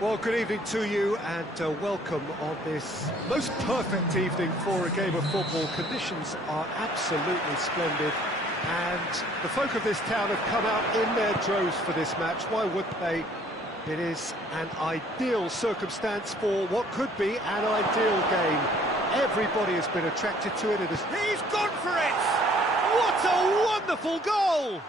Well, good evening to you and welcome on this most perfect evening for a game of football. Conditions are absolutely splendid and the folk of this town have come out in their droves for this match. Why wouldn't they? It is an ideal circumstance for what could be an ideal game. Everybody has been attracted to it. He's gone for it! What a wonderful goal!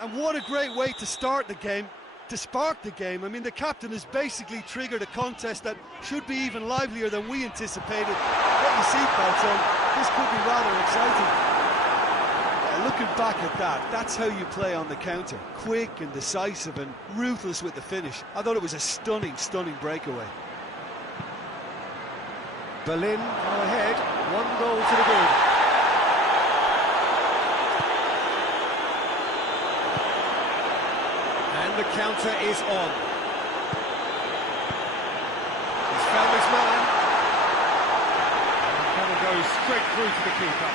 And what a great way to start the game. To spark the game. I mean, the captain has basically triggered a contest that should be even livelier than we anticipated. Get your seatbelts on, this could be rather exciting. Yeah, looking back at that, that's how you play on the counter. Quick and decisive and ruthless with the finish. I thought it was a stunning, stunning breakaway. Berlin go ahead, 1 goal to the good. The counter is on. He's found his man. And the goes straight through to the keeper.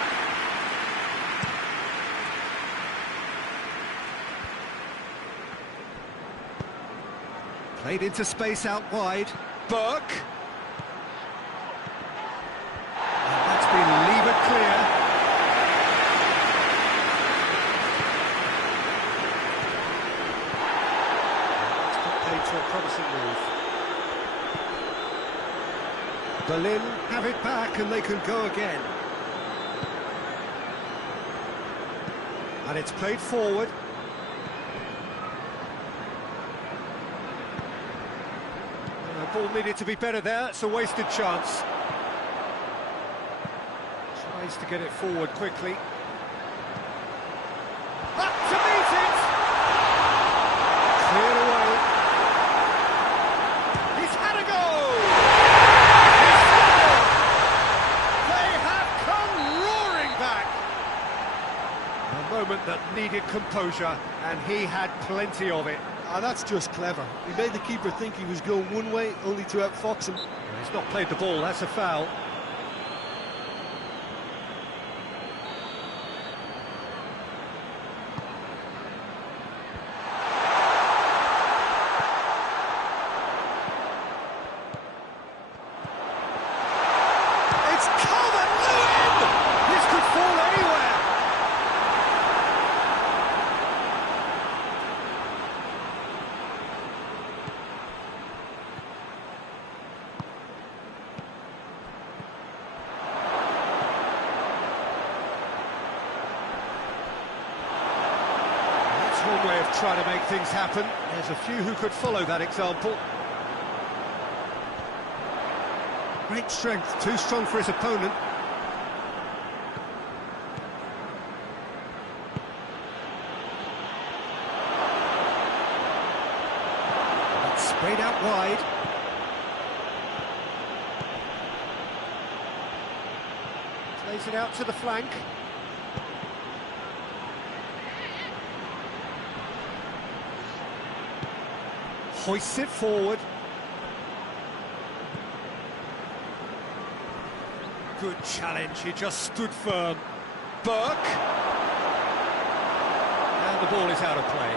Played into space out wide. Burke. And that's been levered clear. To a promising move. Berlin have it back and they can go again. And it's played forward. The ball needed to be better there, it's a wasted chance. Tries to get it forward quickly. Up to meet it! Cleared away. Moment that needed composure, and he had plenty of it. Ah, that's just clever. He made the keeper think he was going one way, only to outfox him. He's not played the ball, that's a foul. It's Calvert-Lewin! This could fall anywhere. One way of trying to make things happen. There's a few who could follow that example. Great strength, too strong for his opponent. It's sprayed out wide. Plays it out to the flank. Hoists it forward. Good challenge, he just stood firm. Burke. And the ball is out of play.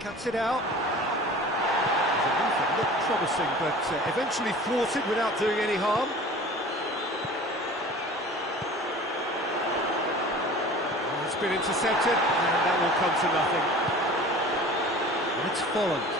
Cuts it out. The movement looked promising, but eventually thwarted without doing any harm. It's been intercepted, and that will come to nothing. And it's Folland.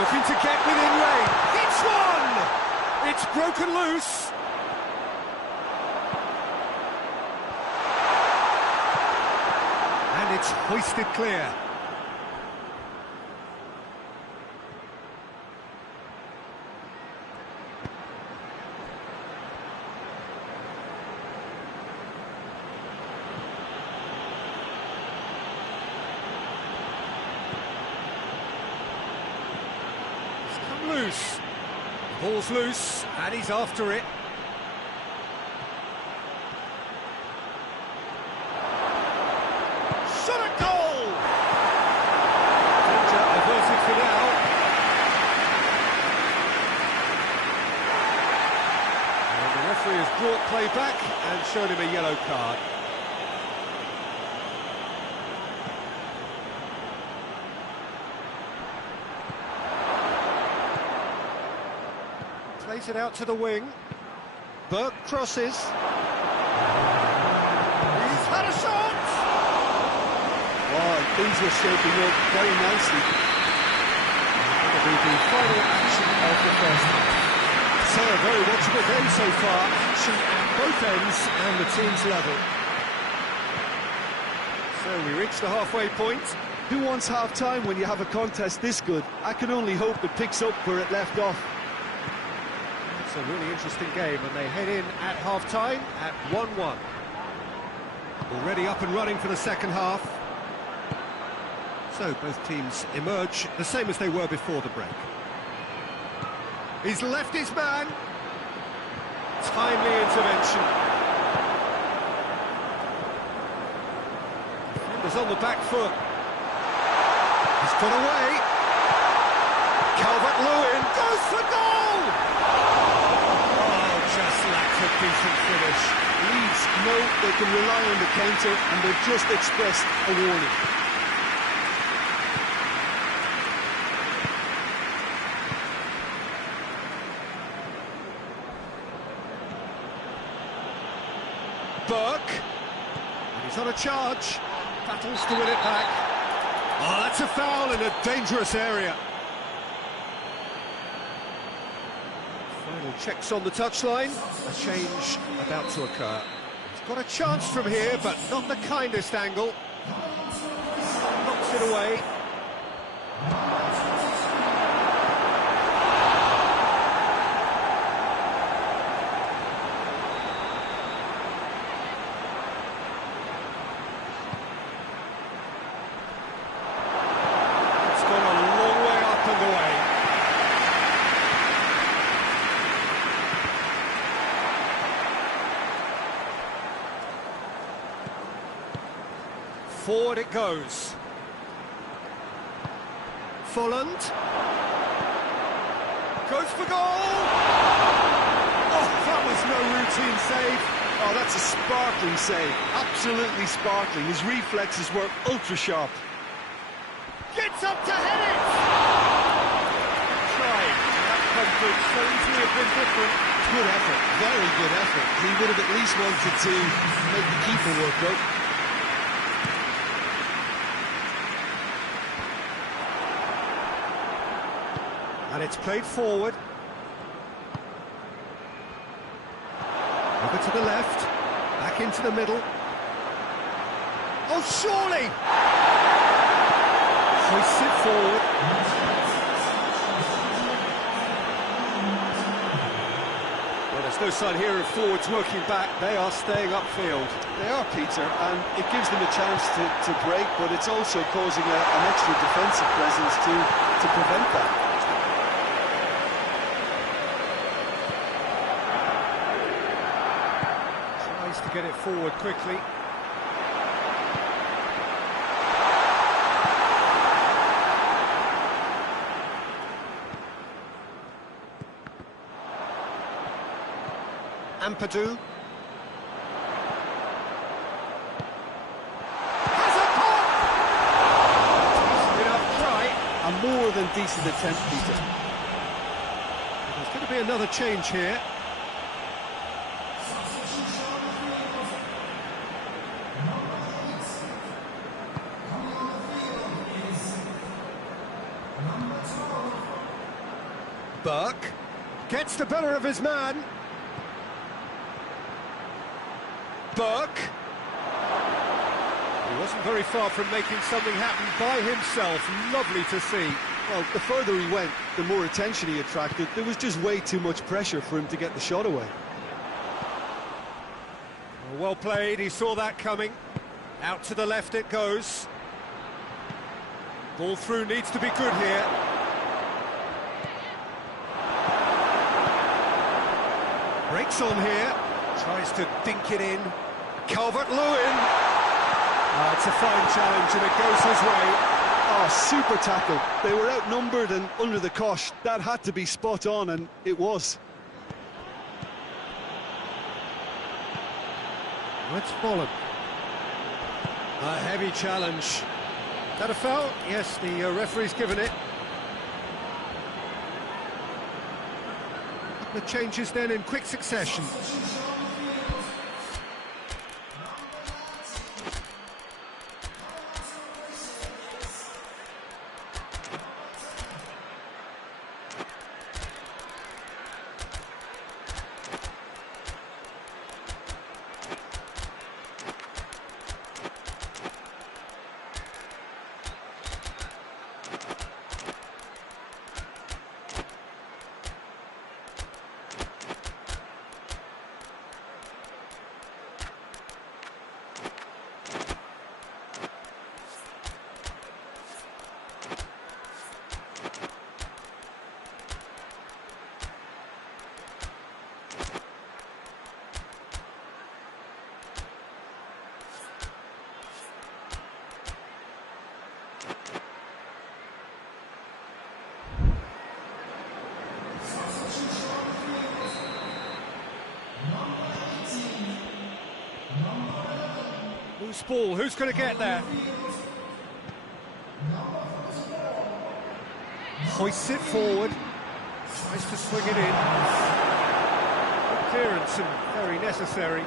Looking to get within range. It's one! It's broken loose. And it's hoisted clear. goes. Ball's loose, and he's after it. Shot at goal! Danger averted for now. And the referee has brought play back and shown him a yellow card. Plays it out to the wing. Burke crosses. He's had a shot! Oh, things were shaping up very nicely. That'll be the final action of the first half. So, a very watchable game so far. Action at both ends and the team's level. So, we reach the halfway point. Who wants half-time when you have a contest this good? I can only hope it picks up where it left off. It's a really interesting game, and they head in at half-time at 1-1. Already up and running for the second half. So both teams emerge the same as they were before the break. He's left his man. Timely intervention. Defender's on the back foot. He's put away. Calvert-Lewin goes for goal! Just lacked a decent finish. Leeds know they can rely on the counter, and they've just expressed a warning. Burke, and he's on a charge. Battles to win it back. Oh, that's a foul in a dangerous area. Final checks on the touchline. A change about to occur. He's got a chance from here, but not the kindest angle. Knocks it away. It's gone a long way up and away. Forward it goes. Folland. Goes for goal! Oh, that was no routine save. Oh, that's a sparkling save. Absolutely sparkling. His reflexes were ultra-sharp. Gets up to head it! Tried. That comfort so easily have been different. Good effort. Very good effort. He would have at least wanted to make the keeper work out. And it's played forward. Over to the left. Back into the middle. Oh, surely! Hoists it forward. Well, there's no sign here of forwards working back. They are staying upfield. They are, Peter, and it gives them a chance to break, but it's also causing an extra defensive presence to prevent that. To get it forward quickly. Ampadu. Has a pop! Decent enough try. A more than decent attempt, Peter. There's going to be another change here. Burke gets the better of his man. Burke. He wasn't very far from making something happen by himself. Lovely to see. Well, the further he went, the more attention he attracted. There was just way too much pressure for him to get the shot away. Well played, he saw that coming. Out to the left it goes. Ball through needs to be good here. Breaks on here, tries to dink it in. Calvert-Lewin. It's a fine challenge and it goes his way. Oh, super tackle. They were outnumbered and under the cosh. That had to be spot on, and it was. It's fallen. A heavy challenge. Is that a foul? Yes, the referee's given it. The changes then in quick succession. Loose ball, who's going to get there? Hoists it forward, tries to swing it in. Good clearance and very necessary.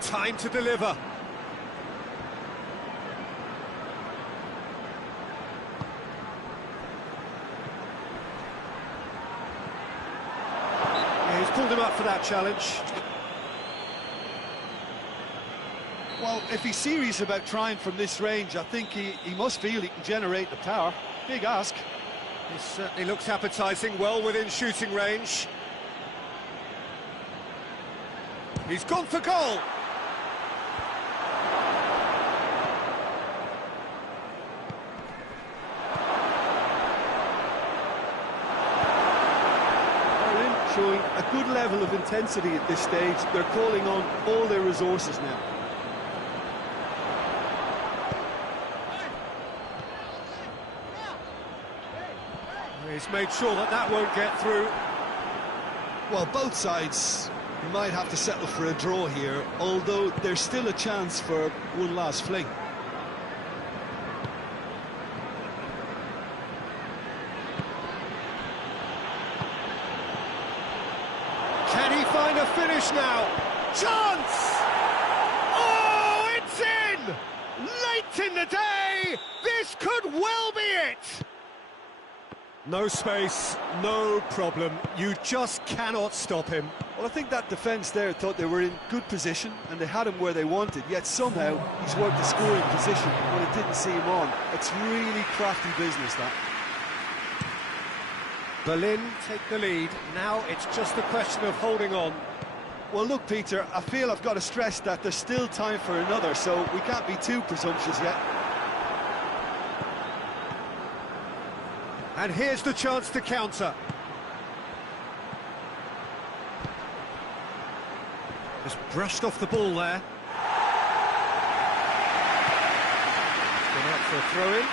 Time to deliver. He's pulled him up for that challenge. Well, if he's serious about trying from this range, I think he must feel he can generate the power. Big ask. This certainly looks appetising, well within shooting range. He's gone for goal. Showing a good level of intensity at this stage. They're calling on all their resources now. He's made sure that that won't get through. Well, both sides might have to settle for a draw here, although there's still a chance for one last fling. Can he find a finish now? Chance! Oh, it's in! Late in the day, this could well be it! No space, no problem. You just cannot stop him. Well, I think that defence there thought they were in good position and they had him where they wanted, yet somehow he's worked the scoring position when it didn't see him on. It's really crafty business, that. Berlin take the lead. Now it's just a question of holding on. Well, look, Peter, I feel I've got to stress that there's still time for another, so we can't be too presumptuous yet. And here's the chance to counter. Just brushed off the ball there. Gone out for a throw-in.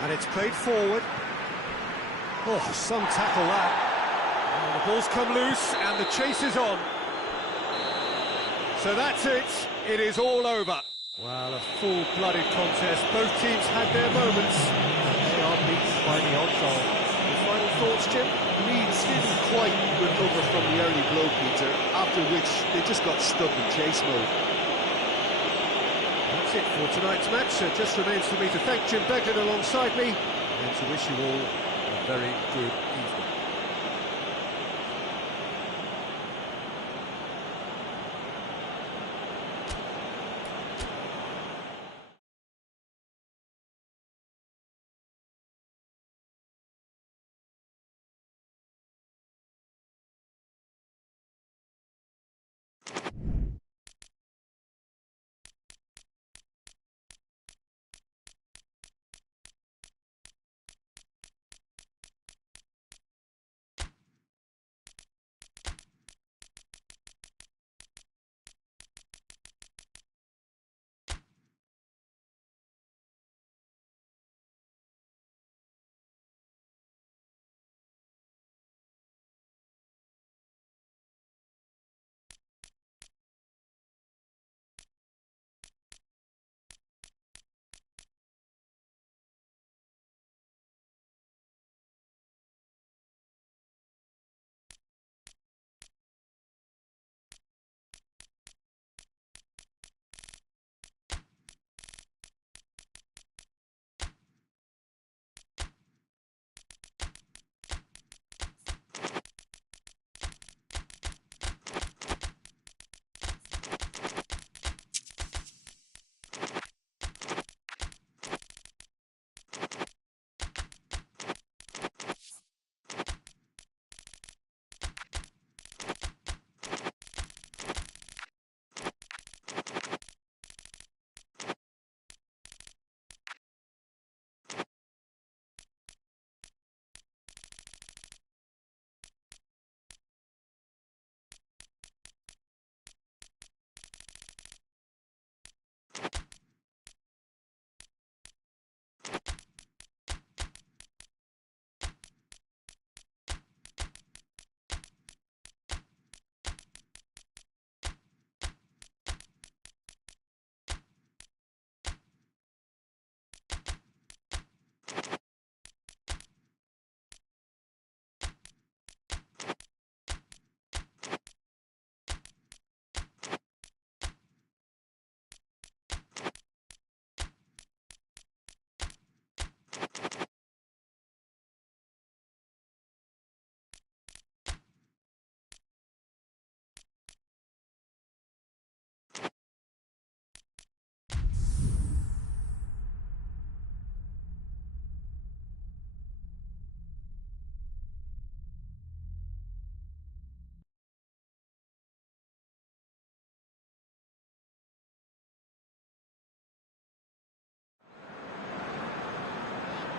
And it's played forward. Oh, some tackle that. And the ball's come loose and the chase is on. So that's it. It is all over. Well, a full-blooded contest. Both teams had their moments. They are beaten by the odd goal. Your final thoughts, Jim? Leeds didn't quite recover from the early blow, Peter, after which they just got stuck in chase mode. That's it for tonight's match. Just remains for me to thank Jim Beglin alongside me and to wish you all a very good evening.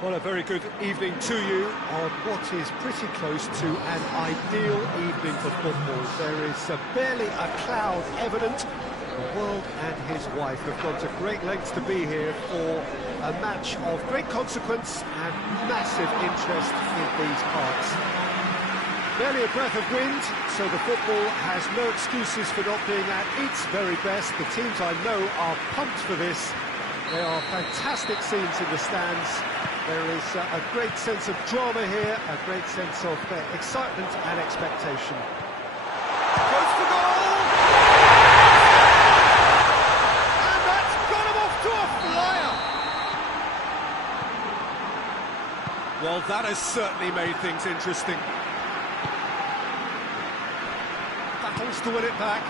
Well, a very good evening to you on what is pretty close to an ideal evening for football. There is barely a cloud evident. The world and his wife have gone to great lengths to be here for a match of great consequence and massive interest in these parts. Barely a breath of wind, so the football has no excuses for not being at its very best. The teams I know are pumped for this. There are fantastic scenes in the stands. There is a great sense of drama here, a great sense of excitement and expectation. Goes for goal! And that's got him off to a flyer! Well, that has certainly made things interesting. Battles to win it back.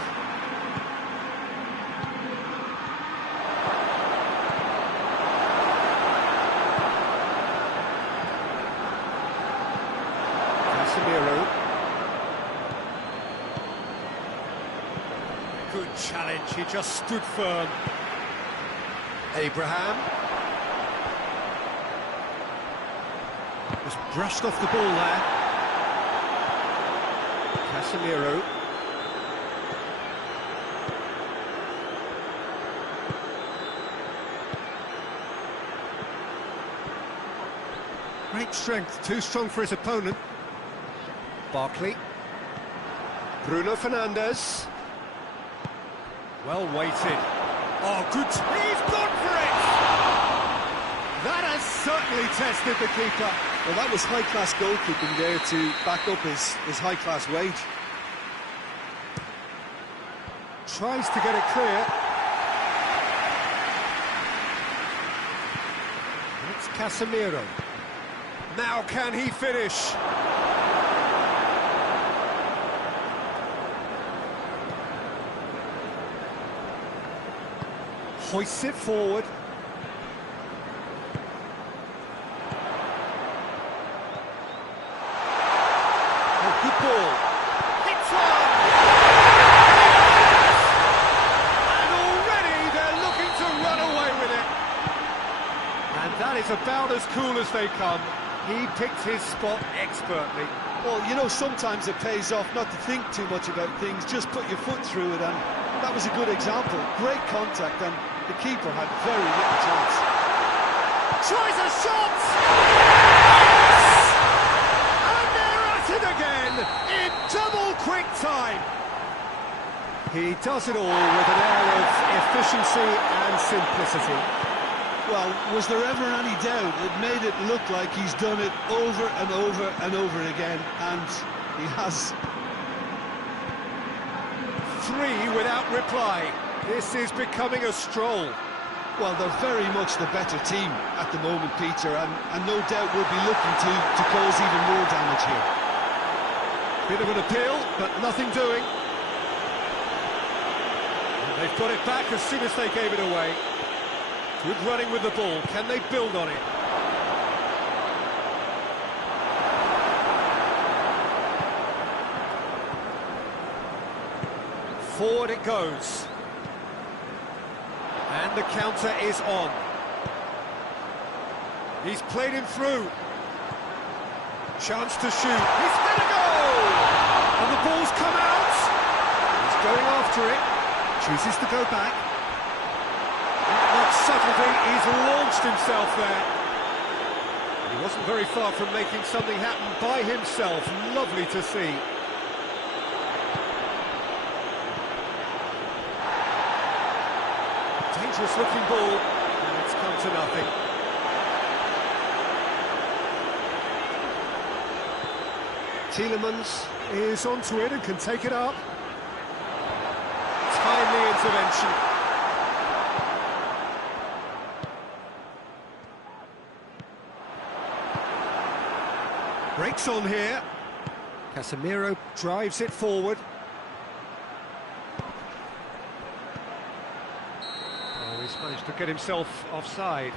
Good challenge, he just stood firm. Abraham. Just brushed off the ball there. Casemiro. Great strength, too strong for his opponent. Barkley. Bruno Fernandes. Well weighted. Oh, good. He's gone for it! That has certainly tested the keeper. Well, that was high-class goalkeeping there to back up his high-class wage. Tries to get it clear. It's Casemiro. Now can he finish? Hoists it forward. Oh, good ball. Hits one! And already they're looking to run away with it. And that is about as cool as they come. He picked his spot expertly. Well, you know, sometimes it pays off not to think too much about things, just put your foot through it, and that was a good example. Great contact, and the keeper had very little chance. Tries a shot! Yes! And they're at it again in double quick time. He does it all with an air of efficiency and simplicity. Well, was there ever any doubt? It made it look like he's done it over and over and over again, and he has. 3 without reply. This is becoming a stroll. Well, they're very much the better team at the moment, Peter, and no doubt will be looking to cause even more damage here. Bit of an appeal, but nothing doing. And they've got it back as soon as they gave it away. Good running with the ball. Can they build on it? Forward it goes. And the counter is on. He's played him through. Chance to shoot. He's gonna go! And the ball's come out. He's going after it. Chooses to go back. Not subtlety, he's launched himself there. He wasn't very far from making something happen by himself. Lovely to see. Dangerous looking ball, and it's come to nothing. Tielemans is onto it and can take it up. Timely intervention. Breaks on here. Casemiro drives it forward. Oh, he's managed to get himself offside.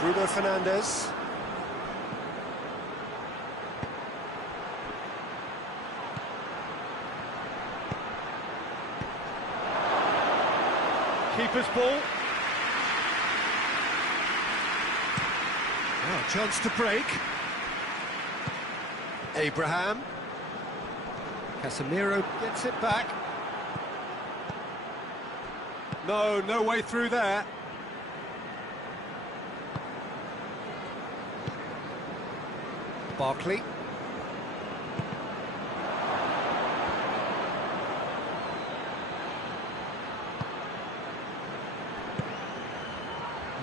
Bruno Fernandes. keeper's ball. Now, chance to break. Abraham. Casemiro gets it back. No way through there. Barkley.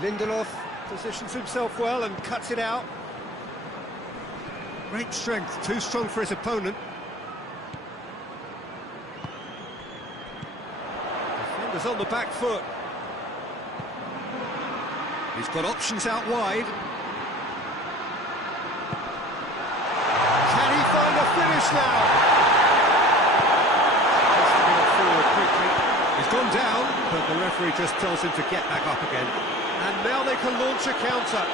Lindelof positions himself well and cuts it out. Great strength, too strong for his opponent. Defender's on the back foot. He's got options out wide. Can he find a finish now? Has to get it forward quickly. He's gone down, but the referee just tells him to get back up again. And now they can launch a counter.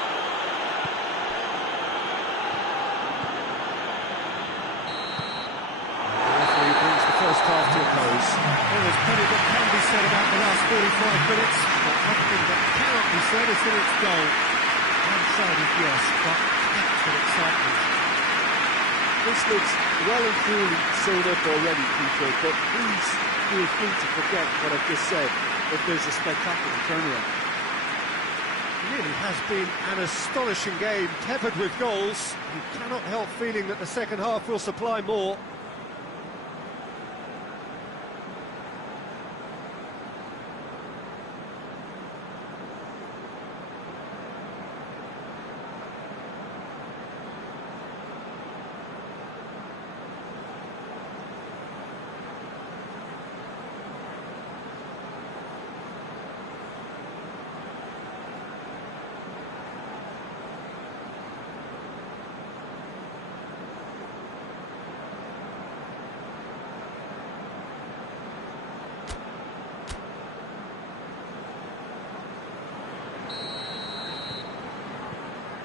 The referee brings the first half to a close. Well, there's plenty that can be said about the last 45 minutes, but one thing that cannot be said is that it's dull. One-sided, yes, but packed with excitement. This looks well and truly sewn up already, Peter, but please feel free to forget what I've just said if there's a spectacular turnaround. It really has been an astonishing game, peppered with goals. You cannot help feeling that the second half will supply more.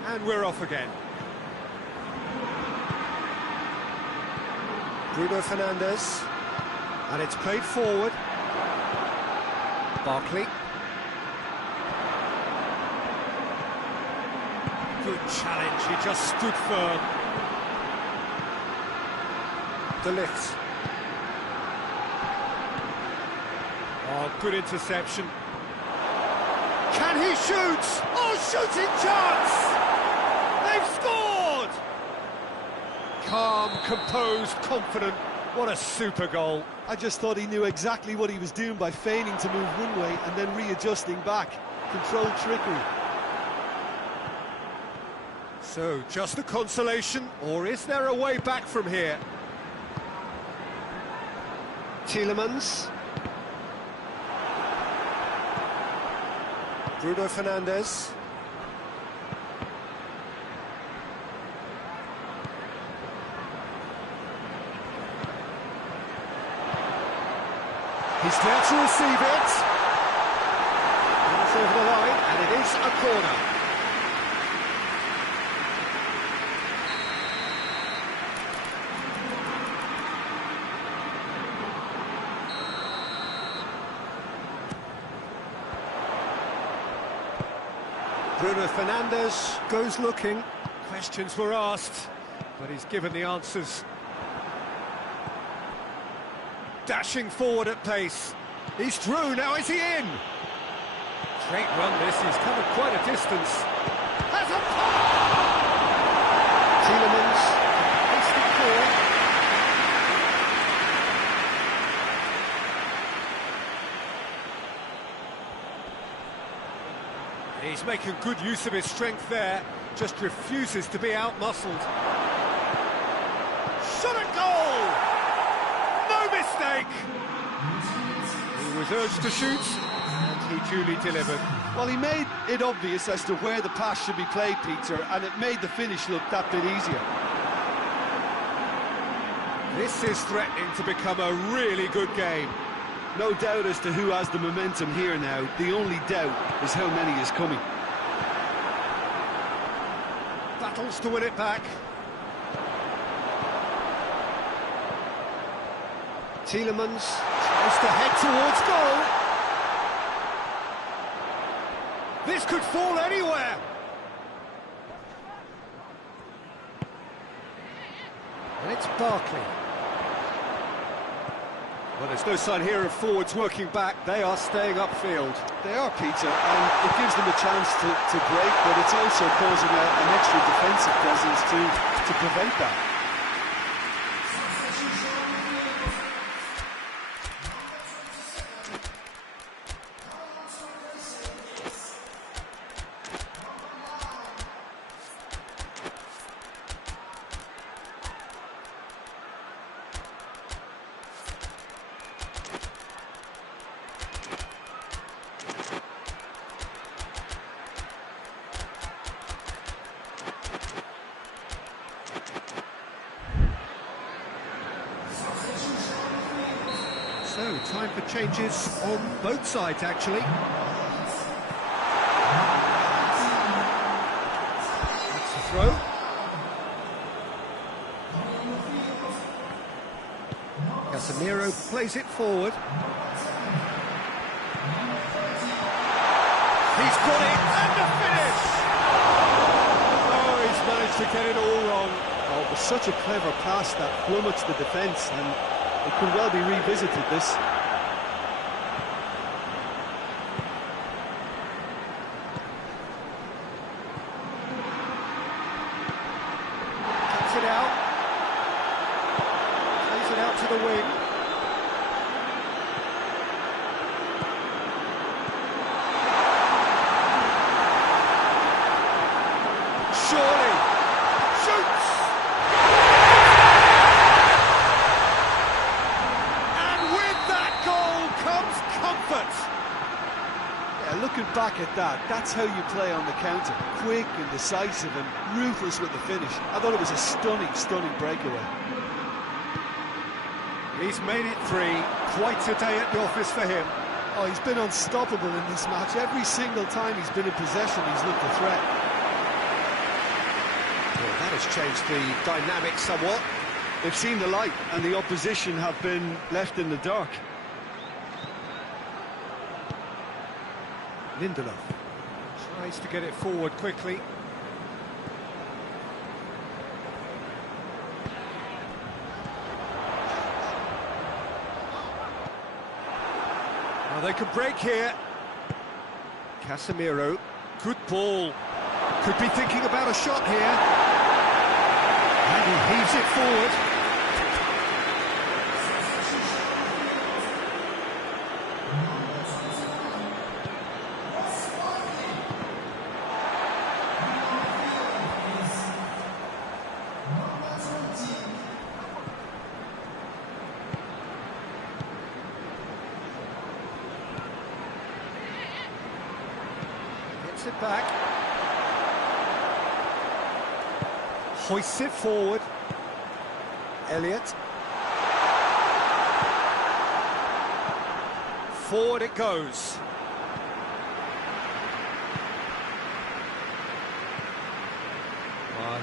And we're off again. Bruno Fernandes. And it's played forward. Barkley. Good challenge, he just stood firm. De Ligt. Oh, good interception. Can he shoot? Oh, shooting chance! They've scored! Calm, composed, confident. What a super goal. I just thought he knew exactly what he was doing by feigning to move one way and then readjusting back. Controlled trickery. So, just a consolation, or is there a way back from here? Tielemans. Bruno Fernandes. He's there to receive it. It's over the line, and it is a corner. Bruno Fernandes goes looking. Questions were asked, but he's given the answers. Dashing forward at pace. He's through, now is he in? Great run this, he's covered quite a distance. Has a pop! Tielemans, hasty call. He's making good use of his strength there, just refuses to be out-muscled. Shot at goal! No mistake! He was urged to shoot, and he duly delivered. Well, he made it obvious as to where the pass should be played, Peter, and it made the finish look that bit easier. This is threatening to become a really good game. No doubt as to who has the momentum here now. The only doubt is how many is coming. Battles to win it back. Tielemans tries to head towards goal. This could fall anywhere. And it's Barkley. Well, there's no sign here of forwards working back. They are staying upfield. They are, Peter, and it gives them a chance to break, but it's also causing an extra defensive presence to prevent that. So, time for changes on both sides, actually. That's a throw. Casemiro plays it forward. He's got it, and the finish! Oh, he's managed to get it all wrong. Oh, it was such a clever pass that flummoxed the defence, and it could well be revisited, this. Cuts it out. Plays it out to the wing. Surely. Shoots! Yeah, looking back at that, that's how you play on the counter. Quick and decisive and ruthless with the finish. I thought it was a stunning, stunning breakaway. He's made it 3. Quite a day at the office for him. Oh, he's been unstoppable in this match. Every single time he's been in possession, he's looked a threat. Well, that has changed the dynamic somewhat. They've seen the light, and the opposition have been left in the dark. Lindelof tries to get it forward quickly. Well, they could break here. Casemiro, good ball. Could be thinking about a shot here. And he heaves it forward. It back, hoists it forward. Elliott, forward it goes.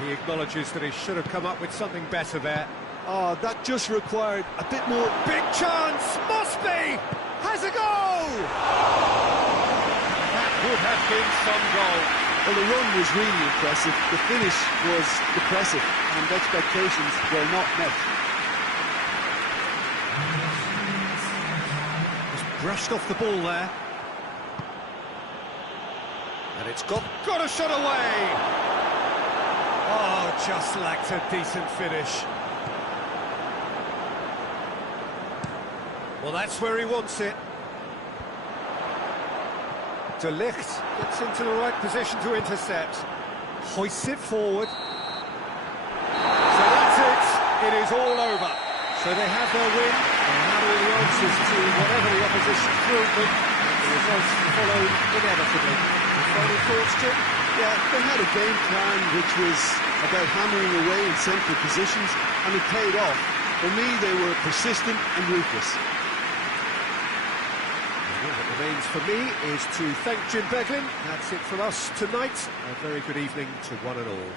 He acknowledges that he should have come up with something better there. Oh, that just required a bit more. Big chance, Mosby has a goal! Would have been some goal. Well, the run was really impressive. The finish was depressive, and expectations were not met. Just brushed off the ball there. And it's got a shot away! Oh, just lacked a decent finish. Well, that's where he wants it. De Ligt gets into the right position to intercept. Hoists it forward. So that's it. It is all over. So they have their win. They have all the answers to whatever the opposition threw at them. And the results followed inevitably. Final thoughts, Jim? Yeah, they had a game plan which was about hammering away in central positions, and it paid off. For me, they were persistent and ruthless. What remains for me is to thank Jim Beglin. That's it from us tonight. A very good evening to one and all.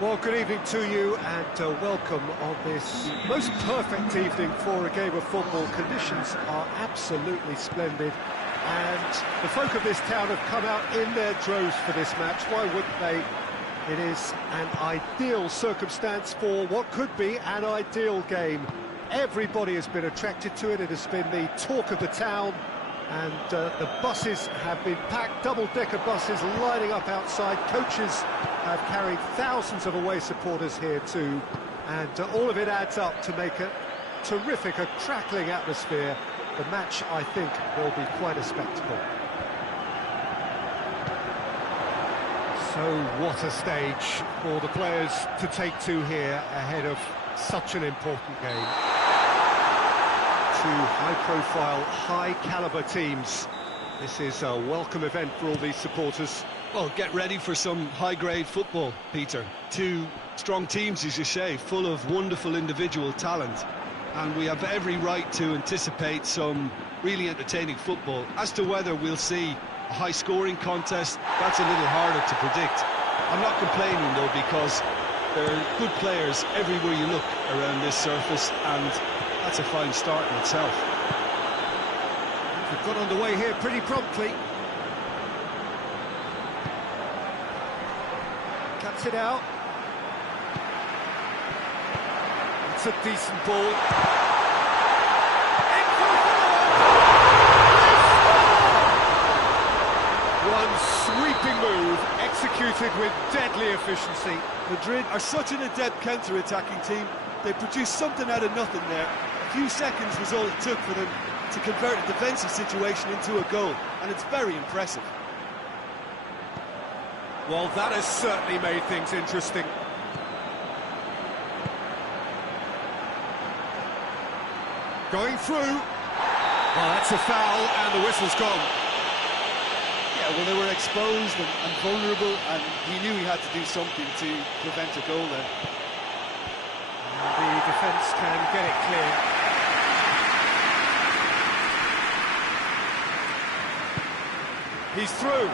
Well, good evening to you and welcome on this most perfect evening for a game of football. Conditions are absolutely splendid and the folk of this town have come out in their droves for this match. Why wouldn't they? It is an ideal circumstance for what could be an ideal game. Everybody has been attracted to it. It has been the talk of the town. And the buses have been packed, double-decker buses lining up outside. Coaches have carried thousands of away supporters here too. And all of it adds up to make a terrific, a crackling atmosphere. The match, I think, will be quite a spectacle. So what a stage for the players to take to here ahead of such an important game. Two high-profile, high-caliber teams. This is a welcome event for all these supporters. Well, get ready for some high-grade football, Peter. Two strong teams, as you say, full of wonderful individual talent. And we have every right to anticipate some really entertaining football. As to whether we'll see a high-scoring contest, that's a little harder to predict. I'm not complaining, though, because there are good players everywhere you look around this surface, and that's a fine start in itself. We've got underway here pretty promptly. Cuts it out. It's a decent ball. One sweeping move, executed with deadly efficiency. Madrid are such an adept counter-attacking team. They produced something out of nothing there. A few seconds was all it took for them to convert a defensive situation into a goal, and it's very impressive. Well, that has certainly made things interesting. Going through. Well, that's a foul, and the whistle's gone. Yeah, well, they were exposed and vulnerable, and he knew he had to do something to prevent a goal there. And the defence can get it clear. He's through.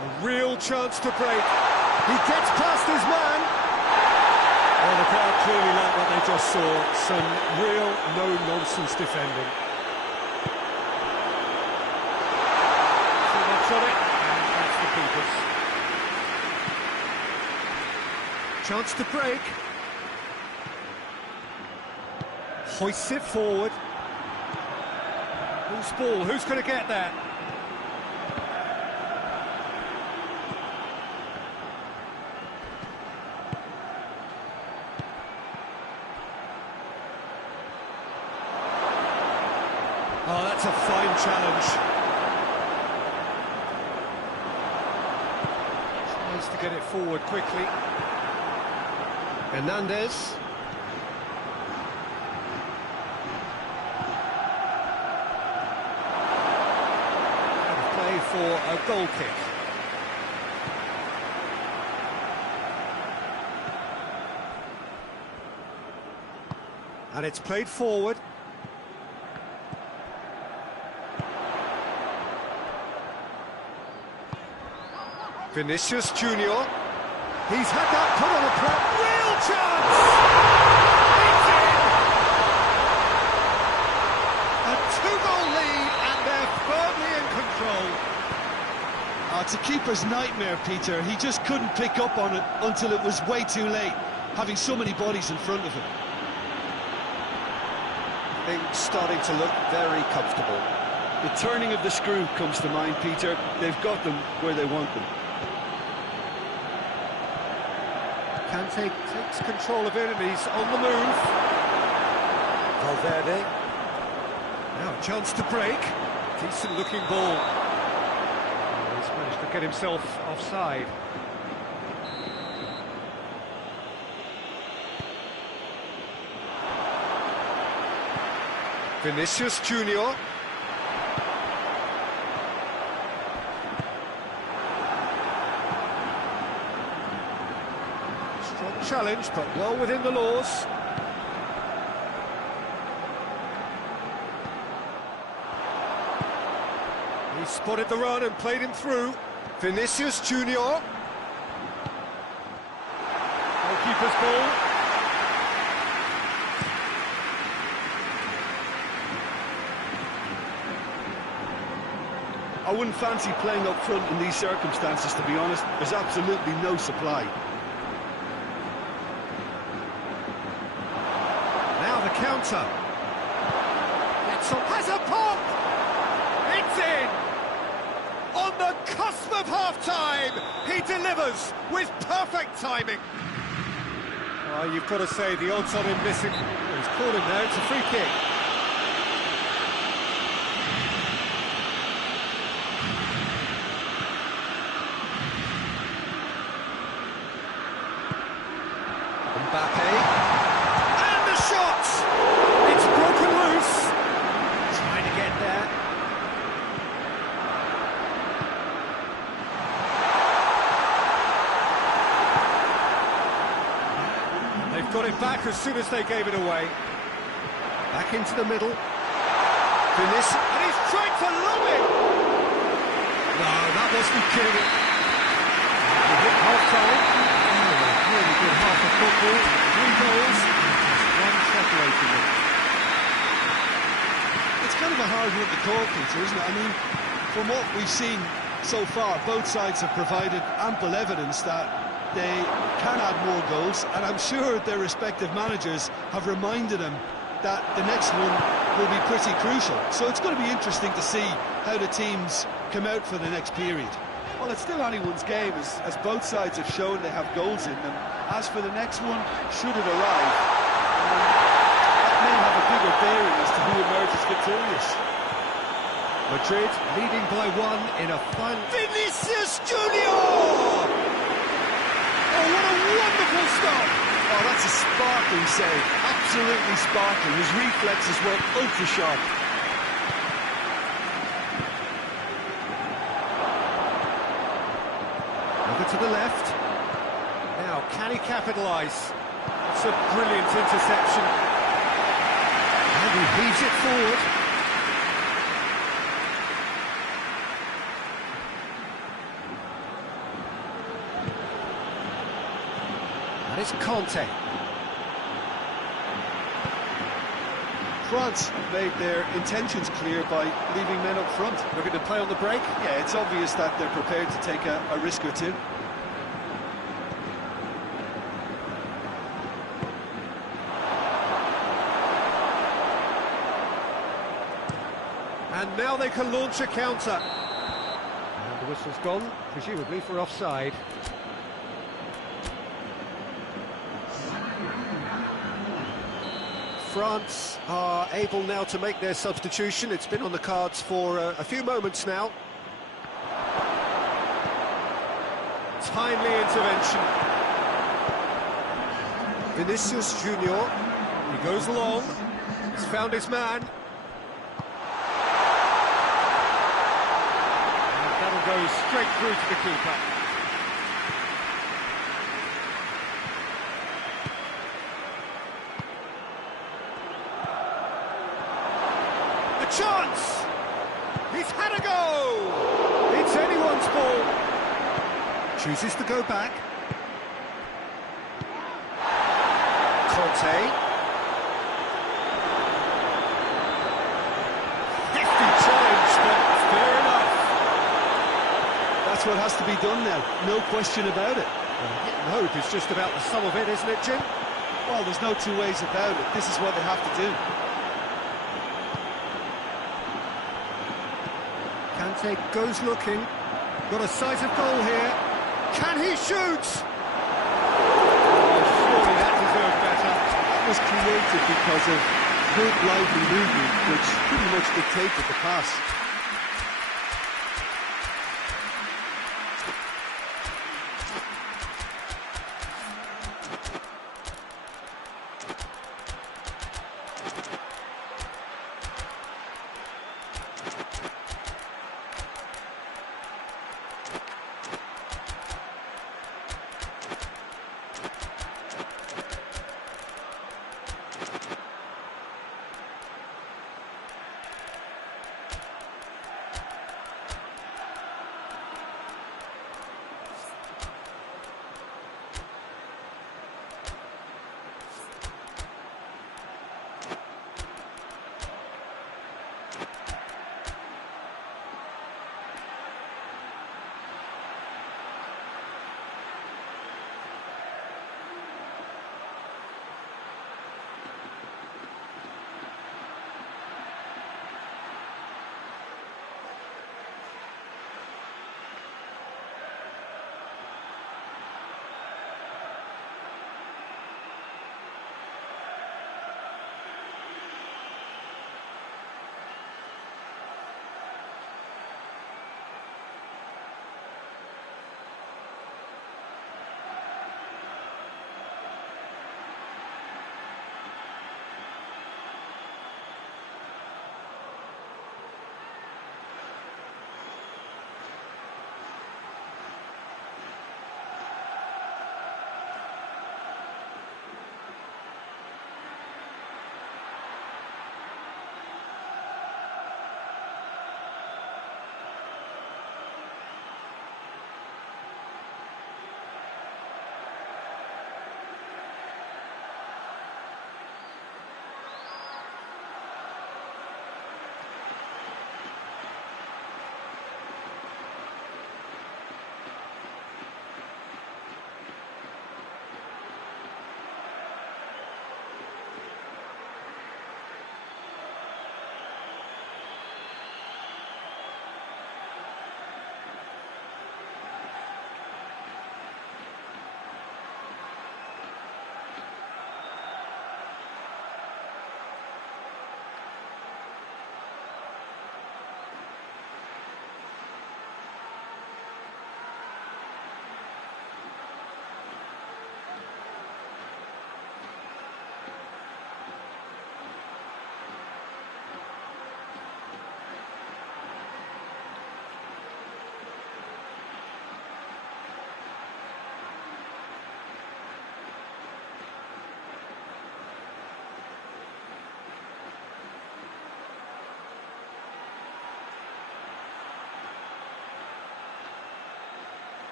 A real chance to break. He gets past his man. Well, the crowd clearly like what they just saw. Some real no-nonsense defending. Too much on it, and that's the keepers. Chance to break. Hoists it forward. Who's ball? Who's going to get that? Oh, that's a fine challenge. Tries to get it forward quickly. Hernandez. For a goal kick. And it's played forward. Vinicius Junior. He's had that put on the plate. Real chance! It's in! A two-goal lead, and they're firmly in control. It's a keeper's nightmare, Peter. He just couldn't pick up on it until it was way too late, having so many bodies in front of him. Things starting to look very comfortable. The turning of the screw comes to mind, Peter. They've got them where they want them. Kante takes control of it and he's on the move. Valverde. Now a chance to break. Decent looking ball. He's managed to get himself offside. Vinicius Junior. Strong challenge, but well within the laws. He spotted the run and played him through. Vinicius Junior. goalkeeper's ball. I wouldn't fancy playing up front in these circumstances, to be honest. There's absolutely no supply. Now the counter. Getson has a pop! It's in! On the cusp of half-time, he delivers with perfect timing. Oh, you've got to say, the odds on him missing. He's caught him there, it's a free kick. Mbappe, and the shot! It's broken loose. Trying to get there. They've got it back as soon as they gave it away. Back into the middle. Finish, and he's trying to lob it! No, that wasn't killing it. He hit half-time. Really good half of football, 3 goals, just one separating them. It's kind of a hard one to call, Peter, isn't it? I mean, from what we've seen so far, both sides have provided ample evidence that they can add more goals, and I'm sure their respective managers have reminded them that the next one will be pretty crucial. So it's going to be interesting to see how the teams come out for the next period. Well, it's still anyone's game, as both sides have shown they have goals in them. As for the next one, should it arrive, that may have a bigger bearing as to who emerges victorious. Madrid leading by 1 in a final. Vinicius Junior! Oh, what a wonderful stop! Oh, that's a sparkling save, absolutely sparkling. His reflexes were ultra sharp. To the left. Now, can he capitalise? It's a brilliant interception. And he heaves it forward. And it's Conte. France made their intentions clear by leaving men up front. Looking to play on the break? Yeah, it's obvious that they're prepared to take a risk or two. And now they can launch a counter. And the whistle's gone, presumably for offside. France are able now to make their substitution. It's been on the cards for a few moments now. Timely intervention. Vinicius Junior. He goes long. He's found his man. And that'll go straight through to the keeper. Chance! He's had a go! It's anyone's ball. Chooses to go back. Conte. Hefty challenge, but fair enough. That's what has to be done now, no question about it. Hit and hope is just about the sum of it, isn't it, Jim? Well, there's no two ways about it. This is what they have to do. Kante goes looking, got a sight of goal here, can he shoot? Oh, surely that deserved better. That was created because of good lively movement, which pretty much dictated the pass.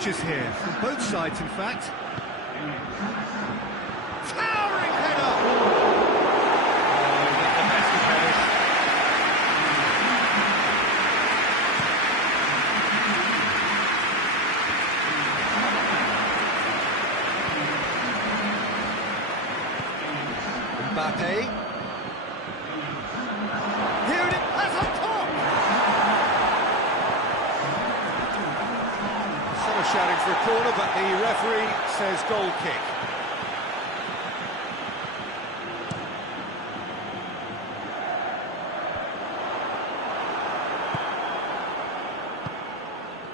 challenges here, from both sides in fact. Towering header! Oh, not the best of headers. Mbappe. Here it is, that's on top! Some are shouting for a corner, but the referee says goal kick.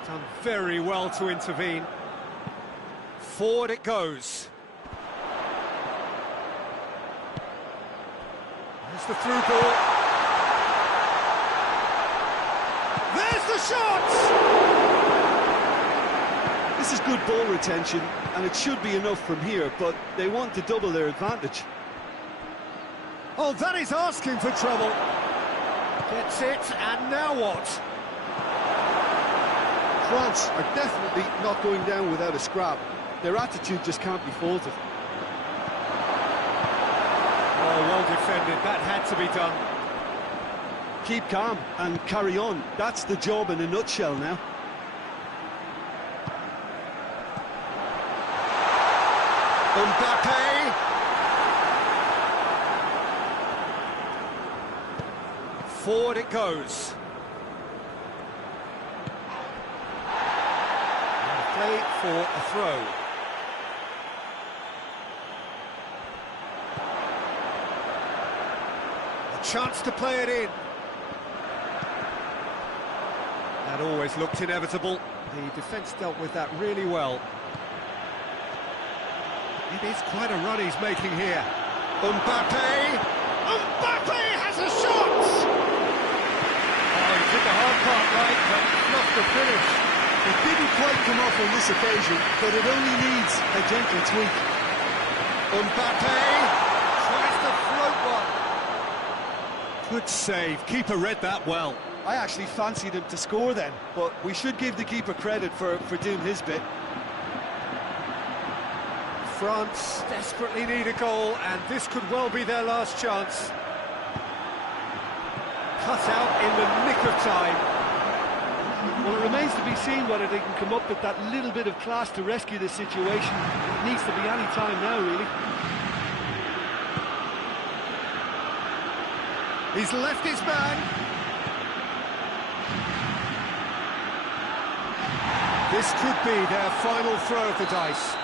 Done very well to intervene. Forward it goes. There's the through ball. There's the shot! This is good ball retention, and it should be enough from here, but they want to double their advantage. Oh, that is asking for trouble. Gets it, and now what? France are definitely not going down without a scrap. Their attitude just can't be faulted. Oh, well defended, that had to be done. Keep calm and carry on. That's the job in a nutshell now. Mbappe! Forward it goes. And play for a throw. Chance to play it in. That always looked inevitable. The defence dealt with that really well. It is quite a run he's making here. Mbappe! Mbappe has a shot! Oh, he did the hard part right, but lost the finish. It didn't quite come off on this occasion, but it only needs a gentle tweak. Mbappe tries to float one. Good save, keeper read that well. I actually fancied him to score then, but we should give the keeper credit for doing his bit. France desperately need a goal, and this could well be their last chance. Cut out in the nick of time. Well, it remains to be seen whether they can come up with that little bit of class to rescue this situation. It needs to be any time now, really. He's left his man. This could be their final throw of the dice.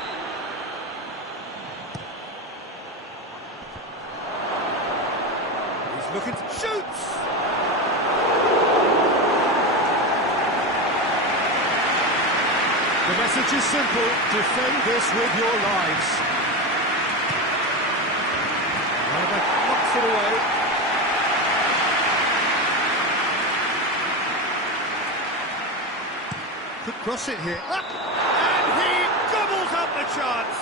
He's looking to shoot. The message is simple: defend this with your lives. Oliver knocks it away. Could cross it here. Up! And he gobbles up the chance!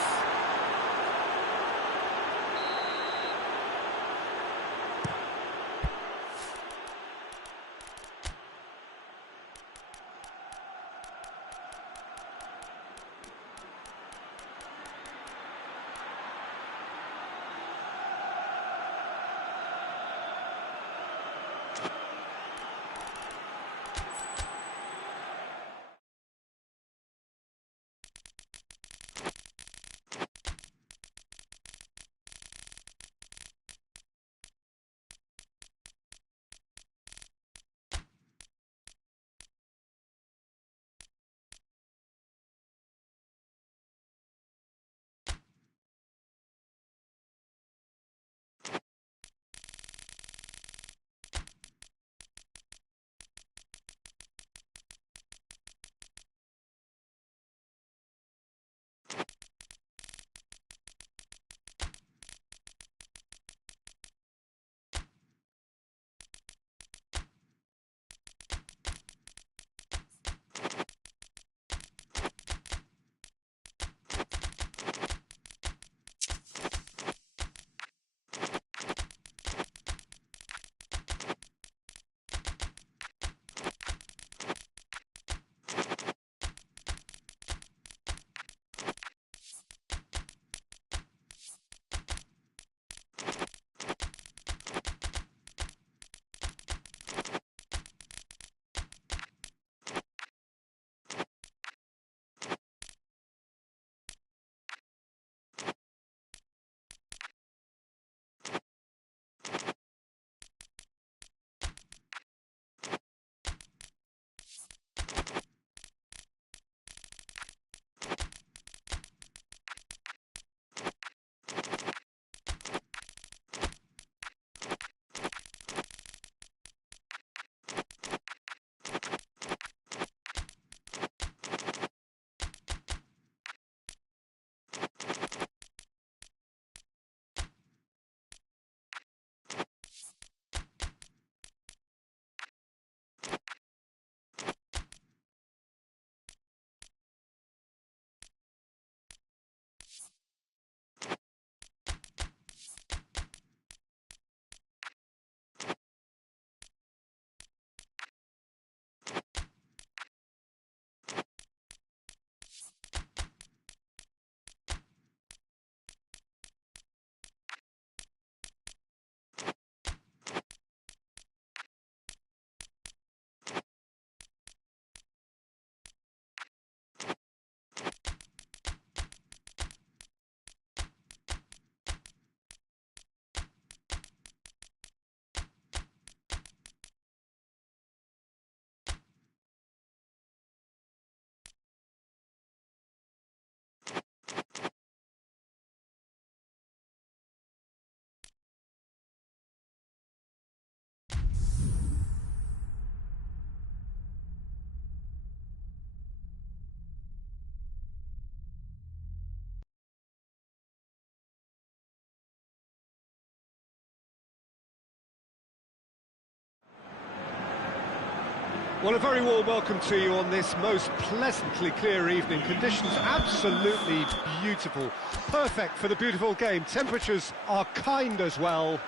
Well, a very warm welcome to you on this most pleasantly clear evening. Conditions absolutely beautiful, perfect for the beautiful game. Temperatures are kind as well,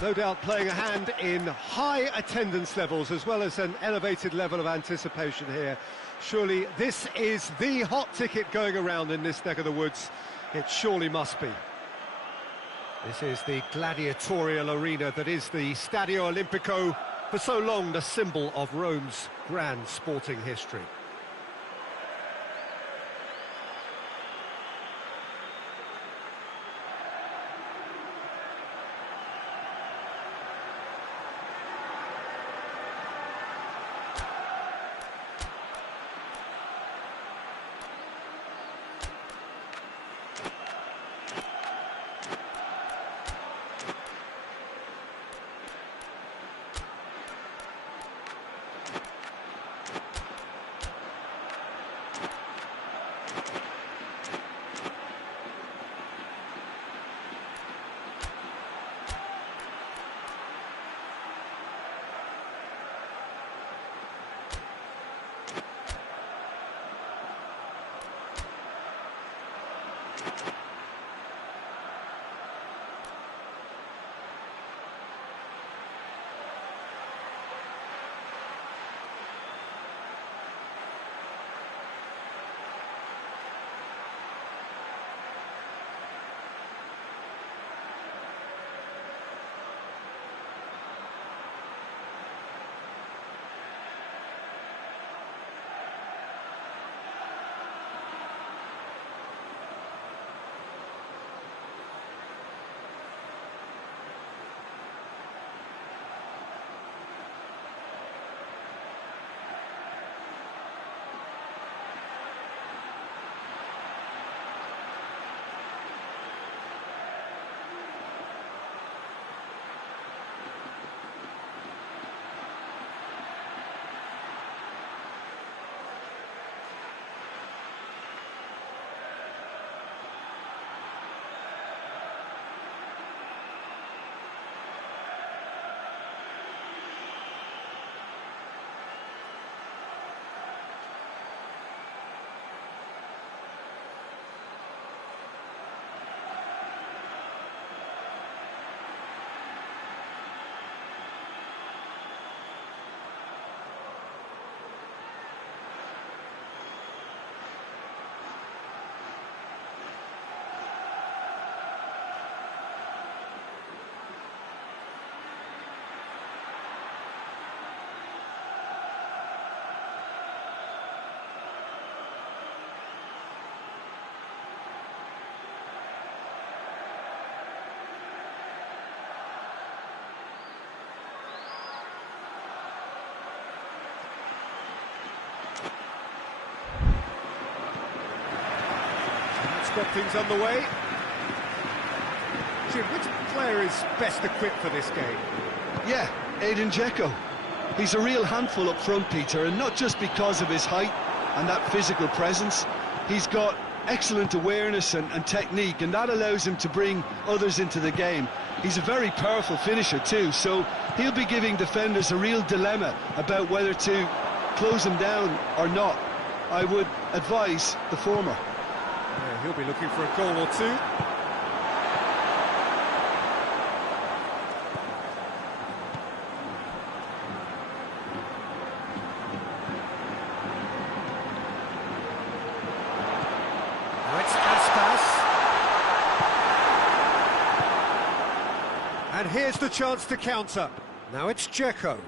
no doubt playing a hand in high attendance levels as well as an elevated level of anticipation here. Surely this is the hot ticket going around in this neck of the woods. It surely must be. This is the gladiatorial arena that is the Stadio Olimpico, for so long the symbol of Rome's grand sporting history. Got things underway. Jim, which player is best equipped for this game? Yeah, Edin Dzeko. He's a real handful up front, Peter, and not just because of his height and that physical presence. He's got excellent awareness and technique, and that allows him to bring others into the game. He's a very powerful finisher too, so he'll be giving defenders a real dilemma about whether to close him down or not. I would advise the former. Yeah, he'll be looking for a goal or two. Now it's Aspas. And here's the chance to counter. Now it's Dzeko.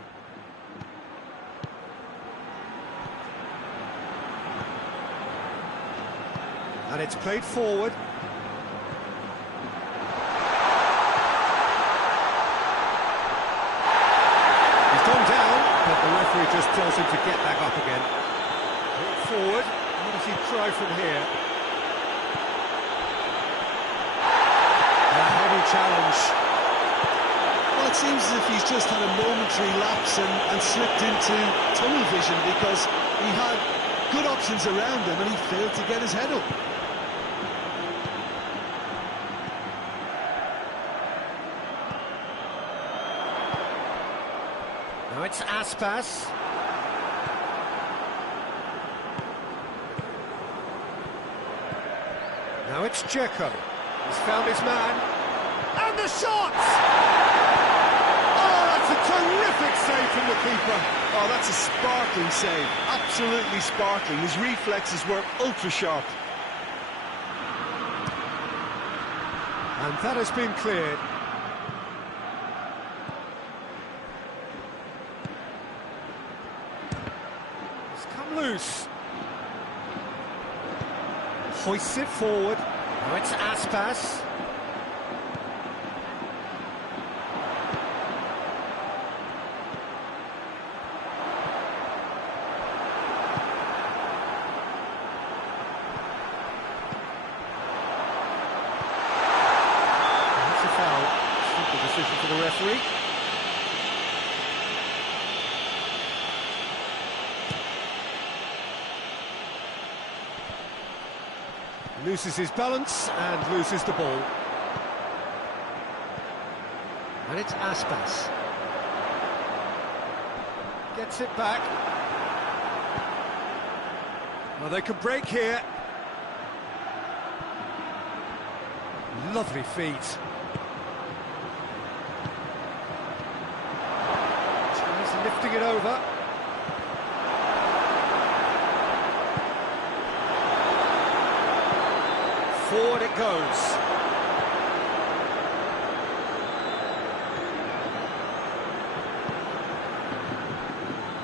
And it's played forward. He's gone down, but the referee just tells him to get back up again. Brought forward. What does he try from here? A heavy challenge. Well, it seems as if he's just had a momentary lapse and slipped into tunnel vision, because he had good options around him and he failed to get his head up. Now it's Aspas. Now it's Dzeko. He's found his man. And the shot! Oh, that's a terrific save from the keeper. Oh, that's a sparkling save. Absolutely sparkling. His reflexes were ultra sharp. And that has been cleared. It's come loose. Hoists it forward. Now it's Aspas. That's a foul. Simple decision for the referee. Loses his balance and loses the ball. And it's Aspas. Gets it back. Well, they can break here. Lovely feet. Tries lifting it over. Forward it goes.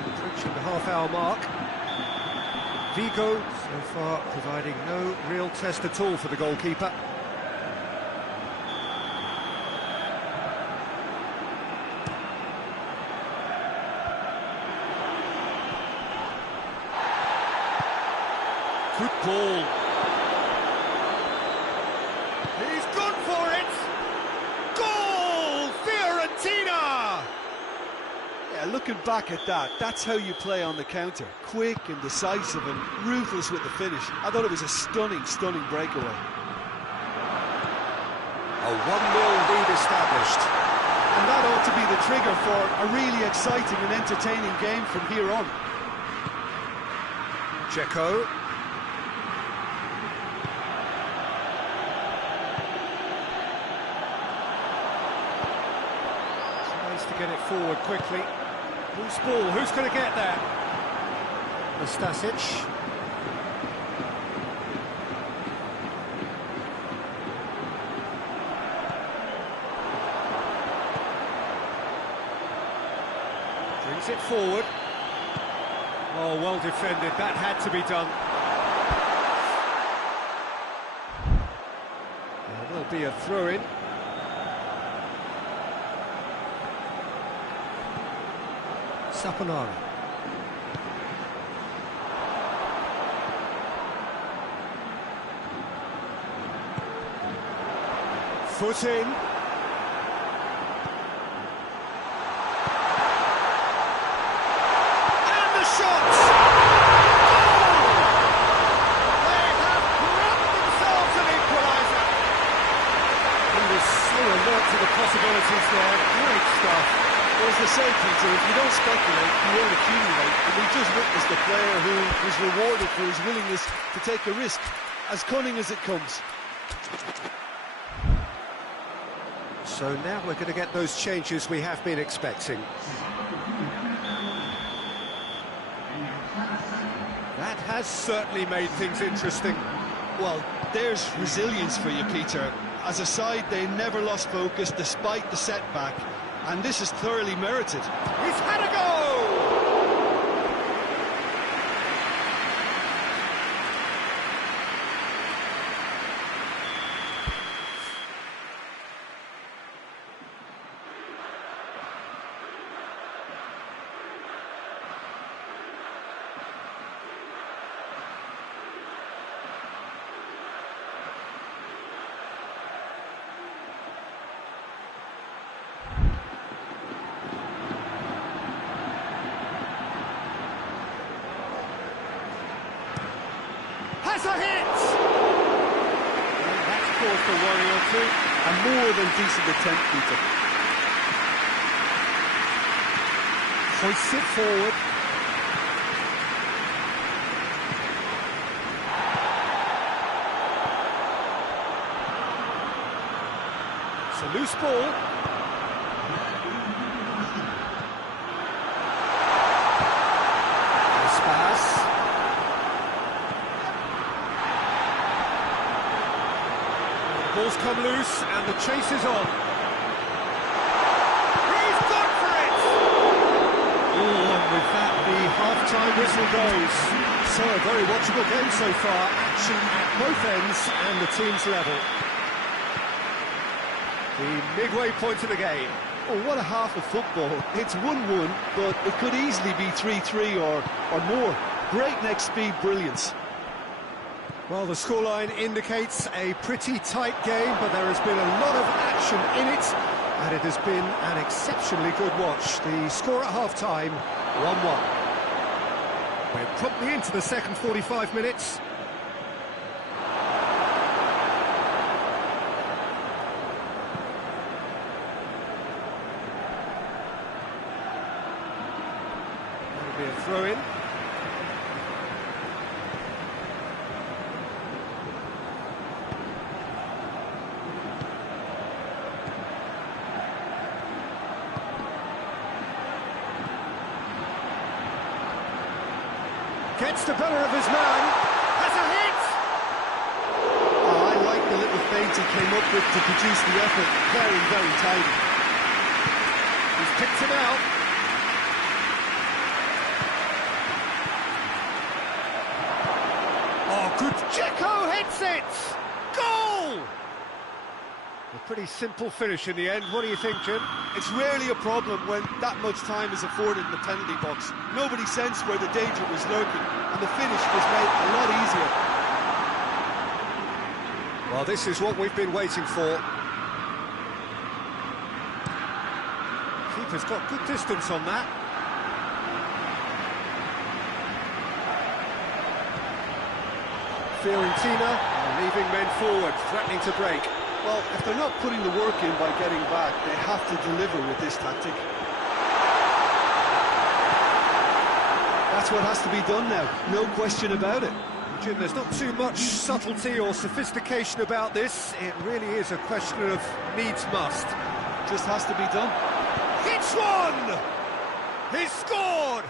Approaching the half-hour mark. Vigo, so far, providing no real test at all for the goalkeeper. Good ball. He's gone for it! Goal! Fiorentina! Yeah, looking back at that, that's how you play on the counter. Quick and decisive and ruthless with the finish. I thought it was a stunning, stunning breakaway. A 1-0 lead established. And that ought to be the trigger for a really exciting and entertaining game from here on. Dzeko. Tries to get it forward quickly. Loose ball, who's going to get there? Nastasic. Brings it forward. Oh, well defended, that had to be done. There will be a throw-in. Saponara. Foot in. And the shot! Oh! They have grabbed themselves an equaliser. He was so alert to the possibilities there. Great stuff. Well, as they say, Peter, if you don't speculate, you won't accumulate. And we just witnessed a player who was rewarded for his willingness to take a risk, as cunning as it comes. So now we're going to get those changes we have been expecting. That has certainly made things interesting. Well, there's resilience for you, Peter. As a side, they never lost focus despite the setback, and this is thoroughly merited. He's had a go! Has a hit! And that's caused a worry or two. A more than decent attempt, Peter. Hoists it forward. It's a loose ball. Nice pass. Ball's come loose and the chase is on. He's gone for it! Oh, and with that the half-time whistle goes. So a very watchable game so far. Action at both ends and the team's level. The midway point of the game. Oh, what a half of football. It's 1-1, but it could easily be 3-3 or more. Breakneck speed brilliance. Well, the scoreline indicates a pretty tight game, but there has been a lot of action in it, and it has been an exceptionally good watch. The score at half-time, 1-1. We're promptly into the second 45 minutes. That'll be a throw-in. Gets the better of his man, has a hit! Oh, I like the little feint he came up with to produce the effort. Very, very tidy. He's picked him out. Oh, good. Dzeko hits it! Goal! A pretty simple finish in the end. What do you think, Jim? It's rarely a problem when that much time is afforded in the penalty box. Nobody sensed where the danger was lurking, and the finish was made a lot easier. Well, this is what we've been waiting for. Keeper's got good distance on that. Fiorentina are leaving men forward, threatening to break. Well, if they're not putting the work in by getting back, they have to deliver with this tactic. That's what has to be done now, no question about it. Jim, there's not too much subtlety or sophistication about this. It really is a question of needs must. Just has to be done. Hits one! He's scored!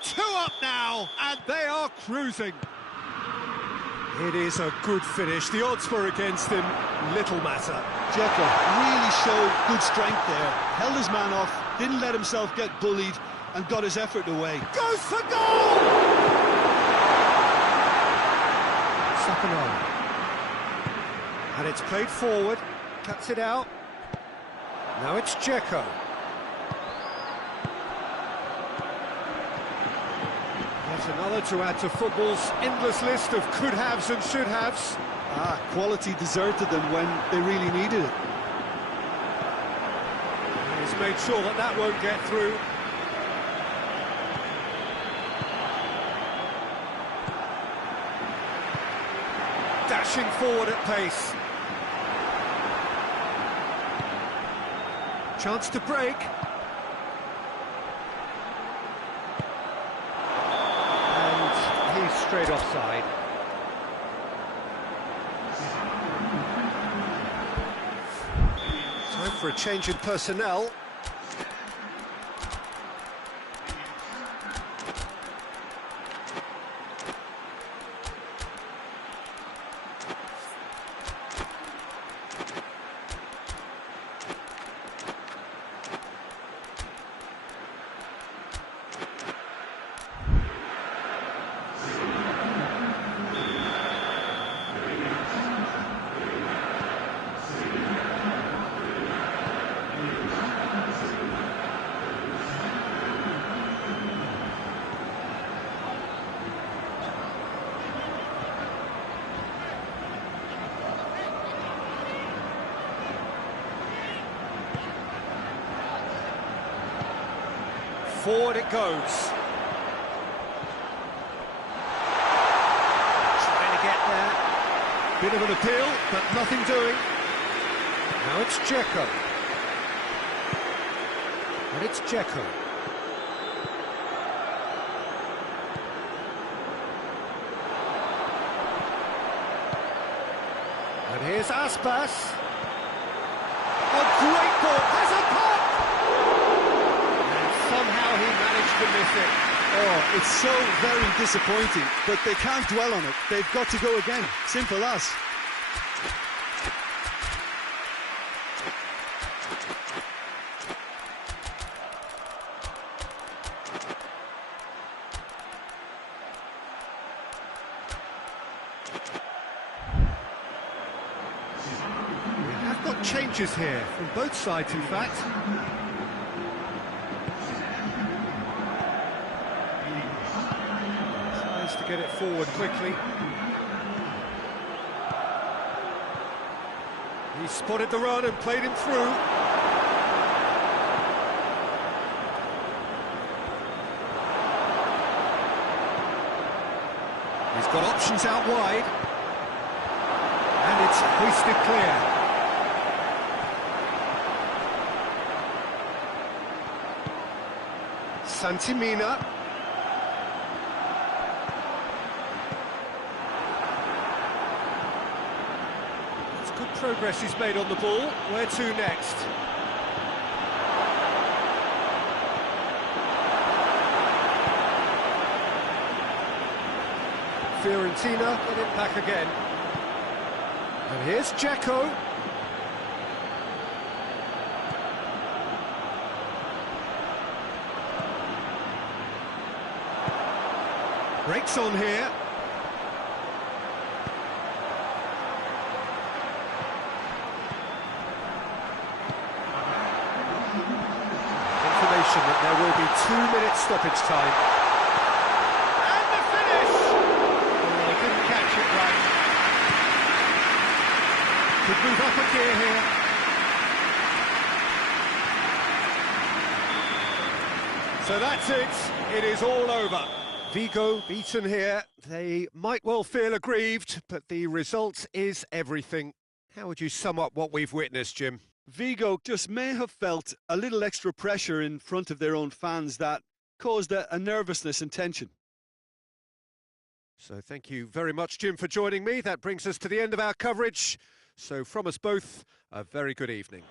2 up now, and they are cruising. It is a good finish. The odds were against him, little matter. Dzeko really showed good strength there. Held his man off, didn't let himself get bullied, and got his effort away. Goes for goal! Sapano. And it's played forward, cuts it out. Now it's Dzeko. That's another to add to football's endless list of could-haves and should-haves. Quality deserted them when they really needed it. And he's made sure that that won't get through. Dashing forward at pace. Chance to break. And he's straight offside. Time for a change in personnel. Forward it goes. Trying to get there. Bit of an appeal, but nothing doing. Now it's Dzeko. And it's Dzeko. And Here's Aspas. A great ball, has a pop! And somehow he managed to miss it. Oh, it's so very disappointing, but they can't dwell on it. They've got to go again. Simple as. We have got changes here, from both sides in fact. Tries to get it forward quickly. He spotted the run and played him through. He's got options out wide. And it's hoisted clear. Santimina. It's good progress he's made on the ball. Where to next? Fiorentina get it back again. And here's Dzeko. Breaks on here. Information that there will be 2 minutes stoppage time. And the finish! Oh, he didn't catch it right. Could move up a gear here. So that's it. It is all over. Vigo beaten here. They might well feel aggrieved, but the result is everything. How would you sum up what we've witnessed, Jim? Vigo just may have felt a little extra pressure in front of their own fans that caused a nervousness and tension. So thank you very much, Jim, for joining me. That brings us to the end of our coverage. So from us both, a very good evening.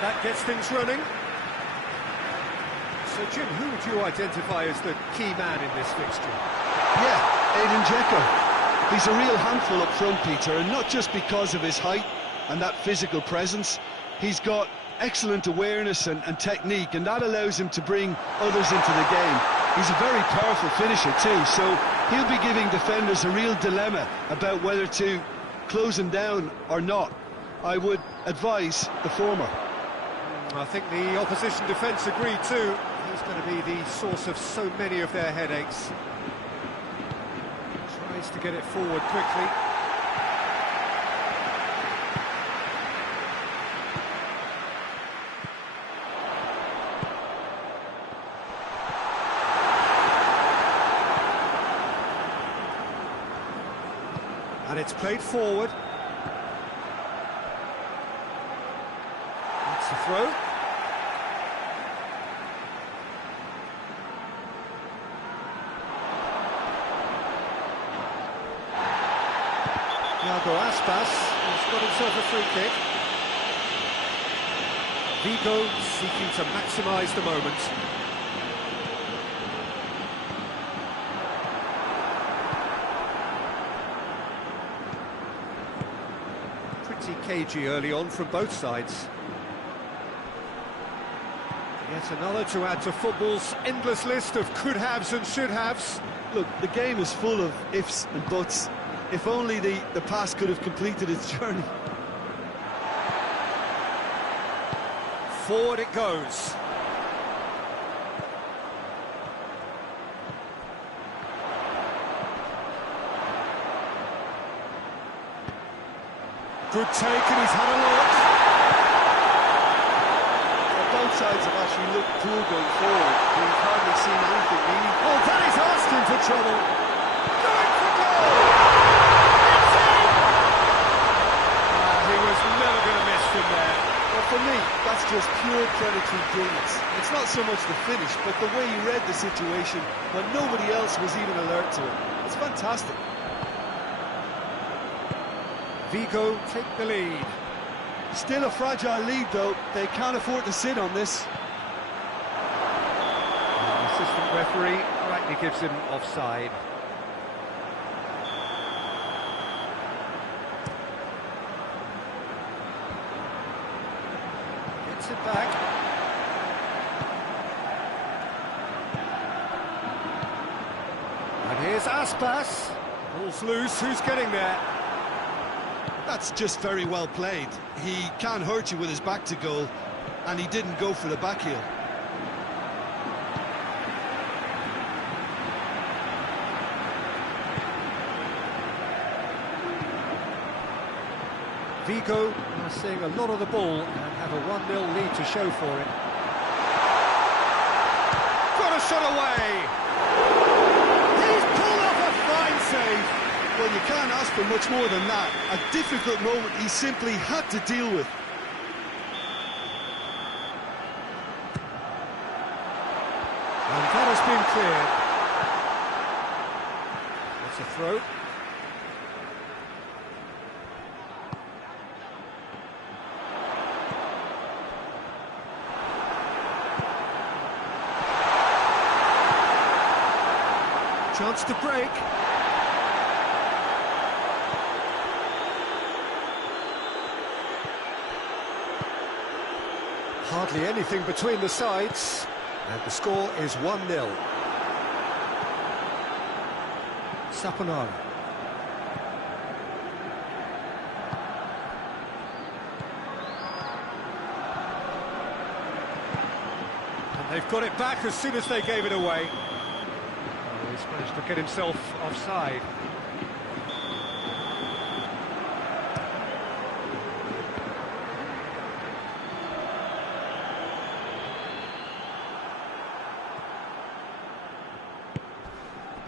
That gets things running. So, Jim, who would you identify as the key man in this fixture? Yeah, Edin Dzeko. He's a real handful up front, Peter, and not just because of his height and that physical presence. He's got excellent awareness and technique, and that allows him to bring others into the game. He's a very powerful finisher too, so he'll be giving defenders a real dilemma about whether to close him down or not. I would advise the former. I think the opposition defence agree too. He's going to be the source of so many of their headaches. Tries to get it forward quickly. And it's played forward. That's a throw. Thiago Aspas has got himself a free kick. Vigo seeking to maximise the moment. Pretty cagey early on from both sides. Yet another to add to football's endless list of could-haves and should-haves. Look, the game is full of ifs and buts. If only the pass could have completed its journey. Forward it goes. Good take, and he's had a look. Well, both sides have actually looked poor going forward. We've hardly seen anything meaningful. Oh, that is asking for trouble. Going for goal! It's in! He was never going to miss from there. Well, for me, that's just pure predatory brilliance. It's not so much the finish, but the way he read the situation when nobody else was even alert to it. It's fantastic. Vigo take the lead. Still a fragile lead, though. They can't afford to sit on this. The assistant referee rightly gives him offside. Gets it back. And here's Aspas. Ball's loose, who's getting there? That's just very well played. He can't hurt you with his back to goal, and he didn't go for the back heel. Vigo are seeing a lot of the ball and have a 1-0 lead to show for it. Got a shot away! He's pulled off a fine save! Well, you can't ask for much more than that. A difficult moment he simply had to deal with. And that has been cleared. That's a throw. Chance to break. Hardly anything between the sides, and the score is 1-0. Saponara. And they've got it back as soon as they gave it away. Oh, he's managed to get himself offside.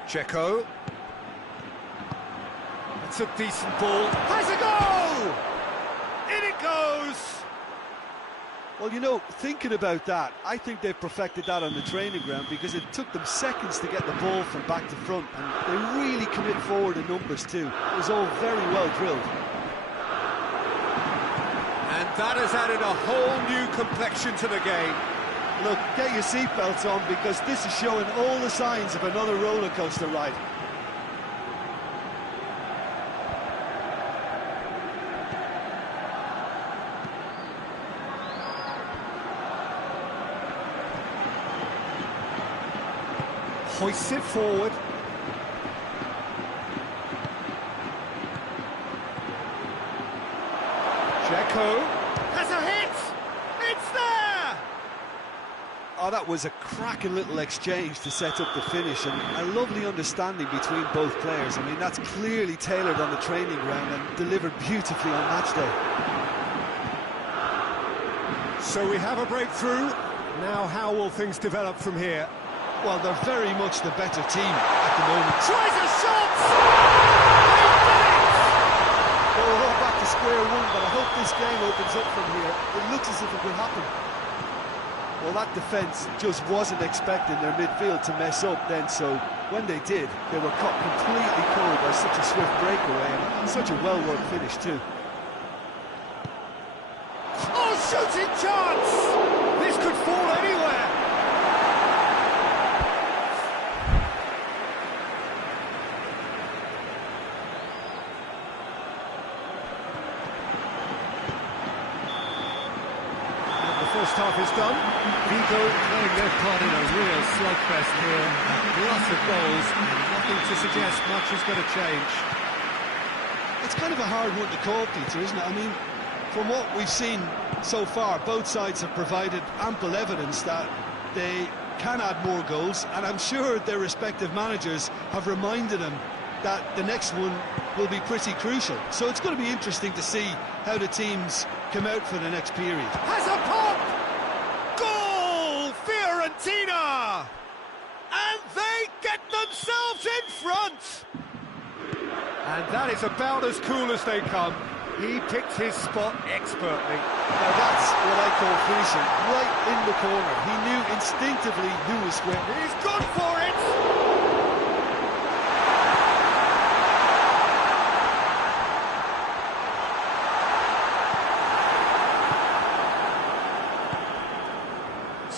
Dzeko. That's a decent ball. Has a goal! In it goes! Well, you know, thinking about that, I think they've perfected that on the training ground because it took them seconds to get the ball from back to front, and they really commit forward in numbers too. It was all very well drilled. And That has added a whole new complexion to the game. Look, get your seatbelts on, because this is showing all the signs of another roller coaster ride. Hoists it forward. Dzeko has a hit! It's there! Oh, that was a cracking little exchange to set up the finish, and a lovely understanding between both players. I mean, that's clearly tailored on the training ground and delivered beautifully on match day. So we have a breakthrough. Now how will things develop from here? Well, they're very much the better team at the moment. Tries a shot! Well, we're all back to square one, but I hope this game opens up from here. It looks as if it could happen. Well, that defence just wasn't expecting their midfield to mess up then, so when they did, they were caught completely cold by such a swift breakaway and such a well-worked finish too. Oh, shooting chance! This could fall anywhere. First half is done. Vigo playing their part in a real slugfest here. A glut of goals, and nothing to suggest much is going to change. It's kind of a hard one to call, Peter, isn't it? I mean, from what we've seen so far, both sides have provided ample evidence that they can add more goals, and I'm sure their respective managers have reminded them that the next one will be pretty crucial. So it's going to be interesting to see how the teams come out for the next period. Has a pop! Goal! Fiorentina! And they get themselves in front! And that is about as cool as they come. He picked his spot expertly. Now that's what I call finishing, right in the corner. He knew instinctively who was square. He's gone for it!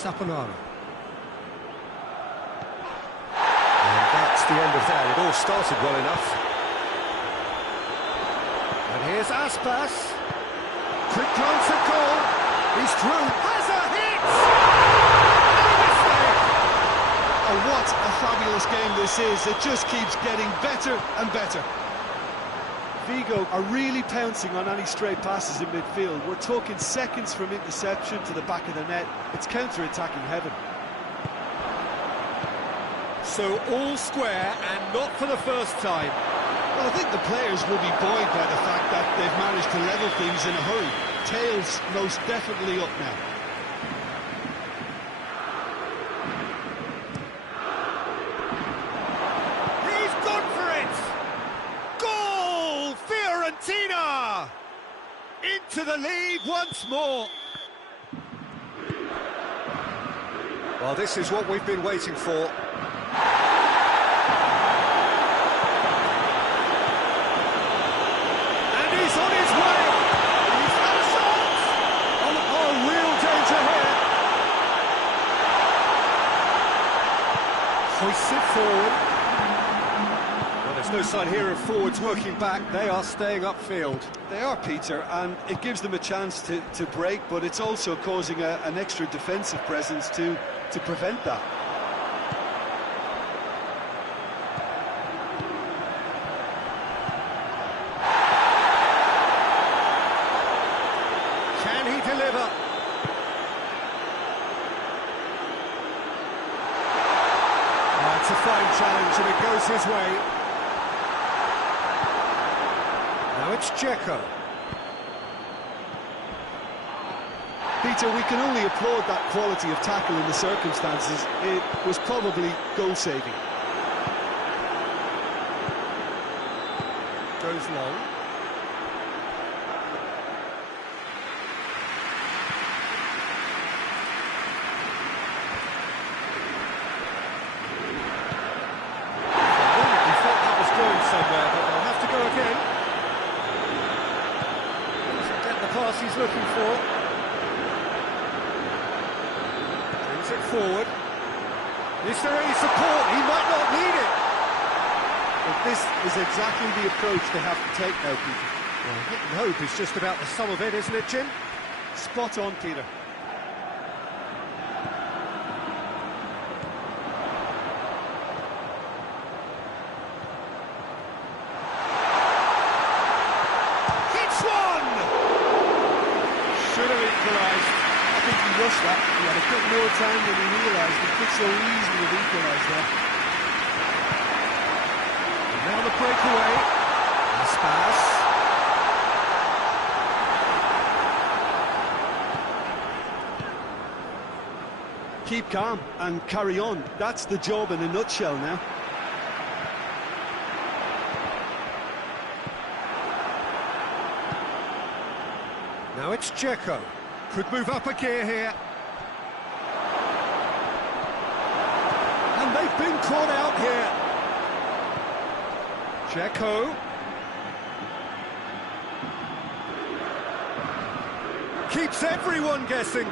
Saponara. And that's the end of that. It all started well enough. And here's Aspas. Quick glance at goal. He's through. Has a hit! Oh, what a fabulous game this is. It just keeps getting better and better. Vigo are really pouncing on any stray passes in midfield. We're talking seconds from interception to the back of the net. It's counter-attacking heaven. So all square, and not for the first time. Well, I think the players will be buoyed by the fact that they've managed to level things in a hurry. Tails most definitely up now. He's gone for it! Goal! Fiorentina! Into the lead once more. Well, this is what we've been waiting for. He's on his way! He's had a shot! Oh, real danger here! Hoists it forward. Well, there's no sign here of forwards working back. They are staying upfield. They are, Peter, and it gives them a chance to break, but it's also causing an extra defensive presence to prevent that. Deliver. Oh, it's a fine challenge and it goes his way. Now it's Dzeko. Peter, we can only applaud that quality of tackle in the circumstances. It was probably goal-saving. Goes long. pass he's looking for. Brings it forward. Is there any support? He might not need it. But this is exactly the approach they have to take now, Peter. Well, hit and hope is just about the sum of it, isn't it, Jim? Spot on, Peter. Hits one! Should have equalised. I think he rushed that. He had a bit more time than he realised. He could so easily have equalised there. And now the breakaway. Aspas. Keep calm and carry on. That's the job in a nutshell now. Now it's Dzeko. Could move up a gear here. And they've been caught out here. Dzeko. Keeps everyone guessing.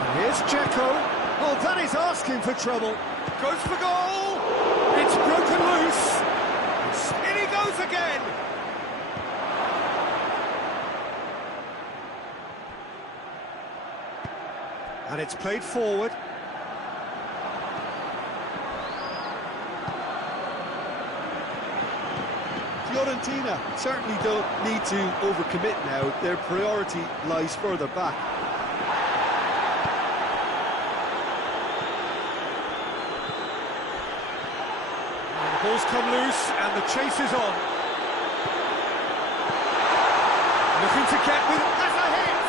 And here's Dzeko. Oh, that is asking for trouble. Goes for goal. It's broken loose. In he goes again. And it's played forward. Fiorentina certainly don't need to overcommit now. Their priority lies further back. The ball's come loose and the chase is on. Looking to get with as a hit.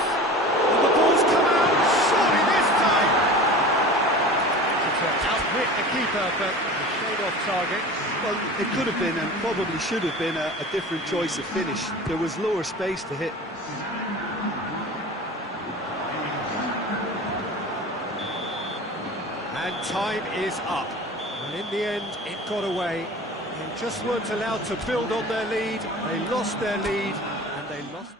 And the ball's come out. Surely this time. To outwit the keeper, but a shade off target. Well, it could have been and probably should have been a different choice of finish. There was lower space to hit. And time is up. And in the end, it got away. They just weren't allowed to build on their lead. They lost their lead, and they lost...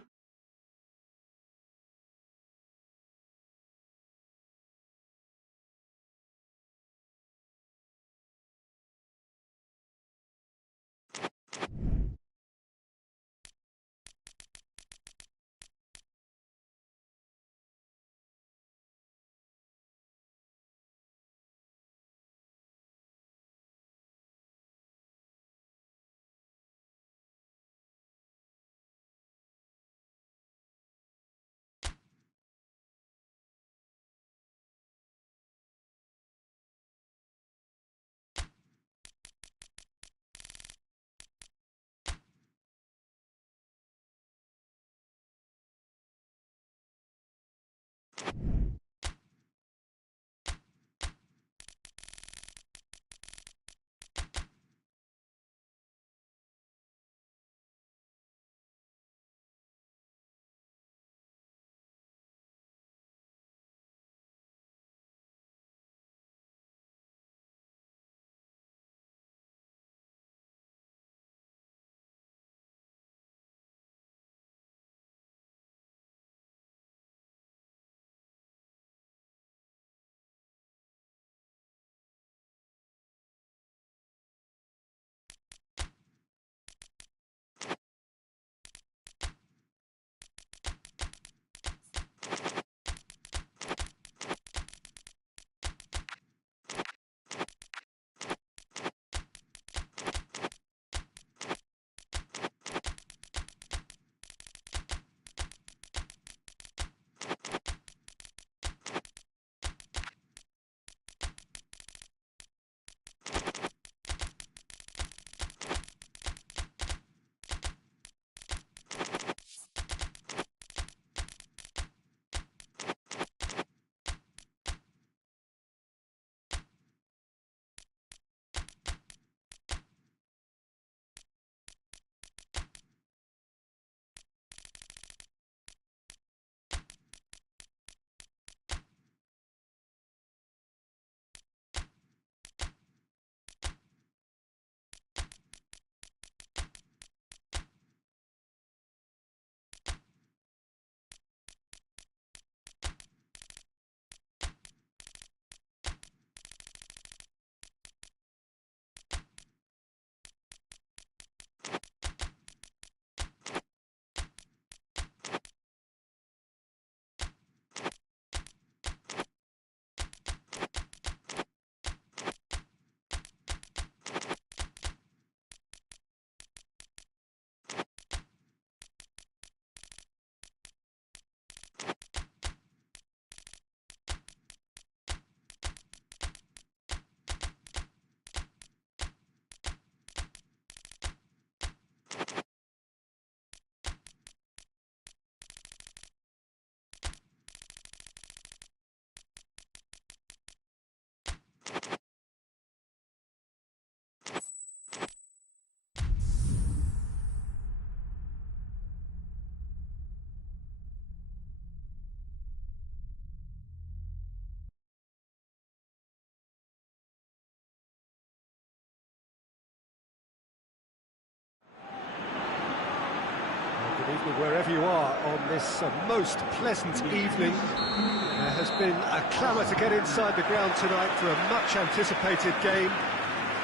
evening, wherever you are on this most pleasant evening. There has been a clamour to get inside the ground tonight for a much-anticipated game.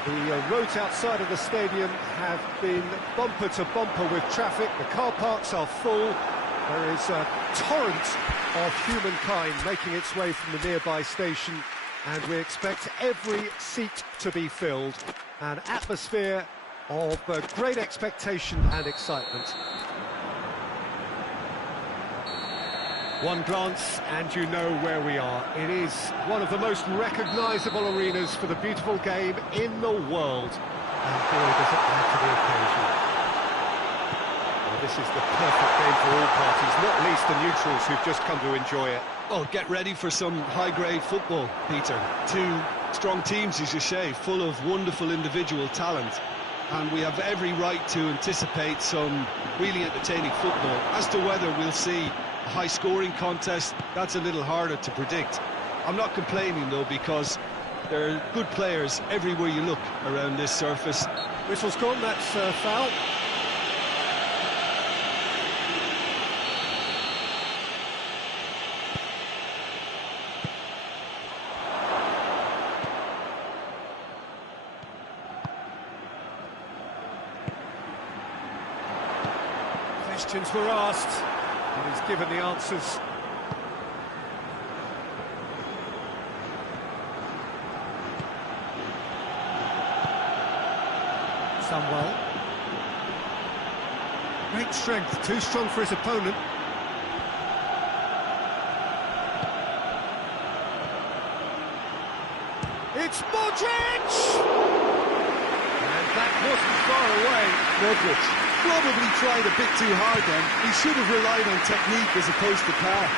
The roads outside of the stadium have been bumper to bumper with traffic. The car parks are full. There is a torrent of humankind making its way from the nearby station, and we expect every seat to be filled. An atmosphere of great expectation and excitement. One glance and you know where we are. It is one of the most recognisable arenas for the beautiful game in the world. And boy, does it add to the occasion. Well, this is the perfect game for all parties, not least the neutrals who've just come to enjoy it. Oh, get ready for some high-grade football, Peter. Two strong teams, as you say, full of wonderful individual talent. And we have every right to anticipate some really entertaining football. As to whether we'll see a high-scoring contest, that's a little harder to predict. I'm not complaining, though, because there are good players everywhere you look around this surface. Whistle's gone, that's foul. Questions were asked, and he's given the answers. Somewell. Great strength, too strong for his opponent. It's Modric! And that wasn't far away. Modric probably tried a bit too hard then. He should have relied on technique as opposed to power.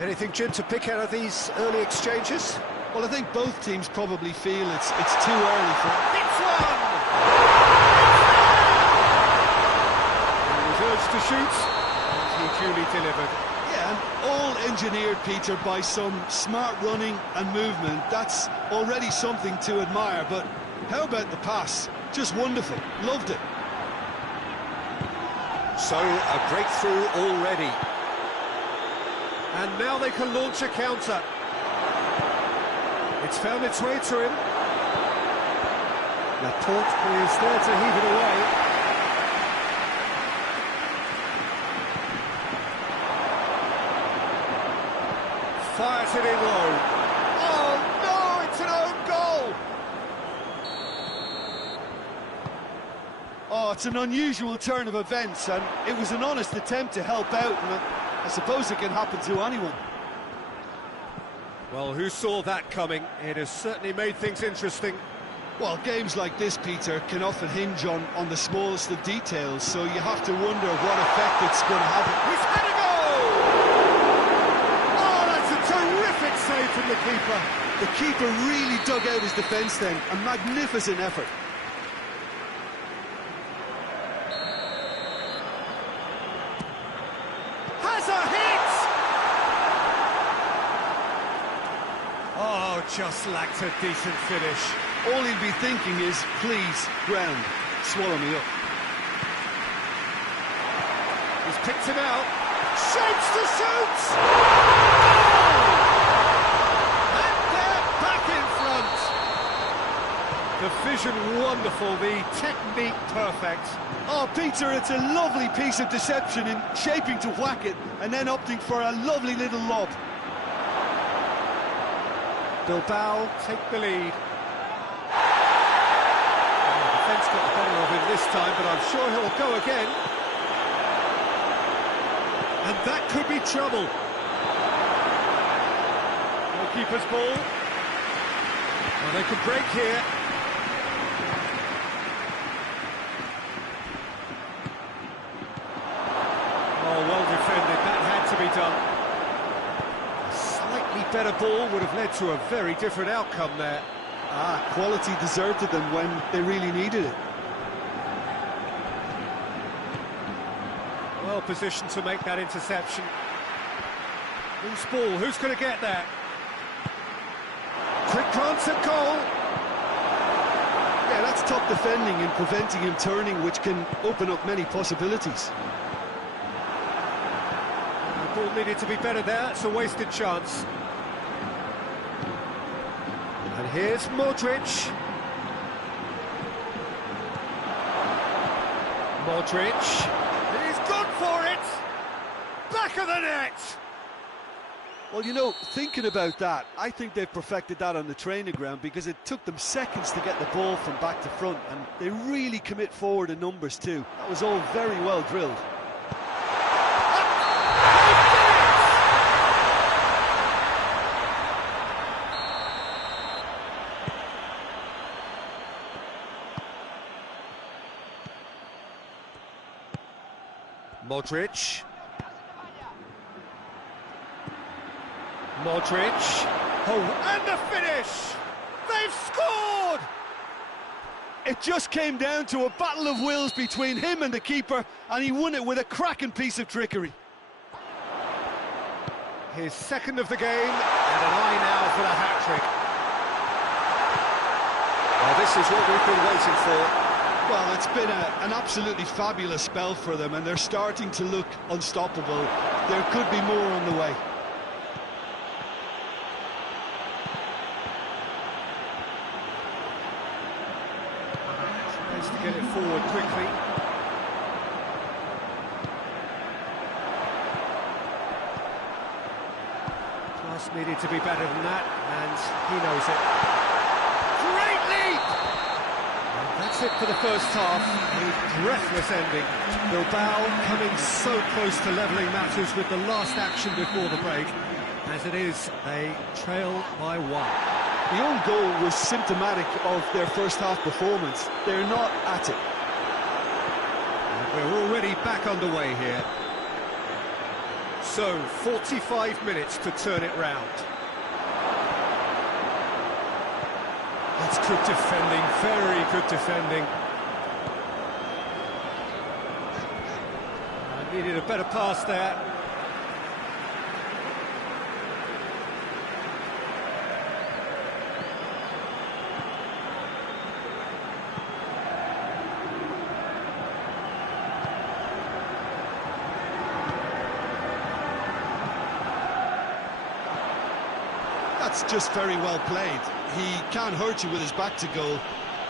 Anything, Jim, to pick out of these early exchanges? Well, I think both teams probably feel it's too early for... It's one! He was urged to shoot, and he duly delivered. Yeah, and all engineered, Peter, by some smart running and movement. That's already something to admire, but how about the pass? Just wonderful. Loved it. So, a breakthrough already. And now they can launch a counter. It's found its way to him. Laporte is there to heave it away. Fires it in low. Oh no, it's an own goal! Oh, it's an unusual turn of events, and it was an honest attempt to help out, and I suppose it can happen to anyone. Well, who saw that coming? It has certainly made things interesting. Well, games like this, Peter, can often hinge on the smallest of details, so you have to wonder what effect it's going to have. He's had a goal! Oh, that's a terrific save from the keeper. The keeper really dug out his defence then. A magnificent effort. Has a hit! Oh, just lacked a decent finish. All he'll be thinking is, please, ground, swallow me up. He's picked him out. Shapes to shoot! And they're back in front. The vision wonderful, the technique perfect. Oh, Peter, it's a lovely piece of deception in shaping to whack it and then opting for a lovely little lob. Bilbao take the lead. The defence got the better of him this time, but I'm sure he'll go again. And that could be trouble. Goalkeeper's ball. Well, they could break here. Oh, well defended. That had to be done. A slightly better ball would have led to a very different outcome there. Ah, quality deserted them when they really needed it. Well positioned to make that interception. Who's ball? Who's going to get that? quick glance at goal. Yeah, that's top defending and preventing him turning, which can open up many possibilities. The ball needed to be better there, it's a wasted chance. And here's Modric. Modric, and he's gone for it! Back of the net! Well, you know, thinking about that, I think they've perfected that on the training ground because it took them seconds to get the ball from back to front, and they really commit forward in numbers too. That was all very well drilled. Modric. Modric. Oh, and the finish! They've scored! It just came down to a battle of wills between him and the keeper, and he won it with a cracking piece of trickery. His second of the game, and an eye now for the hat-trick. Well, this is what we've been waiting for. Well, it's been an absolutely fabulous spell for them, and they're starting to look unstoppable. There could be more on the way. Tries to get it forward quickly. Class needed to be better than that, and he knows it. Great leap! That's it for the first half, a breathless ending. Bilbao coming so close to levelling matters with the last action before the break. As it is, they trail by one. The own goal was symptomatic of their first half performance. They're not at it. And we're already back underway here. So, 45 minutes to turn it round. That's good defending, very good defending. I needed a better pass there. That's just very well played. He can't hurt you with his back to goal,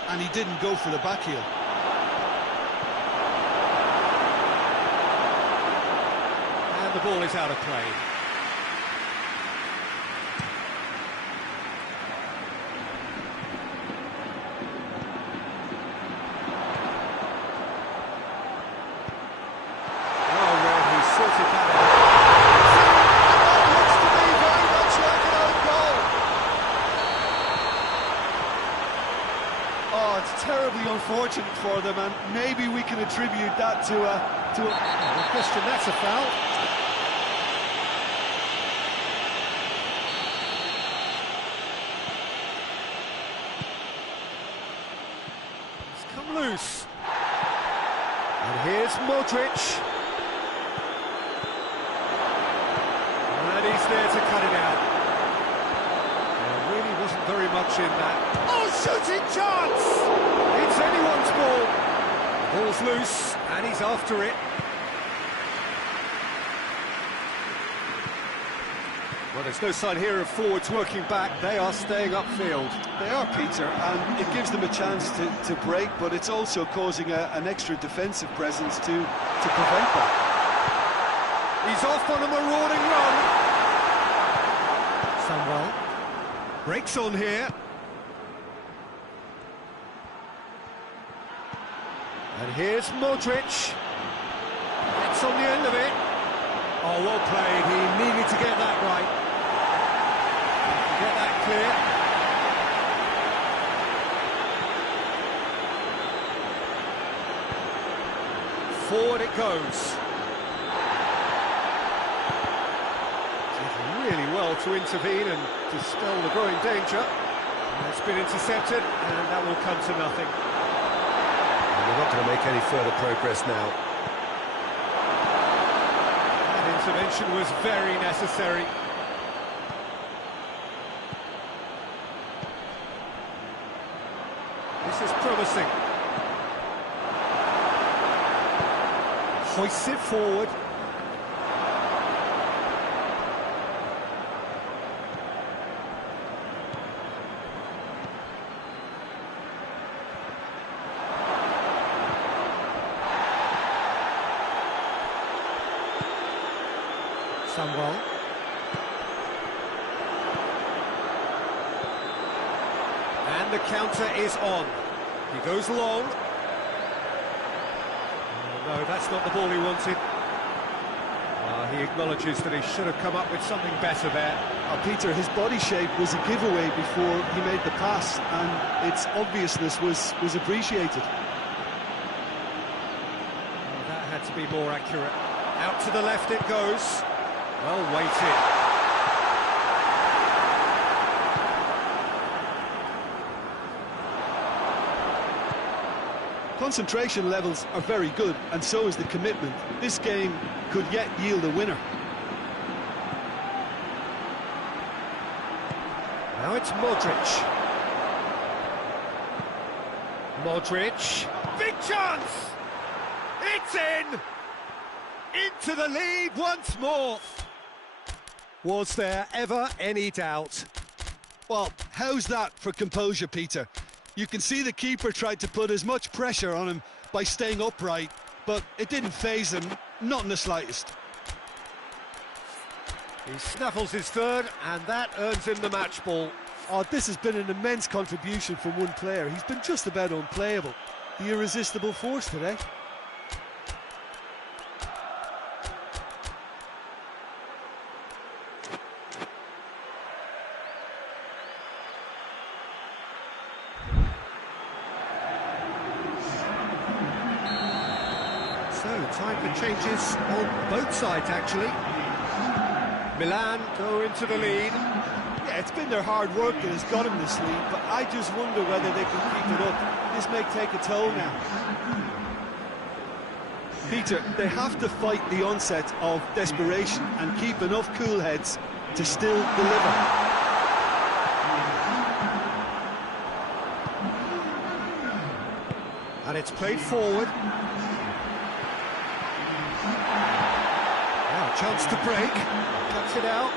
and he didn't go for the back heel. And the ball is out of play. Oh, Red, he sorted that out. Terribly unfortunate for them, and maybe we can attribute that to a... No question, that's a foul. It's come loose. And here's Modric. And he's there to cut it out. There really wasn't very much in that. Oh, shooting chance! It's anyone's ball. Ball's loose, and he's after it. Well, there's no sign here of forwards working back. They are staying upfield. They are, Peter, and it gives them a chance to break, but it's also causing an extra defensive presence to prevent that. He's off on a marauding run. Sunwell breaks on here. And here's Modric. Gets on the end of it. Oh, well played. He needed to get that right. Get that clear. Forward it goes. Did really well to intervene and dispel the growing danger. And it's been intercepted, and that will come to nothing. They're not going to make any further progress now. That intervention was very necessary. This is promising. Hoists it forward. Samuel. And the counter is on. He goes long. Oh, no, that's not the ball he wanted. He acknowledges that he should have come up with something better there. Peter, his body shape was a giveaway before he made the pass, and its obviousness was appreciated. Oh, that had to be more accurate. Out to the left it goes. Well weighted. Concentration levels are very good, and so is the commitment. This game could yet yield a winner. Now it's Modric. Modric. Big chance! It's in! Into the lead once more. Was there ever any doubt? Well, how's that for composure, Peter? You can see the keeper tried to put as much pressure on him by staying upright, but it didn't faze him, not in the slightest. He snaffles his third, and that earns him the match ball. Oh, this has been an immense contribution from one player. He's been just about unplayable. The irresistible force today. So, time for changes on both sides, actually. Milan go into the lead. Yeah, it's been their hard work that has got them this lead, but I just wonder whether they can keep it up. This may take a toll now. Peter, they have to fight the onset of desperation and keep enough cool heads to still deliver. And it's played forward. Now, chance to break. Cuts it out.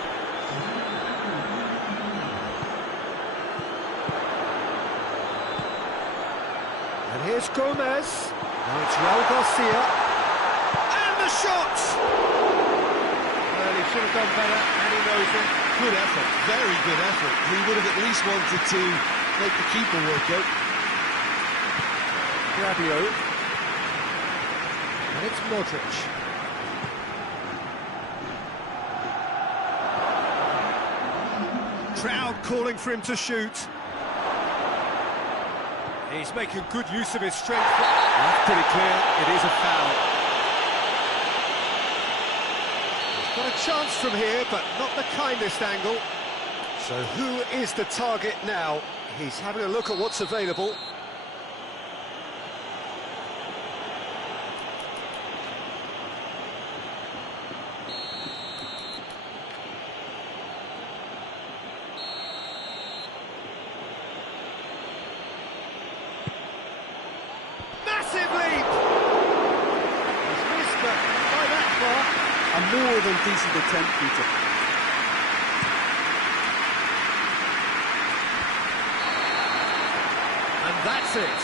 And here's Gomez. Now it's Raul Garcia. And the shot! Well, he should have done better, and he knows it. Good effort, very good effort. He would have at least wanted to make the keeper work out. Rabio. And it's Modric. Crowd calling for him to shoot. He's making good use of his strength. That's pretty clear, it is a foul. He's got a chance from here, but not the kindest angle. So who is the target now? He's having a look at what's available. A more than decent attempt, Peter. And that's it.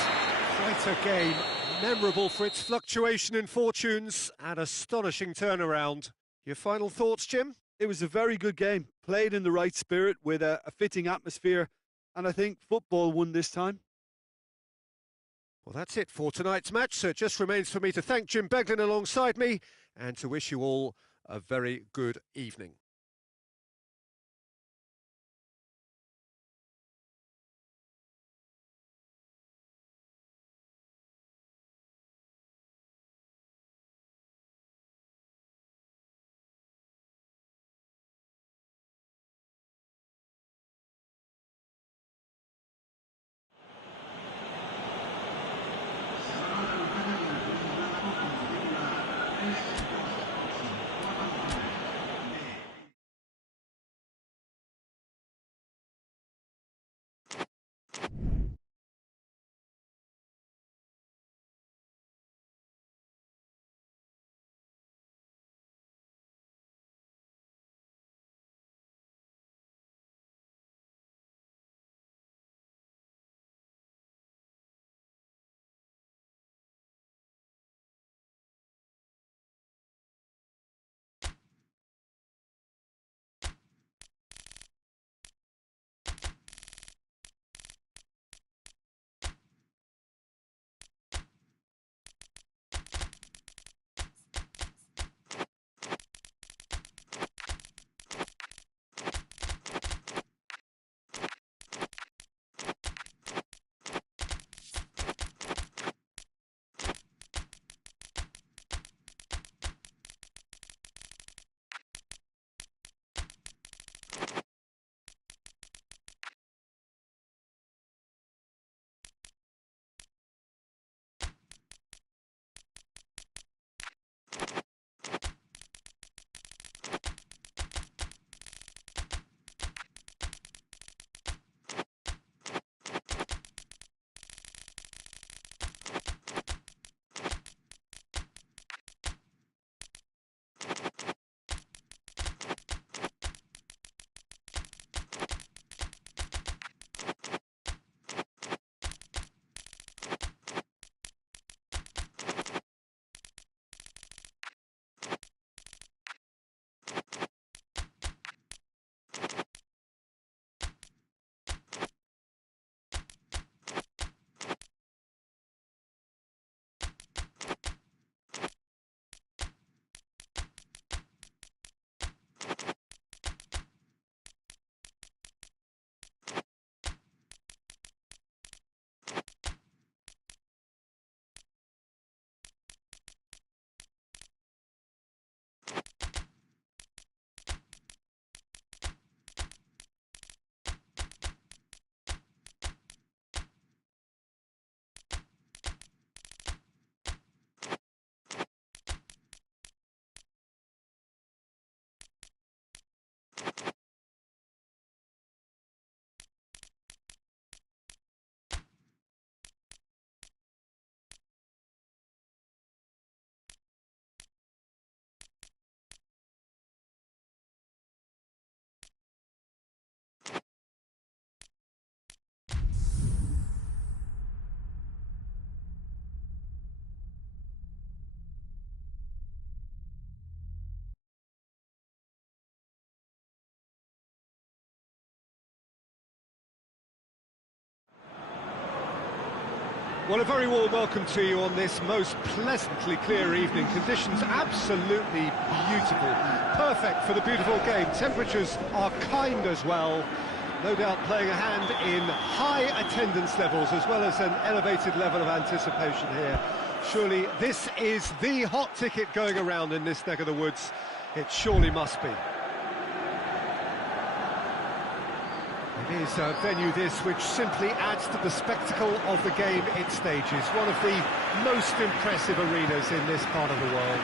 Quite a game. Memorable for its fluctuation in fortunes and astonishing turnaround. Your final thoughts, Jim? It was a very good game. Played in the right spirit with a fitting atmosphere. And I think football won this time. Well, that's it for tonight's match. So it just remains for me to thank Jim Beglin alongside me and to wish you all a very good evening. Well, a very warm welcome to you on this most pleasantly clear evening. Conditions absolutely beautiful. Perfect for the beautiful game. Temperatures are kind as well. No doubt playing a hand in high attendance levels as well as an elevated level of anticipation here. Surely this is the hot ticket going around in this neck of the woods. It surely must be. It is a venue this which simply adds to the spectacle of the game it stages. One of the most impressive arenas in this part of the world.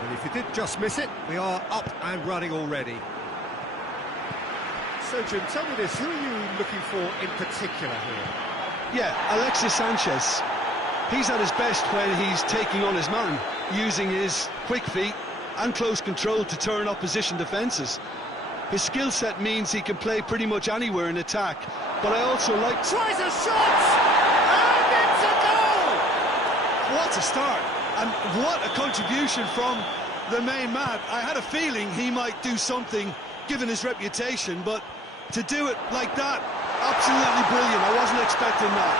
And if you did just miss it, we are up and running already. So Jim, tell me this, who are you looking for in particular here? Yeah, Alexis Sanchez. He's at his best when he's taking on his man, using his quick feet and close control to turn opposition defences. His skill set means he can play pretty much anywhere in attack, but I also like... Tries a shot! And it's a goal! What a start, and what a contribution from the main man. I had a feeling he might do something, given his reputation, but to do it like that, absolutely brilliant. I wasn't expecting that.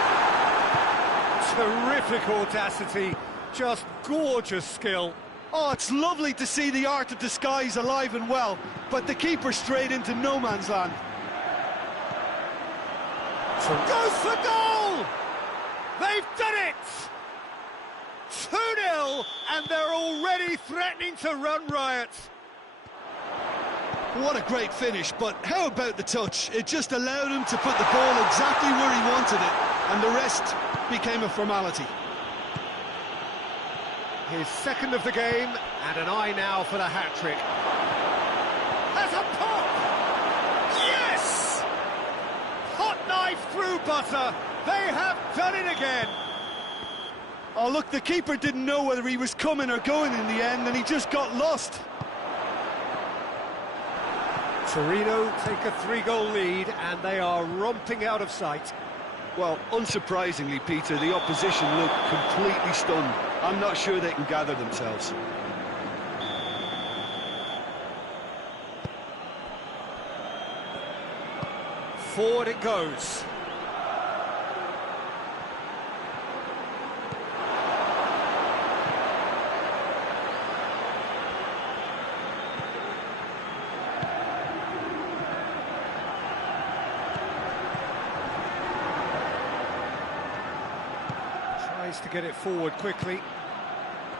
Terrific audacity, just gorgeous skill. Oh, it's lovely to see the art of disguise alive and well, but the keeper straight into no man's land. Goes for goal! They've done it! 2-0, and they're already threatening to run riot. What a great finish, but how about the touch? It just allowed him to put the ball exactly where he wanted it, and the rest became a formality. His second of the game, and an eye now for the hat-trick. Has a pop! Yes! Hot knife through butter. They have done it again. Oh, look, the keeper didn't know whether he was coming or going in the end, and he just got lost. Torino take a 3-goal lead, and they are romping out of sight. Well, unsurprisingly, Peter, the opposition look completely stunned. I'm not sure they can gather themselves. Forward it goes. To get it forward quickly,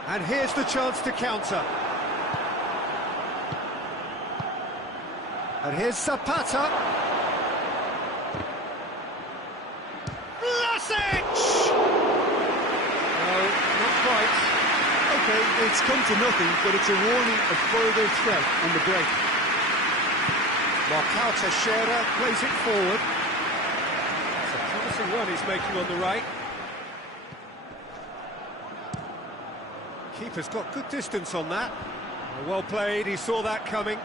and here's the chance to counter, and here's Zapata. Vlasic! No, not quite. Okay, it's come to nothing, but it's a warning of further threat on the break. Marcao Teixeira plays it forward. It's a promising run he's making on the right. Keeper's got good distance on that. Well played, he saw that coming.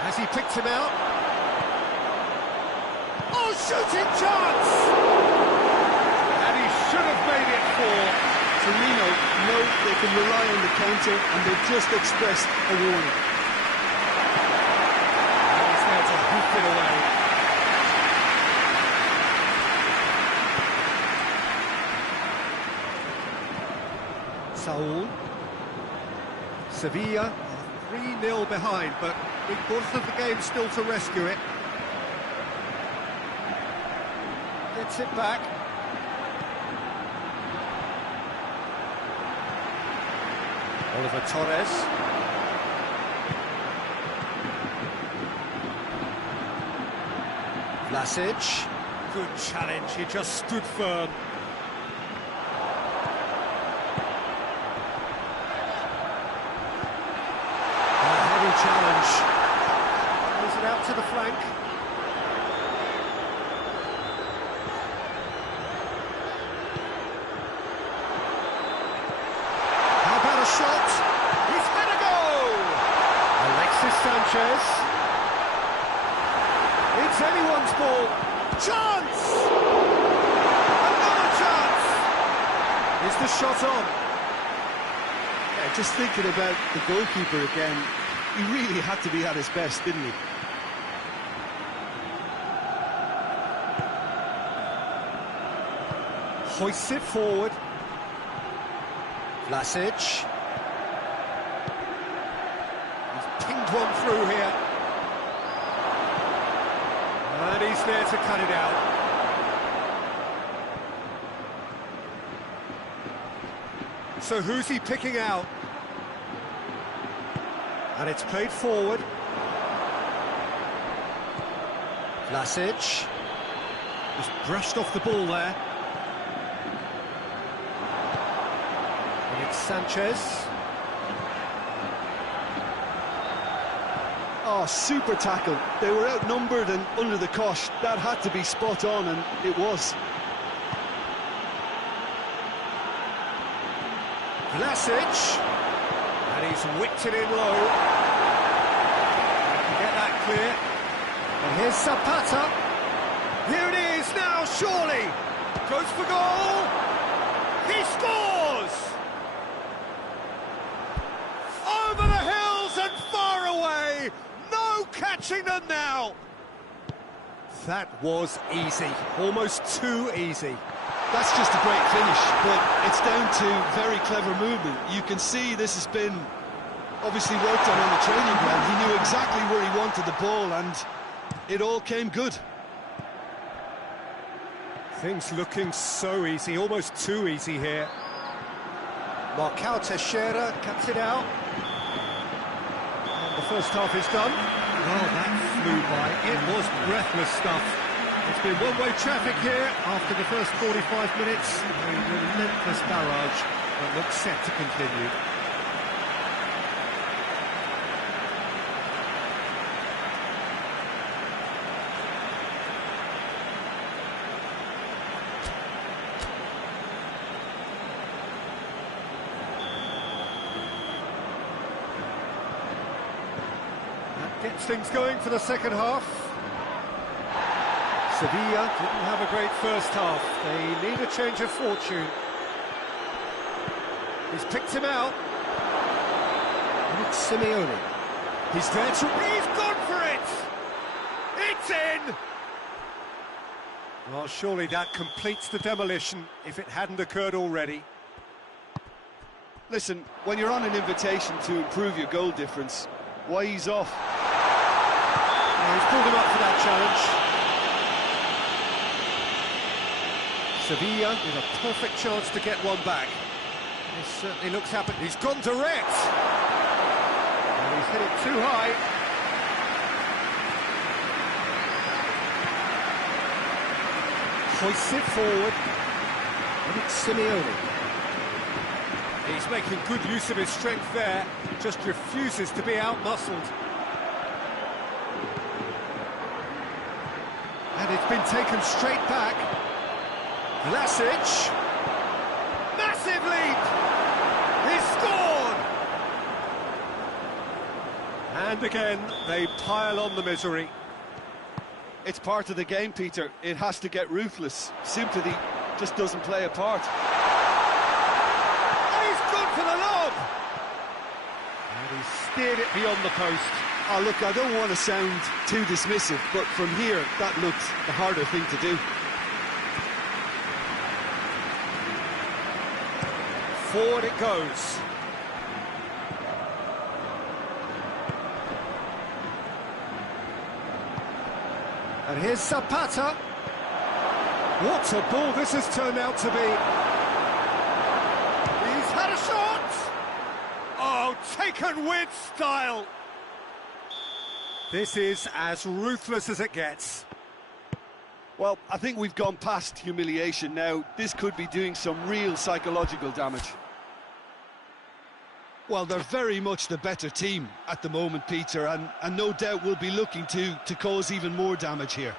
Has he picked him out? Oh, shooting chance! And he should have made it 4. Torino know they can rely on the counter, and they've just expressed a warning. And he's there to hoof it away. Saul. Sevilla are 3-0 behind, but big portion of the game still to rescue it. Gets it back. Oliver Torres. Vlasic. Good challenge, he just stood firm. Challenge. Plays it out to the flank. How about a shot? He's had a goal! Alexis Sanchez. It's anyone's ball. Chance! Another chance! Is the shot on? Yeah, just thinking about the goalkeeper again. He really had to be at his best, didn't he? Hoists it forward. Vlasic. He's pinged one through here. And he's there to cut it out. So who's he picking out? And it's played forward. Vlasic. Just brushed off the ball there. And it's Sanchez. Oh, super tackle. They were outnumbered and under the cosh. That had to be spot on, and it was. Vlasic. And he's whipped it in low. Get that clear. And here's Zapata. Here it is now, surely. Goes for goal. He scores! Over the hills and far away. No catching them now. That was easy. Almost too easy. That's just a great finish, but it's down to very clever movement. You can see this has been obviously worked on the training ground. He knew exactly where he wanted the ball, and it all came good. Things looking so easy, almost too easy here. Marcao Teixeira cuts it out. And the first half is done. Well, that flew by. It was breathless stuff. It's been one-way traffic here after the first 45 minutes. A relentless barrage that looks set to continue. That gets things going for the second half. Sevilla didn't have a great first half. They need a change of fortune. He's picked him out. And it's Simeone. He's there to... He's gone for it! It's in! Well, surely that completes the demolition, if it hadn't occurred already. Listen, when you're on an invitation to improve your goal difference, why ease off? Yeah, he's pulled him up for that challenge. Sevilla with a perfect chance to get one back. He certainly looks happy. He's gone direct. And he's hit it too high. Hoists it forward. And it's Simeone. He's making good use of his strength there. Just refuses to be out-muscled. And it's been taken straight back. Vlasic, massive lead, he's scored! And again, they pile on the misery. It's part of the game, Peter. It has to get ruthless. Sympathy just doesn't play a part. And he's gone for the lob! And he steered it beyond the post. Oh, look, I don't want to sound too dismissive, but from here, that looked the harder thing to do. Forward it goes. And here's Zapata. What a ball this has turned out to be. He's had a shot. Oh, taken with style. This is as ruthless as it gets. Well, I think we've gone past humiliation now. This could be doing some real psychological damage. Well, they're very much the better team at the moment, Peter, and no doubt will be looking to cause even more damage here.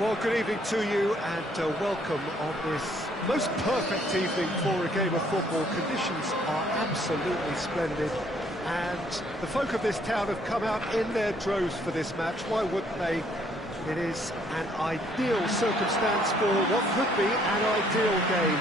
Well, good evening to you and welcome on this most perfect evening for a game of football. Conditions are absolutely splendid and the folk of this town have come out in their droves for this match. Why wouldn't they? It is an ideal circumstance for what could be an ideal game.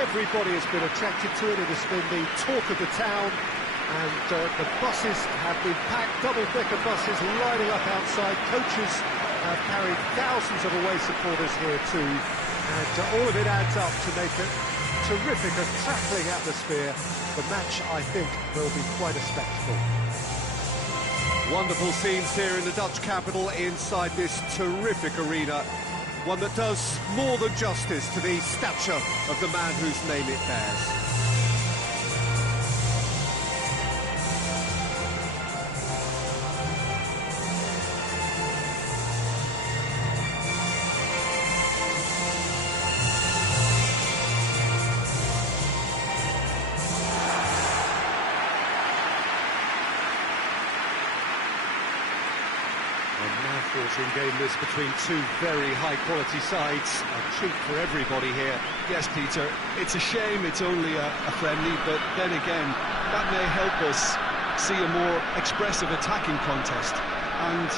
Everybody has been attracted to it. It has been the talk of the town, and the buses have been packed, double-decker buses lining up outside. Coaches have carried thousands of away supporters here too, and all of it adds up to make it terrific, a crackling atmosphere. The match, I think, will be quite a spectacle. Wonderful scenes here in the Dutch capital inside this terrific arena. One that does more than justice to the stature of the man whose name it bears. Game this between two very high-quality sides. A treat for everybody here. Yes, Peter, it's a shame it's only a friendly, but then again, that may help us see a more expressive attacking contest. And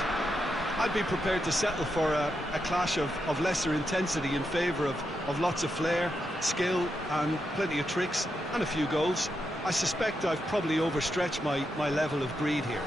I'd be prepared to settle for a clash of lesser intensity in favour of lots of flair, skill, and plenty of tricks, and a few goals. I suspect I've probably overstretched my level of greed here.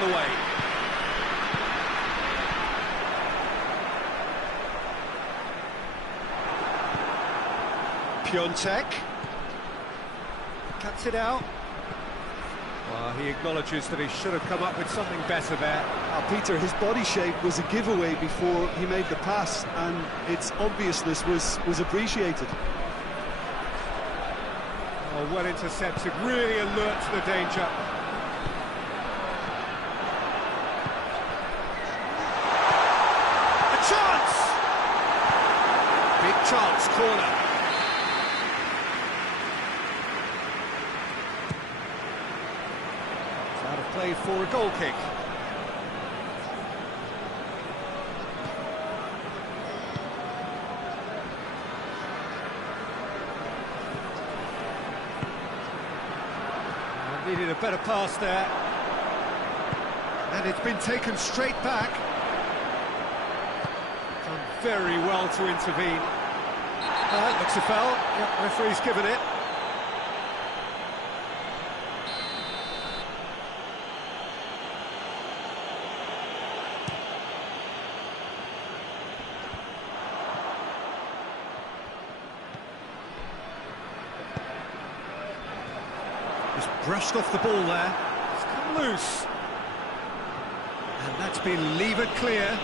The way. P.Tan cuts it out. Well, he acknowledges that he should have come up with something better there. Peter, his body shape was a giveaway before he made the pass, and its obviousness was appreciated. Oh, well intercepted, really alert to the danger. Chance, corner. It's out of play for a goal kick. Needed a better pass there. And it's been taken straight back. Done very well to intervene. Looks a foul. Yep, referee's given it. Just brushed off the ball there. It's come loose. And that's been levered clear.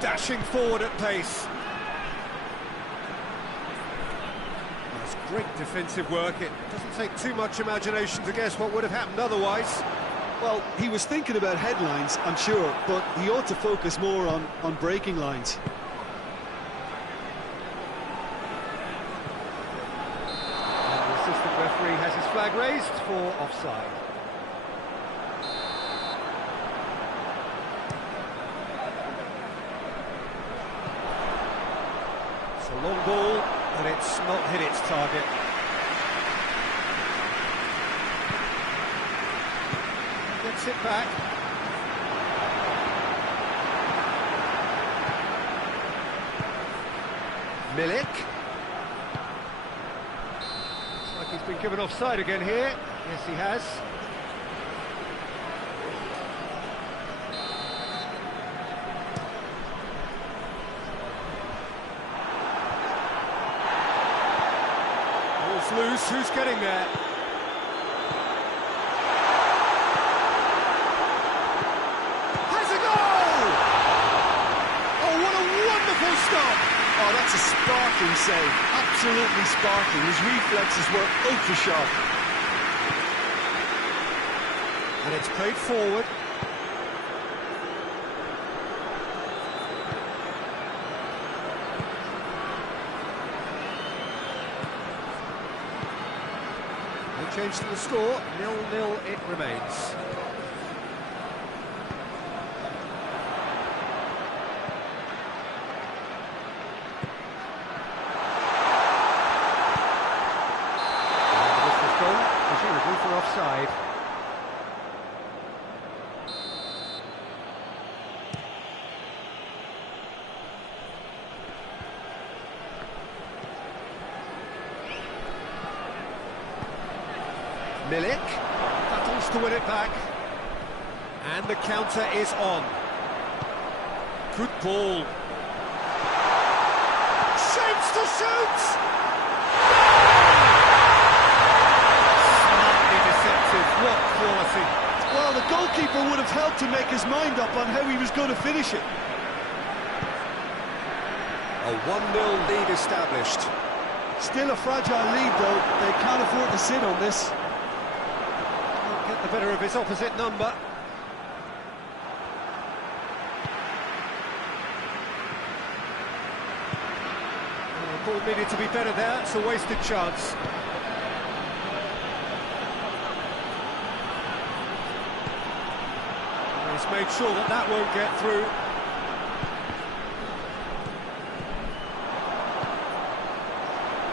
Dashing forward at pace. That's great defensive work. It doesn't take too much imagination to guess what would have happened otherwise. Well, he was thinking about headlines, I'm sure, but he ought to focus more on breaking lines. And the assistant referee has his flag raised for offside. Long ball, but it's not hit its target. Gets it back. Milik. Looks like he's been given offside again here. Yes, he has. It's loose, who's getting there? Has a goal! Oh, what a wonderful stop! Oh, that's a sparkling save, absolutely sparkling. His reflexes were ultra sharp. And it's played forward. No change to the score, 0-0 it remains. Presumably for offside. Milik battles to win it back, and the counter is on. Good ball. Shapes to shoot! Slightly deceptive, what quality. Well, the goalkeeper would have helped to make his mind up on how he was going to finish it. A 1-0 lead established. Still a fragile lead, though. They can't afford to sit on this. Can't get the better of his opposite number. The ball needed to be better there, it's a wasted chance. He's made sure that that won't get through.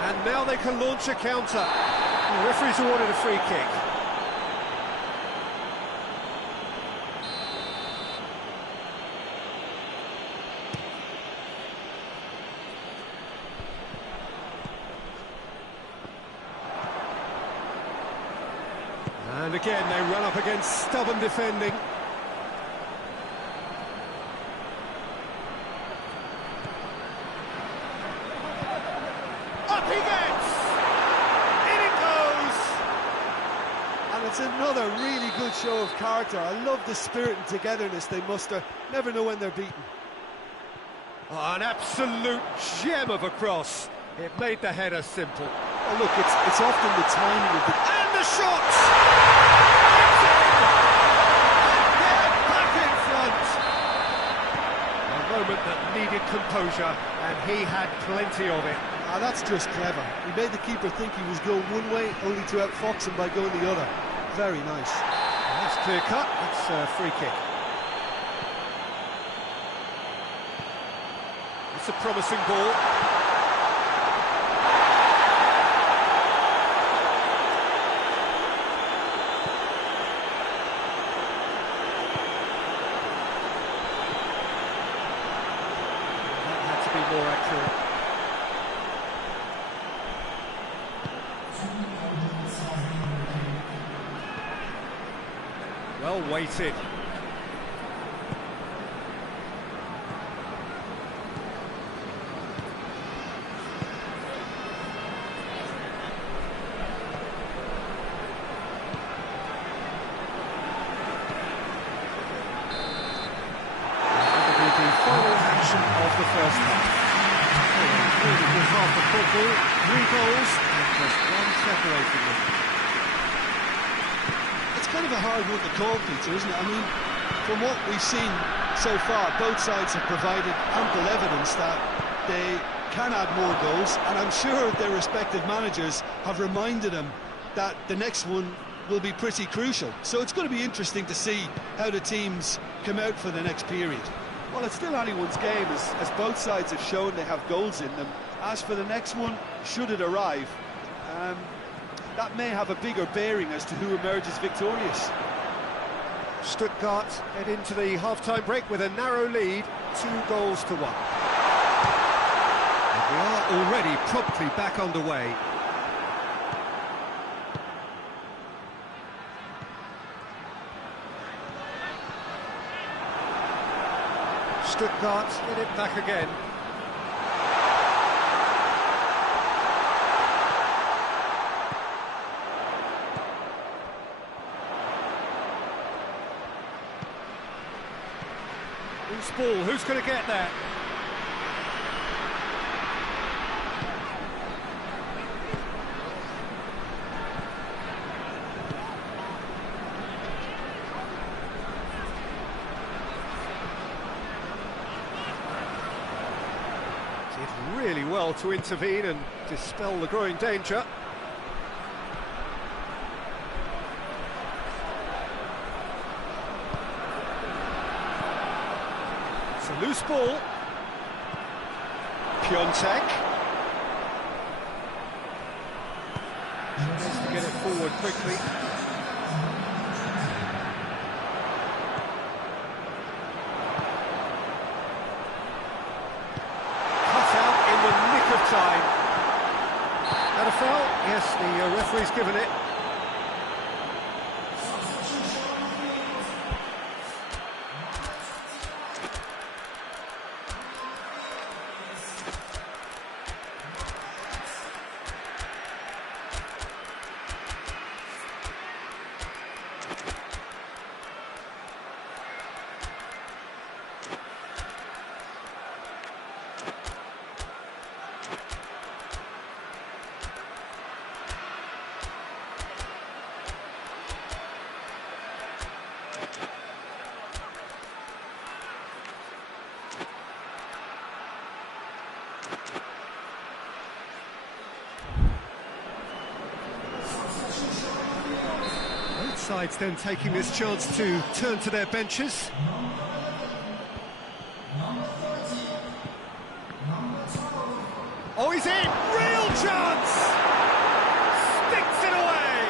And now they can launch a counter. The referee's awarded a free kick. And again, they run up against stubborn defending. Up he gets! In it goes! And it's another really good show of character. I love the spirit and togetherness they muster. Never know when they're beaten. Oh, an absolute gem of a cross. It made the header simple. Oh, look, it's often the timing of the... And the shot! It's in! They're back in front! A moment that needed composure, and he had plenty of it. Ah, that's just clever. He made the keeper think he was going one way, only to outfox him by going the other. Very nice. That's clear cut. That's a free kick. It's a promising ball. That had to be more accurate. Well weighted. The final action of the first half. Really good half of football, 3 goals and just one separating them. It's kind of a hard one to call, Peter, isn't it? I mean, from what we've seen so far, both sides have provided ample evidence that they can add more goals, and I'm sure their respective managers have reminded them that the next one will be pretty crucial. So it's going to be interesting to see how the teams come out for the next period. Well, it's still anyone's game, as both sides have shown they have goals in them. As for the next one, should it arrive, that may have a bigger bearing as to who emerges victorious. Stuttgart head into the half-time break with a narrow lead, 2-1. And we are already promptly back underway. Stuttgart get it back again. loose ball. Who's going to get that? Did really well to intervene and dispel the growing danger. It's a loose ball. P.Tan. Tries to get it forward quickly. Time. And a foul? Yes, the referee's given it. Both sides then taking this chance to turn to their benches. Oh, he's in! Real chance! Sticks it away!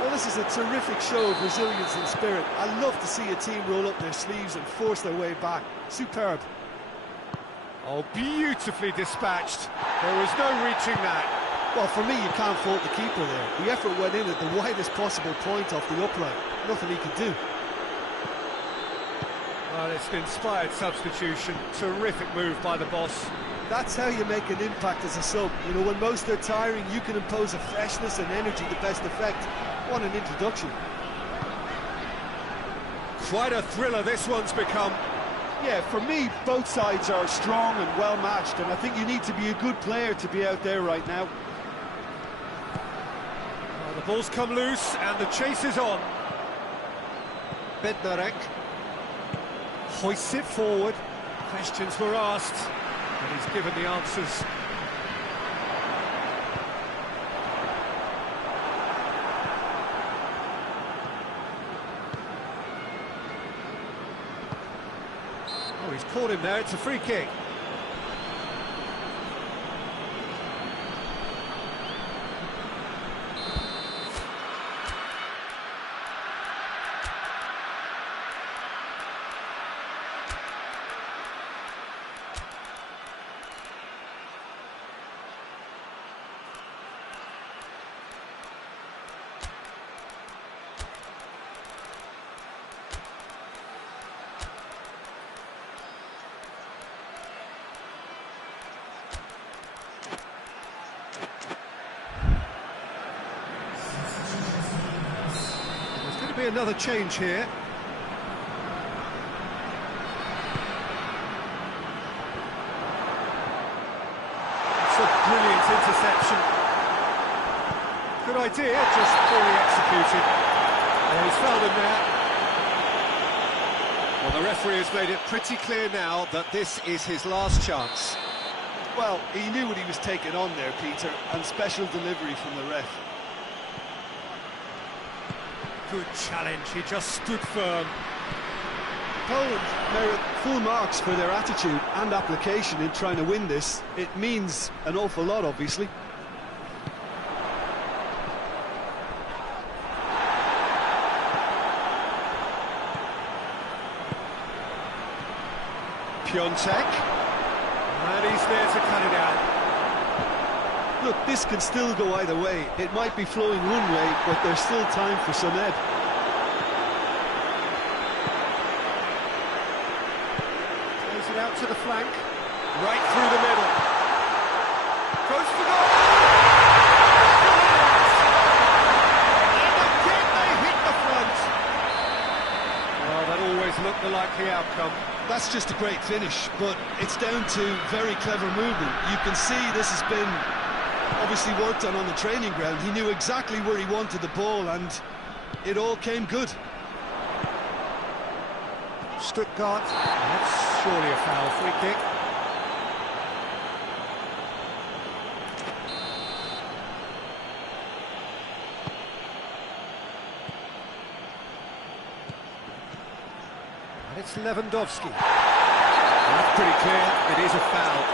Well, this is a terrific show of resilience and spirit. I love to see a team roll up their sleeves and force their way back. Superb. Oh, beautifully dispatched. There was no reaching that. Well, for me, you can't fault the keeper there. The effort went in at the widest possible point off the upright. Nothing he could do. Well, it's an inspired substitution. Terrific move by the boss. That's how you make an impact as a sub. You know, when most are tiring, you can impose a freshness and energy to best effect. What an introduction. Quite a thriller this one's become. Yeah, for me, both sides are strong and well-matched, and I think you need to be a good player to be out there right now. Well, the ball's come loose, and the chase is on. Bednarek hoists it forward. Questions were asked, and he's given the answers. Oh, he's caught him there, it's a free kick. Be another change here. It's a brilliant interception. Good idea, just poorly executed. Oh, he's fouled him there. Well, the referee has made it pretty clear now that this is his last chance. Well, he knew what he was taking on there, Peter, and special delivery from the ref. Good challenge, he just stood firm. Poland merit full marks for their attitude and application in trying to win this. It means an awful lot, obviously. P.Tan, and he's there to cut it out. Look, this can still go either way. It might be flowing one way, but there's still time for some ebb. Plays it out to the flank, right through the middle. Goes for goal! And again they hit the front. Well, that always looked the likely outcome. That's just a great finish, but it's down to very clever movement. You can see this has been obviously worked on the training ground. He knew exactly where he wanted the ball, and it all came good. Stuttgart, that's surely a foul. Free kick. And it's Lewandowski. That's pretty clear, it is a foul.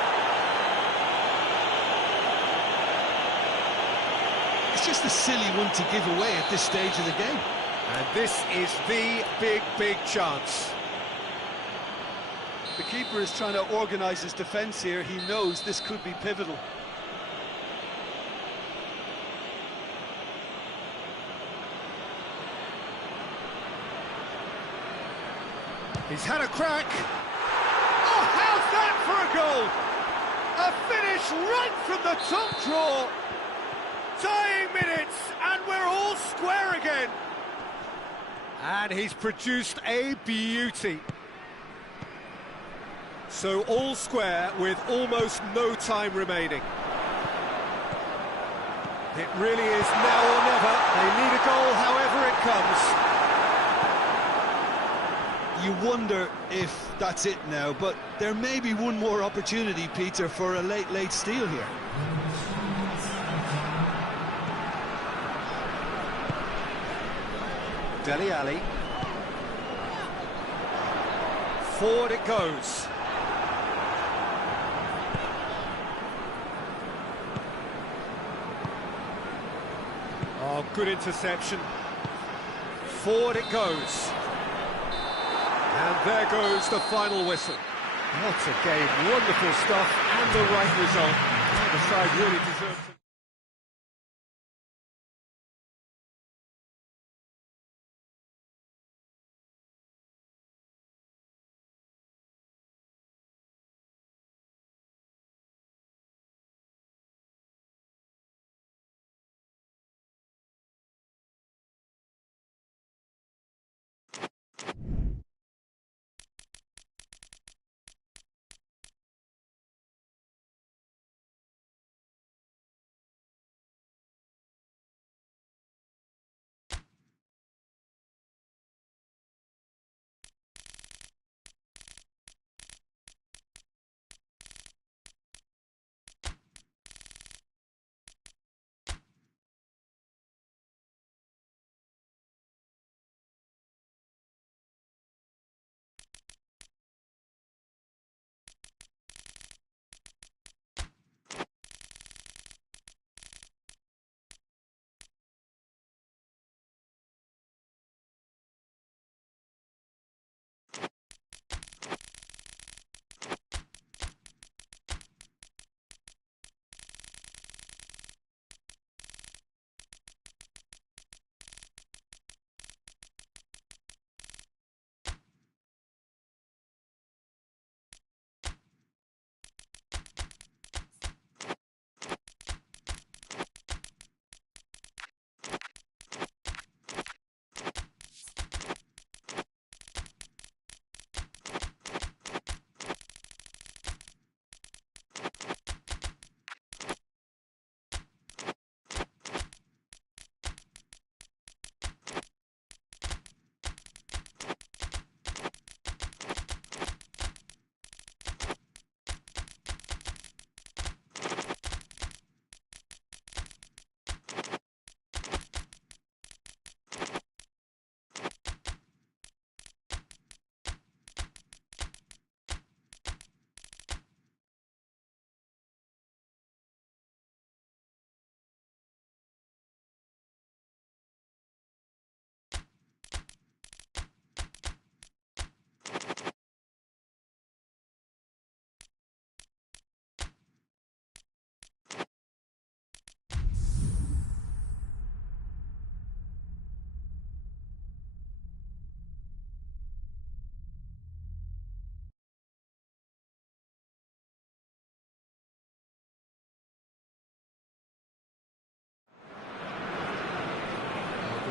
It's just a silly one to give away at this stage of the game. And this is the big chance. The keeper is trying to organise his defence here. He knows this could be pivotal. He's had a crack. Oh, how's that for a goal? A finish right from the top draw. Dying minutes, and we're all square again. And he's produced a beauty. So all square with almost no time remaining. It really is now or never. They need a goal however it comes. You wonder if that's it now, but there may be one more opportunity, Peter, for a late steal here. Dele Alli. Forward it goes. Oh, good interception. Forward it goes. And there goes the final whistle. What a game, wonderful stuff, and the right result. The side really deserves it.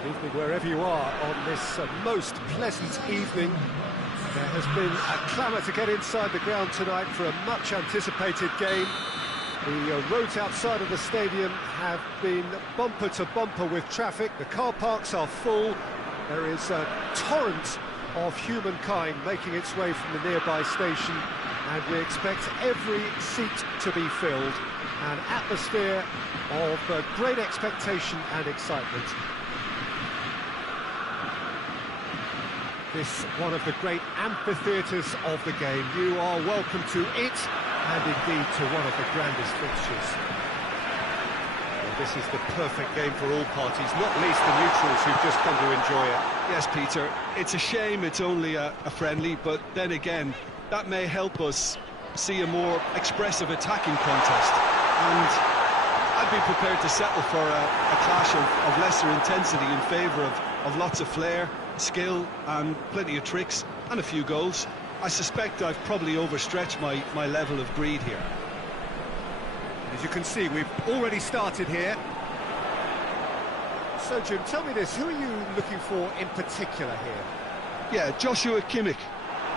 Good evening wherever you are on this most pleasant evening. There has been a clamour to get inside the ground tonight for a much-anticipated game. The roads outside of the stadium have been bumper to bumper with traffic. The car parks are full. There is a torrent of humankind making its way from the nearby station, and we expect every seat to be filled. An atmosphere of great expectation and excitement. This one of the great amphitheatres of the game. You are welcome to it, and indeed to one of the grandest fixtures. Well, this is the perfect game for all parties, not least the neutrals who've just come to enjoy it. Yes, Peter, it's a shame it's only a friendly, but then again, that may help us see a more expressive attacking contest. And I'd be prepared to settle for a clash of lesser intensity in favour of lots of flair, skill and plenty of tricks and a few goals. I suspect I've probably overstretched my level of greed here. As you can see, we've already started here. So, Jim, tell me this, who are you looking for in particular here? Yeah, Joshua Kimmich.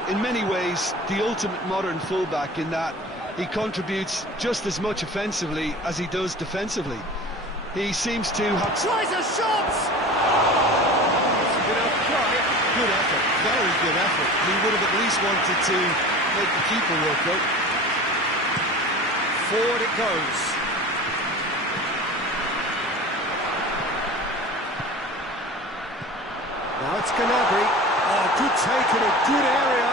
In many ways, the ultimate modern fullback in that he contributes just as much offensively as he does defensively. He seems to have... Tries a shot! Good effort, very good effort. He would have at least wanted to make the keeper work, though. Forward it goes. Now it's Gnabry. Oh, good take in a good area.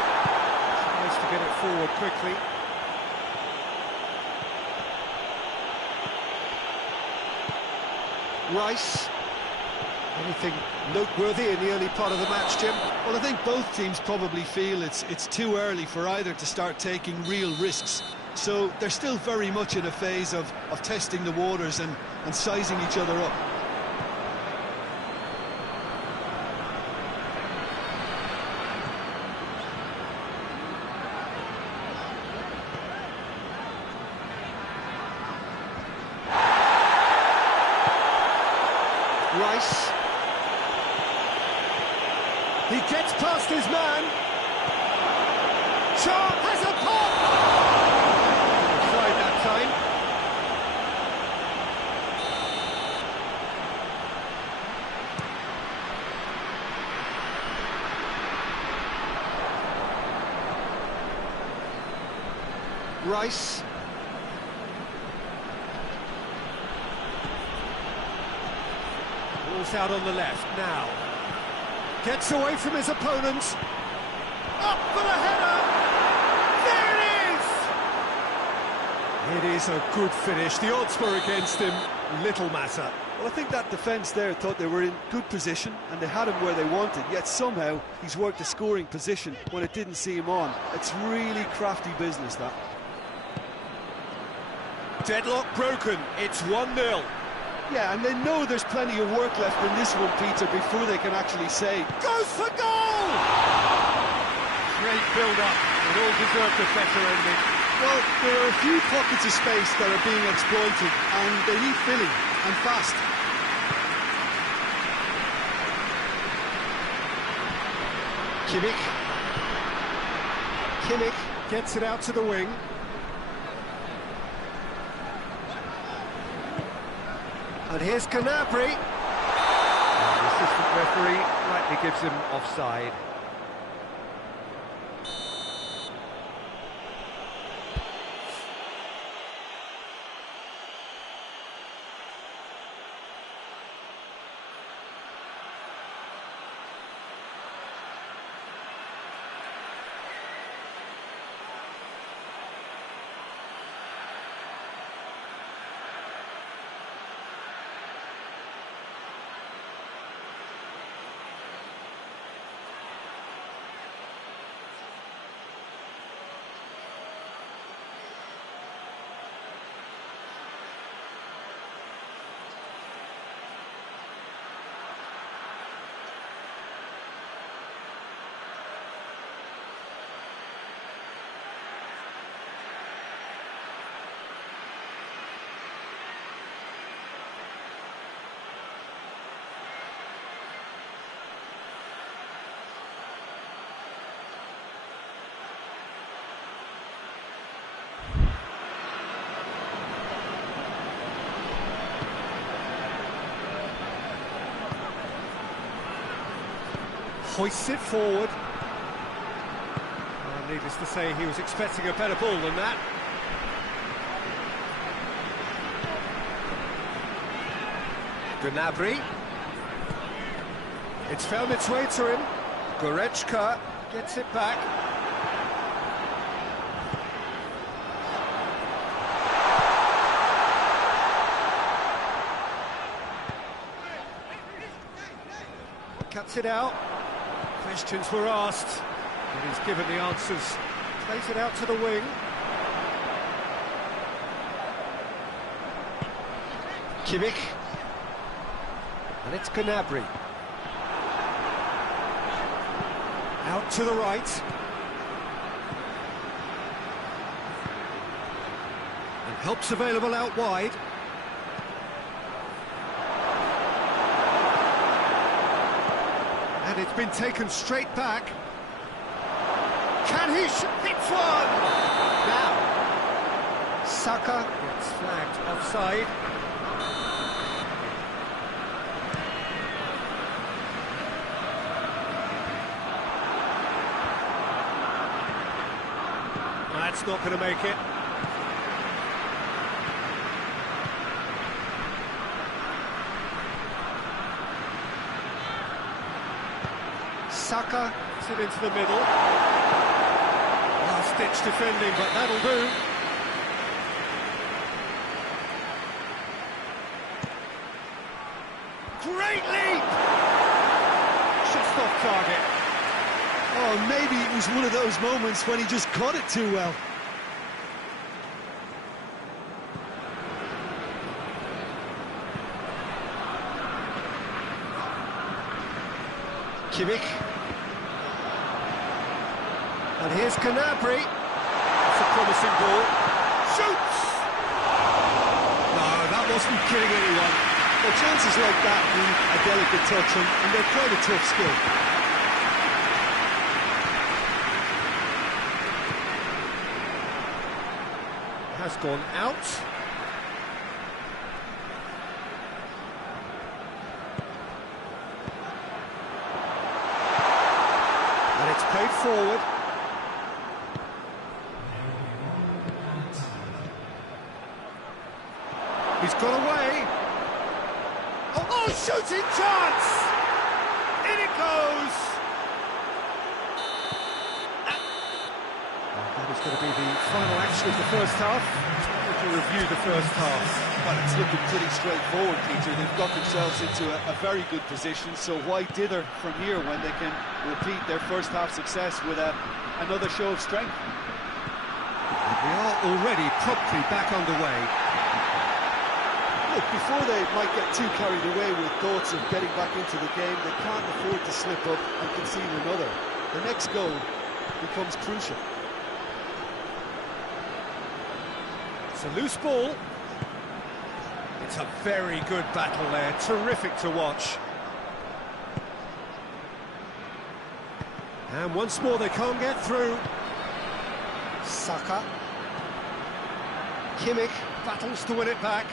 Tries to get it forward quickly. Rice. Anything noteworthy in the early part of the match, Jim? Well, I think both teams probably feel it's too early for either to start taking real risks. So they're still very much in a phase of testing the waters and sizing each other up. Rice. He gets past his man. Shaw has a pop! Tried that time. Rice. Ball's out on the left now. Gets away from his opponents. Up for the header! There it is! It is a good finish. The odds were against him. Little matter. Well, I think that defence there thought they were in good position and they had him where they wanted, yet somehow he's worked a scoring position when it didn't see him on. It's really crafty business, that. Deadlock broken. It's 1-0. Yeah, and they know there's plenty of work left in this one, Peter, before they can actually say... Goes for goal! Great build-up. It all deserved a better ending. Well, there are a few pockets of space that are being exploited, and they need filling, and fast. Kimmich gets it out to the wing. And here's Gnabry. The assistant referee rightly gives him offside. Hoists it forward. Needless to say, he was expecting a better ball than that. Gnabry. It's found its way to him. Goretzka gets it back. Cuts it out. Questions were asked, but he's given the answers. Plays it out to the wing. Kimmich. And it's Gnabry. Out to the right. And help's available out wide. And it's been taken straight back. Can he hits one? Now, Saka gets flagged offside. That's not going to make it. Saka gets it into the middle. Last-ditch defending, but that'll do. Great leap! Just off target. Oh, maybe it was one of those moments when he just caught it too well. Kimmich. And here's Gnabry. That's a promising ball. Shoots! No, that wasn't kidding anyone. Well, chances like that need a delicate touch, and they're quite a tough skill. Has gone out. And it's played forward. He's got away. Oh, shooting chance! In it goes! That is going to be the final action of the first half. To review the first half. Well, it's looking pretty straightforward, Peter. They've got themselves into a very good position, so why dither from here when they can repeat their first half success with another show of strength? We are already promptly back underway. Look, before they might get too carried away with thoughts of getting back into the game, they can't afford to slip up and concede another. The next goal becomes crucial. It's a loose ball. It's a very good battle there, terrific to watch. And once more they can't get through. Saka. Kimmich battles to win it back.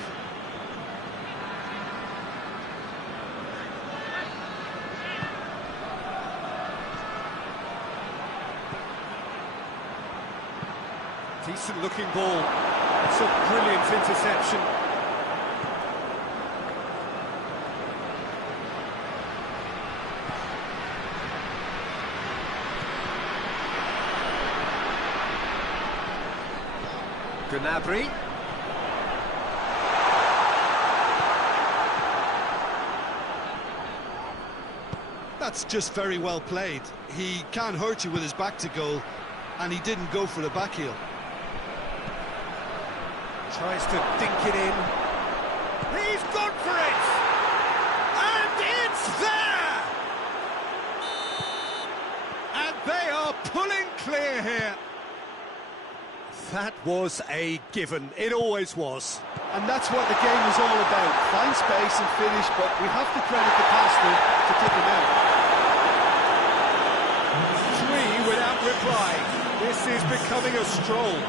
Decent looking ball. It's a brilliant interception. Gnabry. That's just very well played. He can't hurt you with his back to goal, and he didn't go for the back heel. Tries to dink it in. He's gone for it! And it's there! And they are pulling clear here. That was a given. It always was. And that's what the game is all about. Find space and finish, but we have to credit the passer to kick him out. 3 without reply. This is becoming a stroll.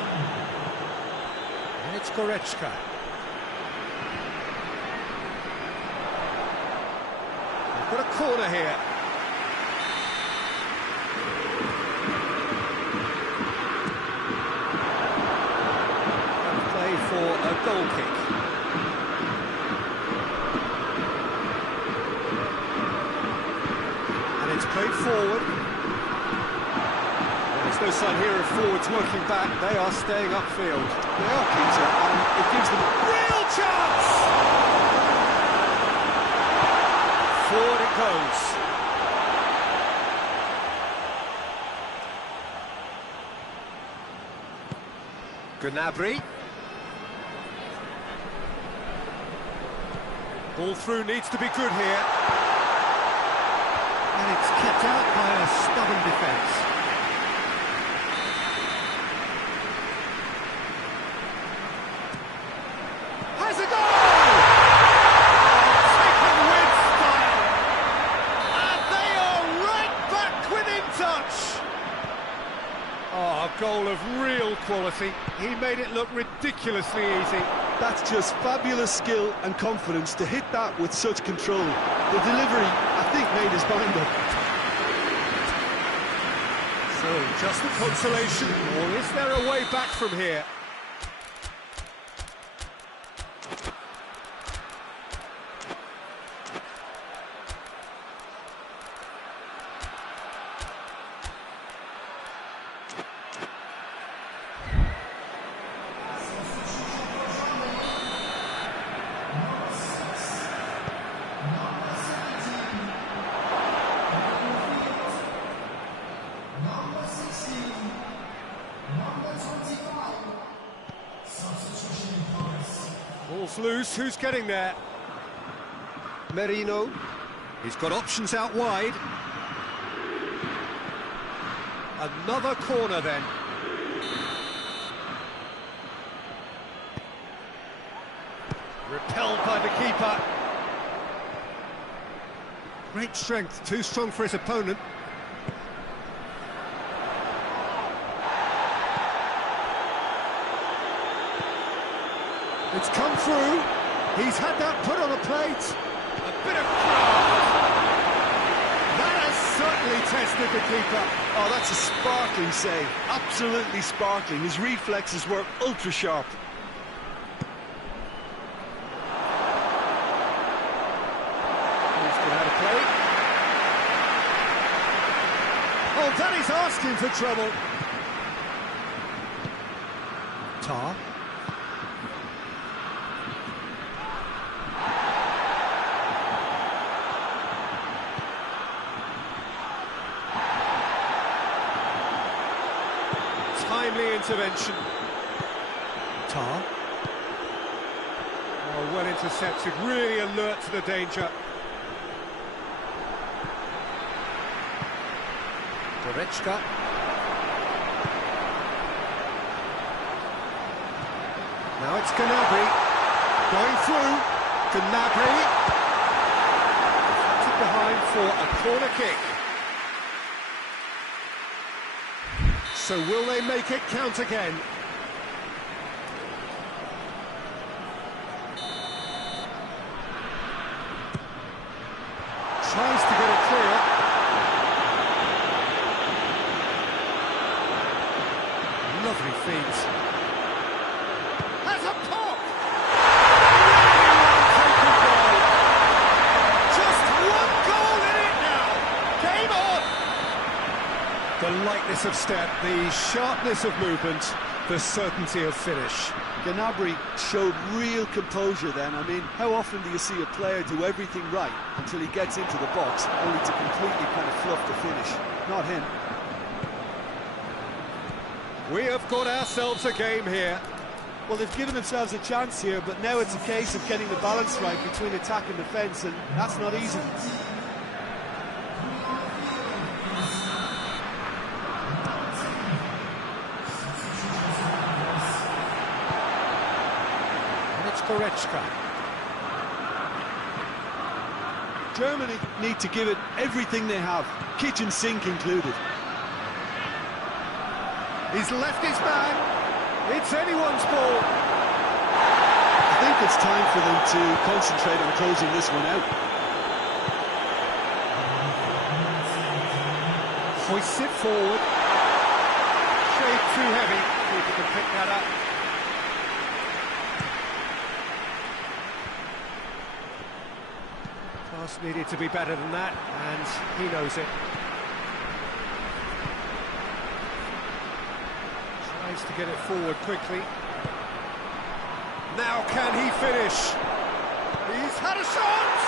And it's Goretzka. We've got a corner here. forward. There's no sign here of forwards working back. They are staying upfield. They are, Peter, and it gives them Real chance! Forward it goes. Gnabry. Ball through needs to be good here. And it's kept out by a stubborn defence. Has a goal! Taken with style. And they are right back within touch. Oh, a goal of real quality. He made it look ridiculously easy. That's just fabulous skill and confidence to hit that with such control. The delivery, I think, made his mind up. So, just a consolation, or is there a way back from here? Ball's loose, who's getting there? Merino. He's got options out wide. Another corner then. Repelled by the keeper. Great strength, too strong for his opponent. It's come through. He's had that put on a plate. A bit of craft. That has certainly tested the keeper. Oh, that's a sparkling save. Absolutely sparkling. His reflexes were ultra sharp. He's got out of play. Oh, that is asking for trouble. Tar. Timely intervention. Tar. Oh, well intercepted, really alert to the danger. Goretzka. Now it's Gnabry. Going through. Gnabry. Deflected behind for a corner kick. So will they make it count again? Tries to get it clear. Lovely feet. Has a pop! Really well-taken goal. Just one goal in it now. Game on! The lightness of step, the sharpness of movement, the certainty of finish. Gnabry showed real composure then. I mean, how often do you see a player do everything right until he gets into the box, only to completely kind of fluff the finish? Not him. We have got ourselves a game here. Well, they've given themselves a chance here, but now it's a case of getting the balance right between attack and defence, and that's not easy. Goretzka. Germany need to give it everything they have, kitchen sink included. He's left his man. It's anyone's ball. I think it's time for them to concentrate on closing this one out. Hoists it forward. Shade too heavy. Keeper can pick that up. Pass needed to be better than that, and he knows it. Needs to get it forward quickly. Now can he finish? He's had a shot!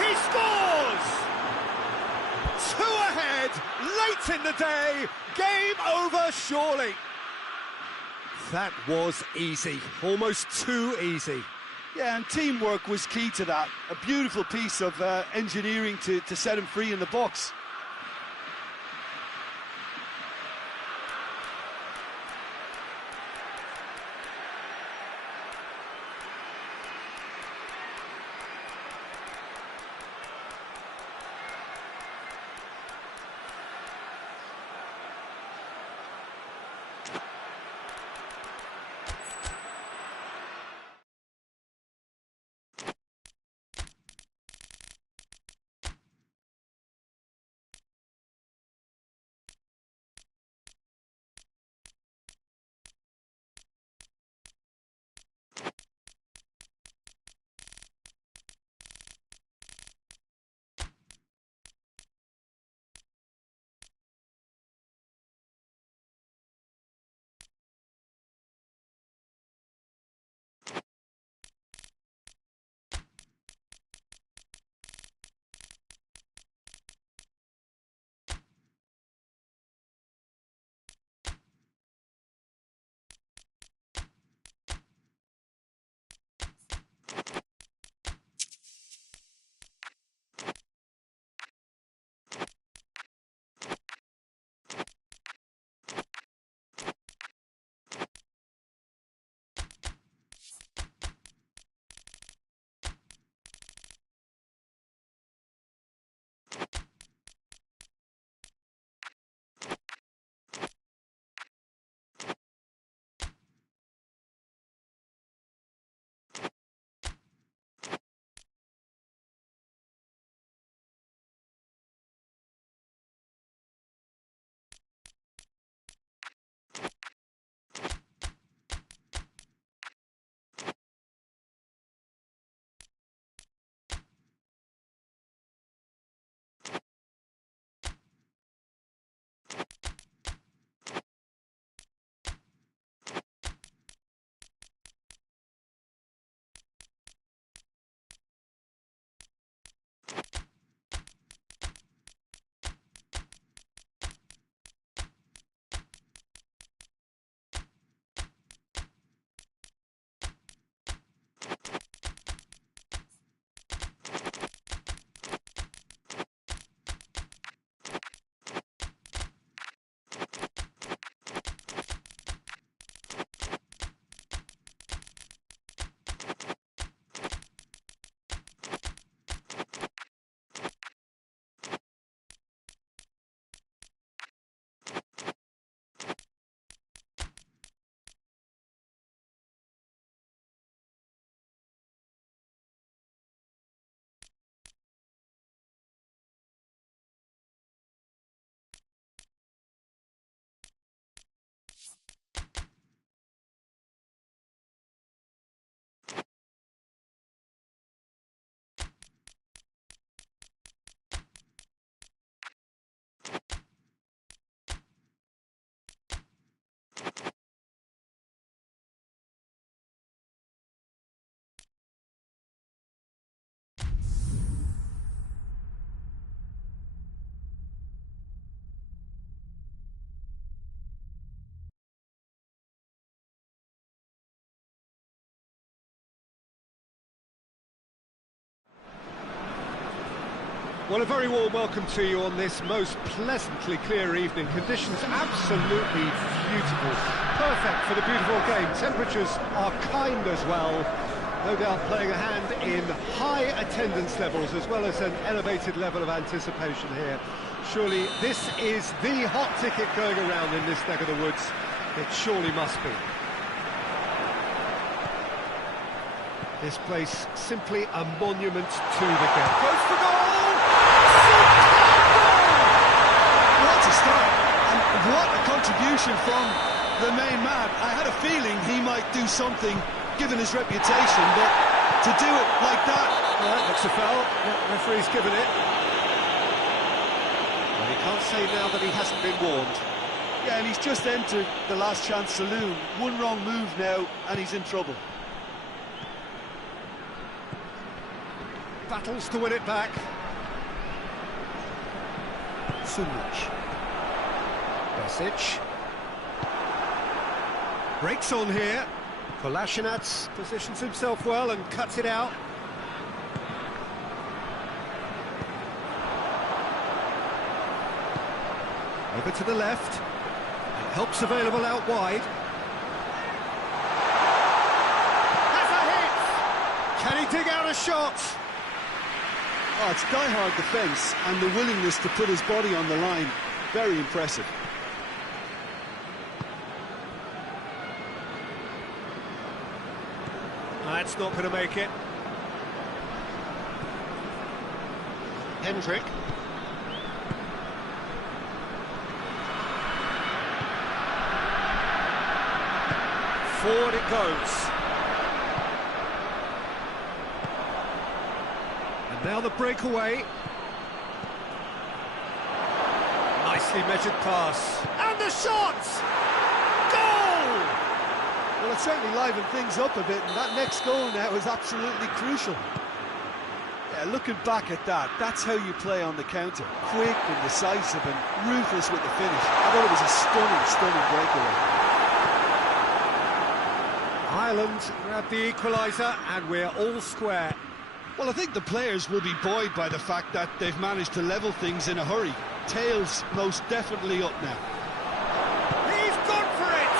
He scores! 2 ahead, late in the day, game over surely. That was easy, almost too easy. Yeah, and teamwork was key to that. A beautiful piece of engineering to set him free in the box. Well, a very warm welcome to you on this most pleasantly clear evening. Conditions absolutely beautiful. Perfect for the beautiful game. Temperatures are kind as well. No doubt playing a hand in high attendance levels as well as an elevated level of anticipation here. Surely this is the hot ticket going around in this neck of the woods. It surely must be. This place simply a monument to the game. Goes for goal! What a start, and what a contribution from the main man. I had a feeling he might do something, given his reputation, but to do it like that... Right, that's a foul. Referee's given it. Well, he can't say now that he hasn't been warned. Yeah, and he's just entered the last chance saloon. One wrong move now, and he's in trouble. Battles to win it back. Sunic. Besic. Breaks on here. Kolasinac positions himself well and cuts it out. Over to the left. And help's available out wide. Has a hit! Can he dig out a shot? Oh, it's die-hard defence and the willingness to put his body on the line. Very impressive. That's not going to make it. Hendrick. Forward it goes. And now the breakaway. Nicely measured pass. And the shot! Goal! Well, it certainly livened things up a bit, and that next goal now is absolutely crucial. Yeah, looking back at that, that's how you play on the counter. Quick and decisive and ruthless with the finish. I thought it was a stunning breakaway. Ireland grab the equaliser, and we're all square. Well, I think the players will be buoyed by the fact that they've managed to level things in a hurry. Tails most definitely up now. He's gone for it!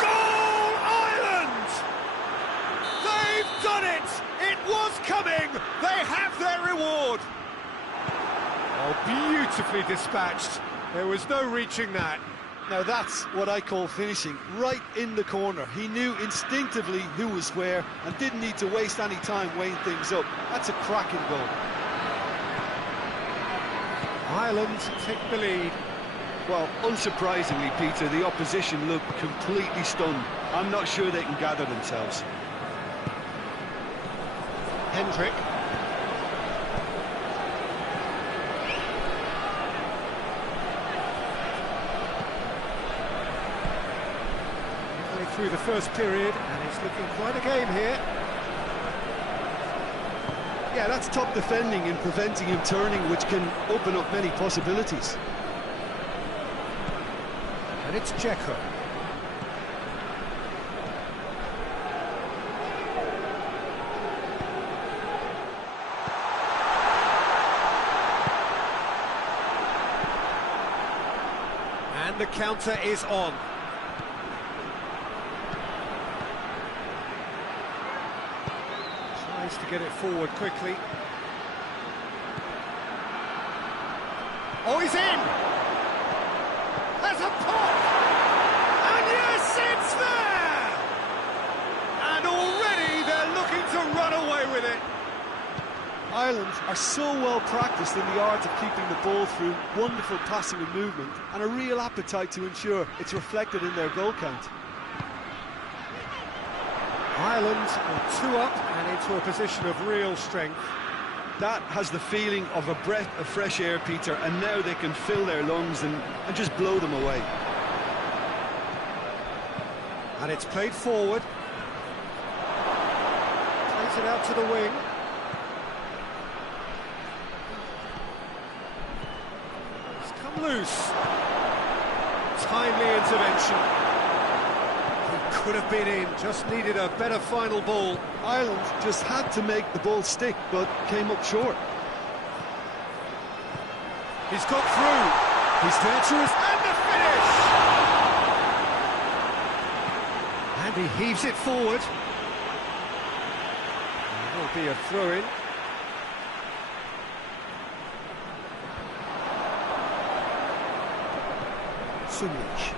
Goal, Ireland! They've done it! It was coming! They have their reward! Oh, beautifully dispatched. There was no reaching that. Now that's what I call finishing, right in the corner. He knew instinctively who was where and didn't need to waste any time weighing things up. That's a cracking goal. Ireland take the lead. Well, unsurprisingly, Peter, the opposition look completely stunned. I'm not sure they can gather themselves. Hendrick. Through the first period, and it's looking quite a game here. Yeah, that's top defending and preventing him turning, which can open up many possibilities. And it's Dzeko. And the counter is on. To get it forward quickly. Oh, he's in! There's a pop! And yes, it's there! And already they're looking to run away with it. Ireland are so well practiced in the art of keeping the ball through wonderful passing and movement, and a real appetite to ensure it's reflected in their goal count. Ireland are 2 up and into a position of real strength. That has the feeling of a breath of fresh air, Peter, and now they can fill their lungs and just blow them away. And it's played forward. Plays it out to the wing. It's come loose. Timely intervention. Could have been in, just needed a better final ball. Ireland just had to make the ball stick, but came up short. He's got through. He's there to his... And the finish! And he heaves it forward. There will be a throw-in. Sunic.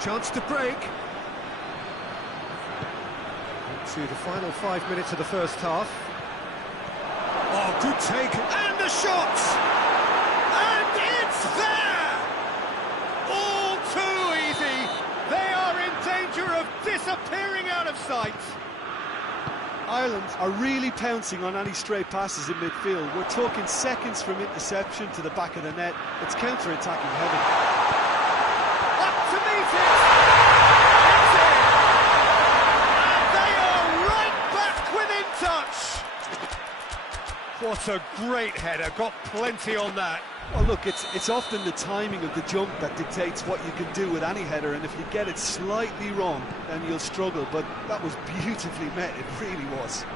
Chance to break. To the final 5 minutes of the first half. Oh, good take. And the shot! And it's there! All too easy. They are in danger of disappearing out of sight. Ireland are really pouncing on any stray passes in midfield. We're talking seconds from interception to the back of the net. It's counter-attacking heaven. Up to meet it! It's in! And they are right back within touch! What a great header, got plenty on that. Well, look, it's often the timing of the jump that dictates what you can do with any header, and if you get it slightly wrong, then you'll struggle, but that was beautifully met, it really was.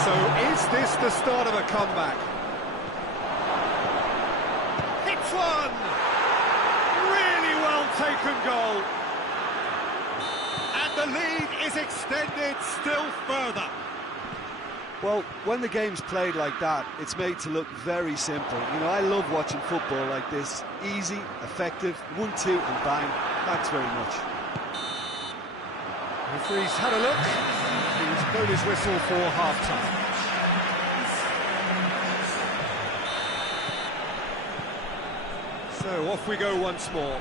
So is this the start of a comeback? Hits one! Really well taken goal. And the lead is extended still further. Well, when the game's played like that, it's made to look very simple. You know, I love watching football like this. Easy, effective, 1-2 and bang. Thanks very much. Referee's had a look. He's blown his whistle for half-time. So off we go once more.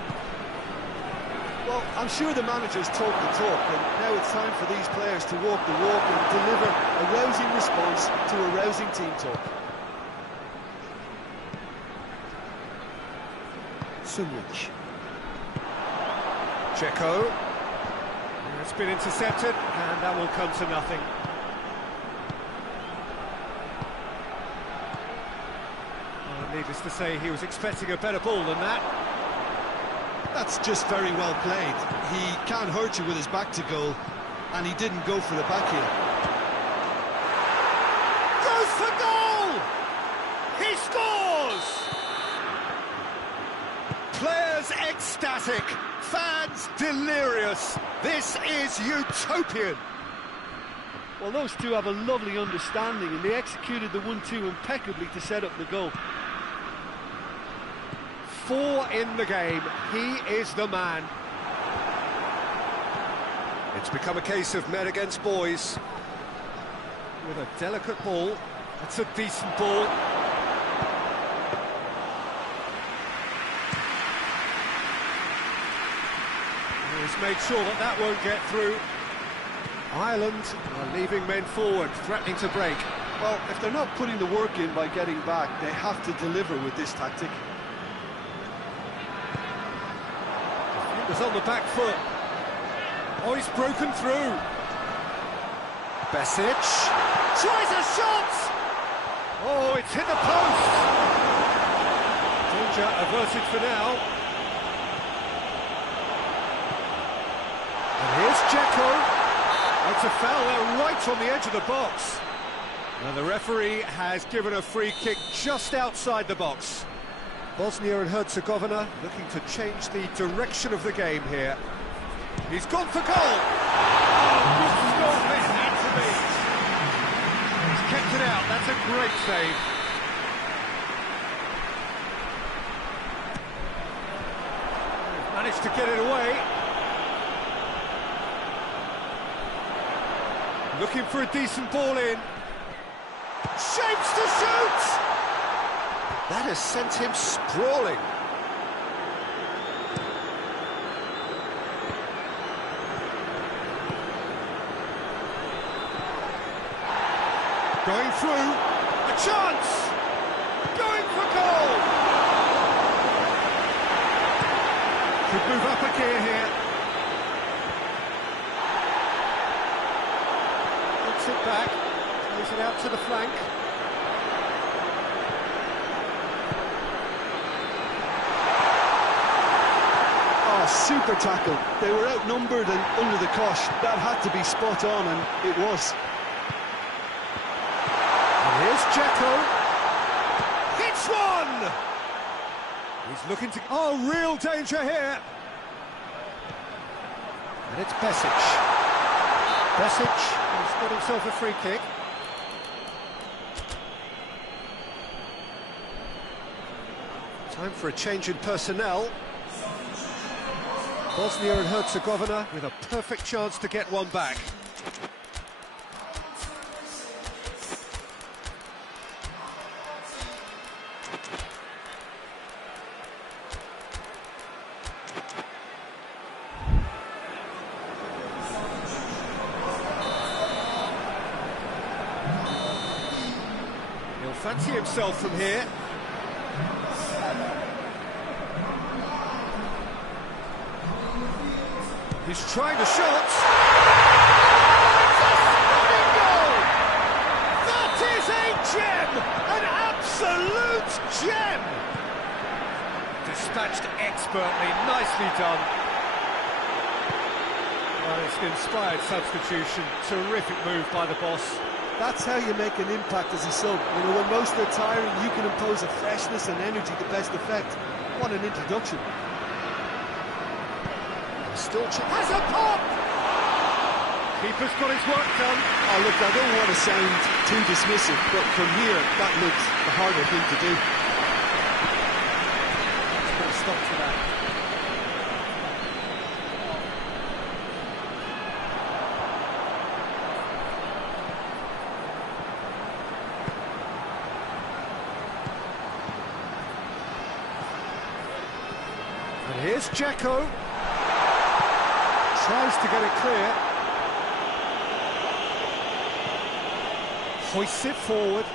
Well, I'm sure the manager's talked the talk, and now it's time for these players to walk the walk and deliver a rousing response to a rousing team talk. Sumwich. Checo. It's been intercepted, and that will come to nothing. Well, needless to say, he was expecting a better ball than that. That's just very well played. He can't hurt you with his back to goal, and he didn't go for the back heel. Goes for goal! He scores! Players ecstatic, fans delirious. This is utopian. Well, those two have a lovely understanding, and they executed the 1-2 impeccably to set up the goal. 4 in the game, he is the man. It's become a case of men against boys. With a delicate ball, that's a decent ball. He's made sure that that won't get through. Ireland are leaving men forward, threatening to break. Well, if they're not putting the work in by getting back, they have to deliver with this tactic. Was on the back foot. Oh, he's broken through. Besic Tries a shot! Oh, it's hit the post. Danger averted for now. And here's Checo. It's a foul there right on the edge of the box. And the referee has given a free kick just outside the box. Bosnia and Herzegovina looking to change the direction of the game here. He's gone for goal! Oh, good stop it had to be. He's kept it out, that's a great save. He's managed to get it away. Looking for a decent ball in. Shapes to shoot! That has sent him sprawling. Going through, a chance! Going for goal! Could move up a gear here. Puts it back, plays it out to the flank. Super tackle. They were outnumbered and under the cosh. That had to be spot on, and it was. And here's Checo. Hits one! He's looking to... Oh, real danger here. And it's Besic. Besic has got himself a free kick. Time for a change in personnel. Bosnia and Herzegovina with a perfect chance to get one back. fancy himself from here. He's trying the shot. It's a stunning goal! That is a gem! An absolute gem! Dispatched expertly, nicely done. Well, it's an inspired substitution. Terrific move by the boss. That's how you make an impact as a sub. You know, when most are tiring, you can impose a freshness and energy to best effect. What an introduction. Still has a pop! Keeper's got his work done. Oh, look, I don't want to sound too dismissive, but from here, that looks the harder thing to do. Put a stop to that. And here's Dzeko. Tries to get it clear. Hoists it forward.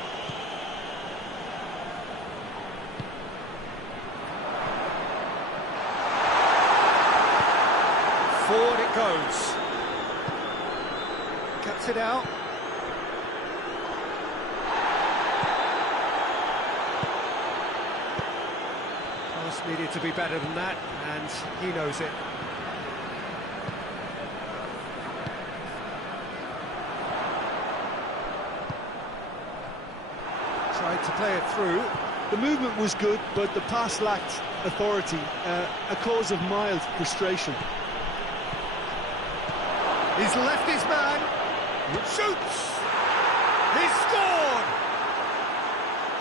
Forward it goes. Cuts it out. Pass needed to be better than that, and he knows it. Tried to play it through. The movement was good, but the pass lacked authority, a cause of mild frustration. He's left his man. Shoots! He's scored!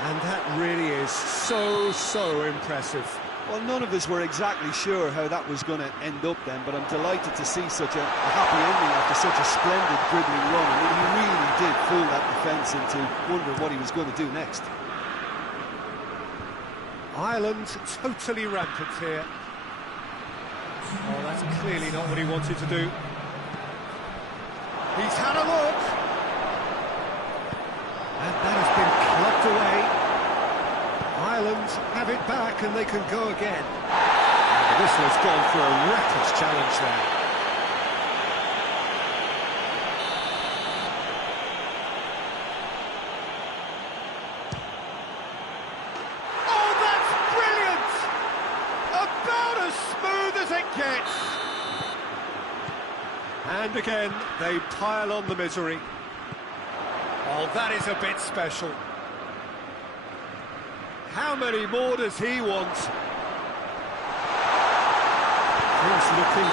And that really is so impressive. Well, none of us were exactly sure how that was going to end up then, but I'm delighted to see such a happy ending after such a splendid dribbling run. I mean, he really did fool that defence into wondering what he was going to do next. Ireland totally rampant here. Oh, that's clearly not what he wanted to do. He's had a look. And that has been clubbed away. Ireland have it back and they can go again. The whistle has gone for a reckless challenge there. Oh, that's brilliant! About as smooth as it gets. And again, they pile on the misery. Oh, that is a bit special. How many more does he want? He's looking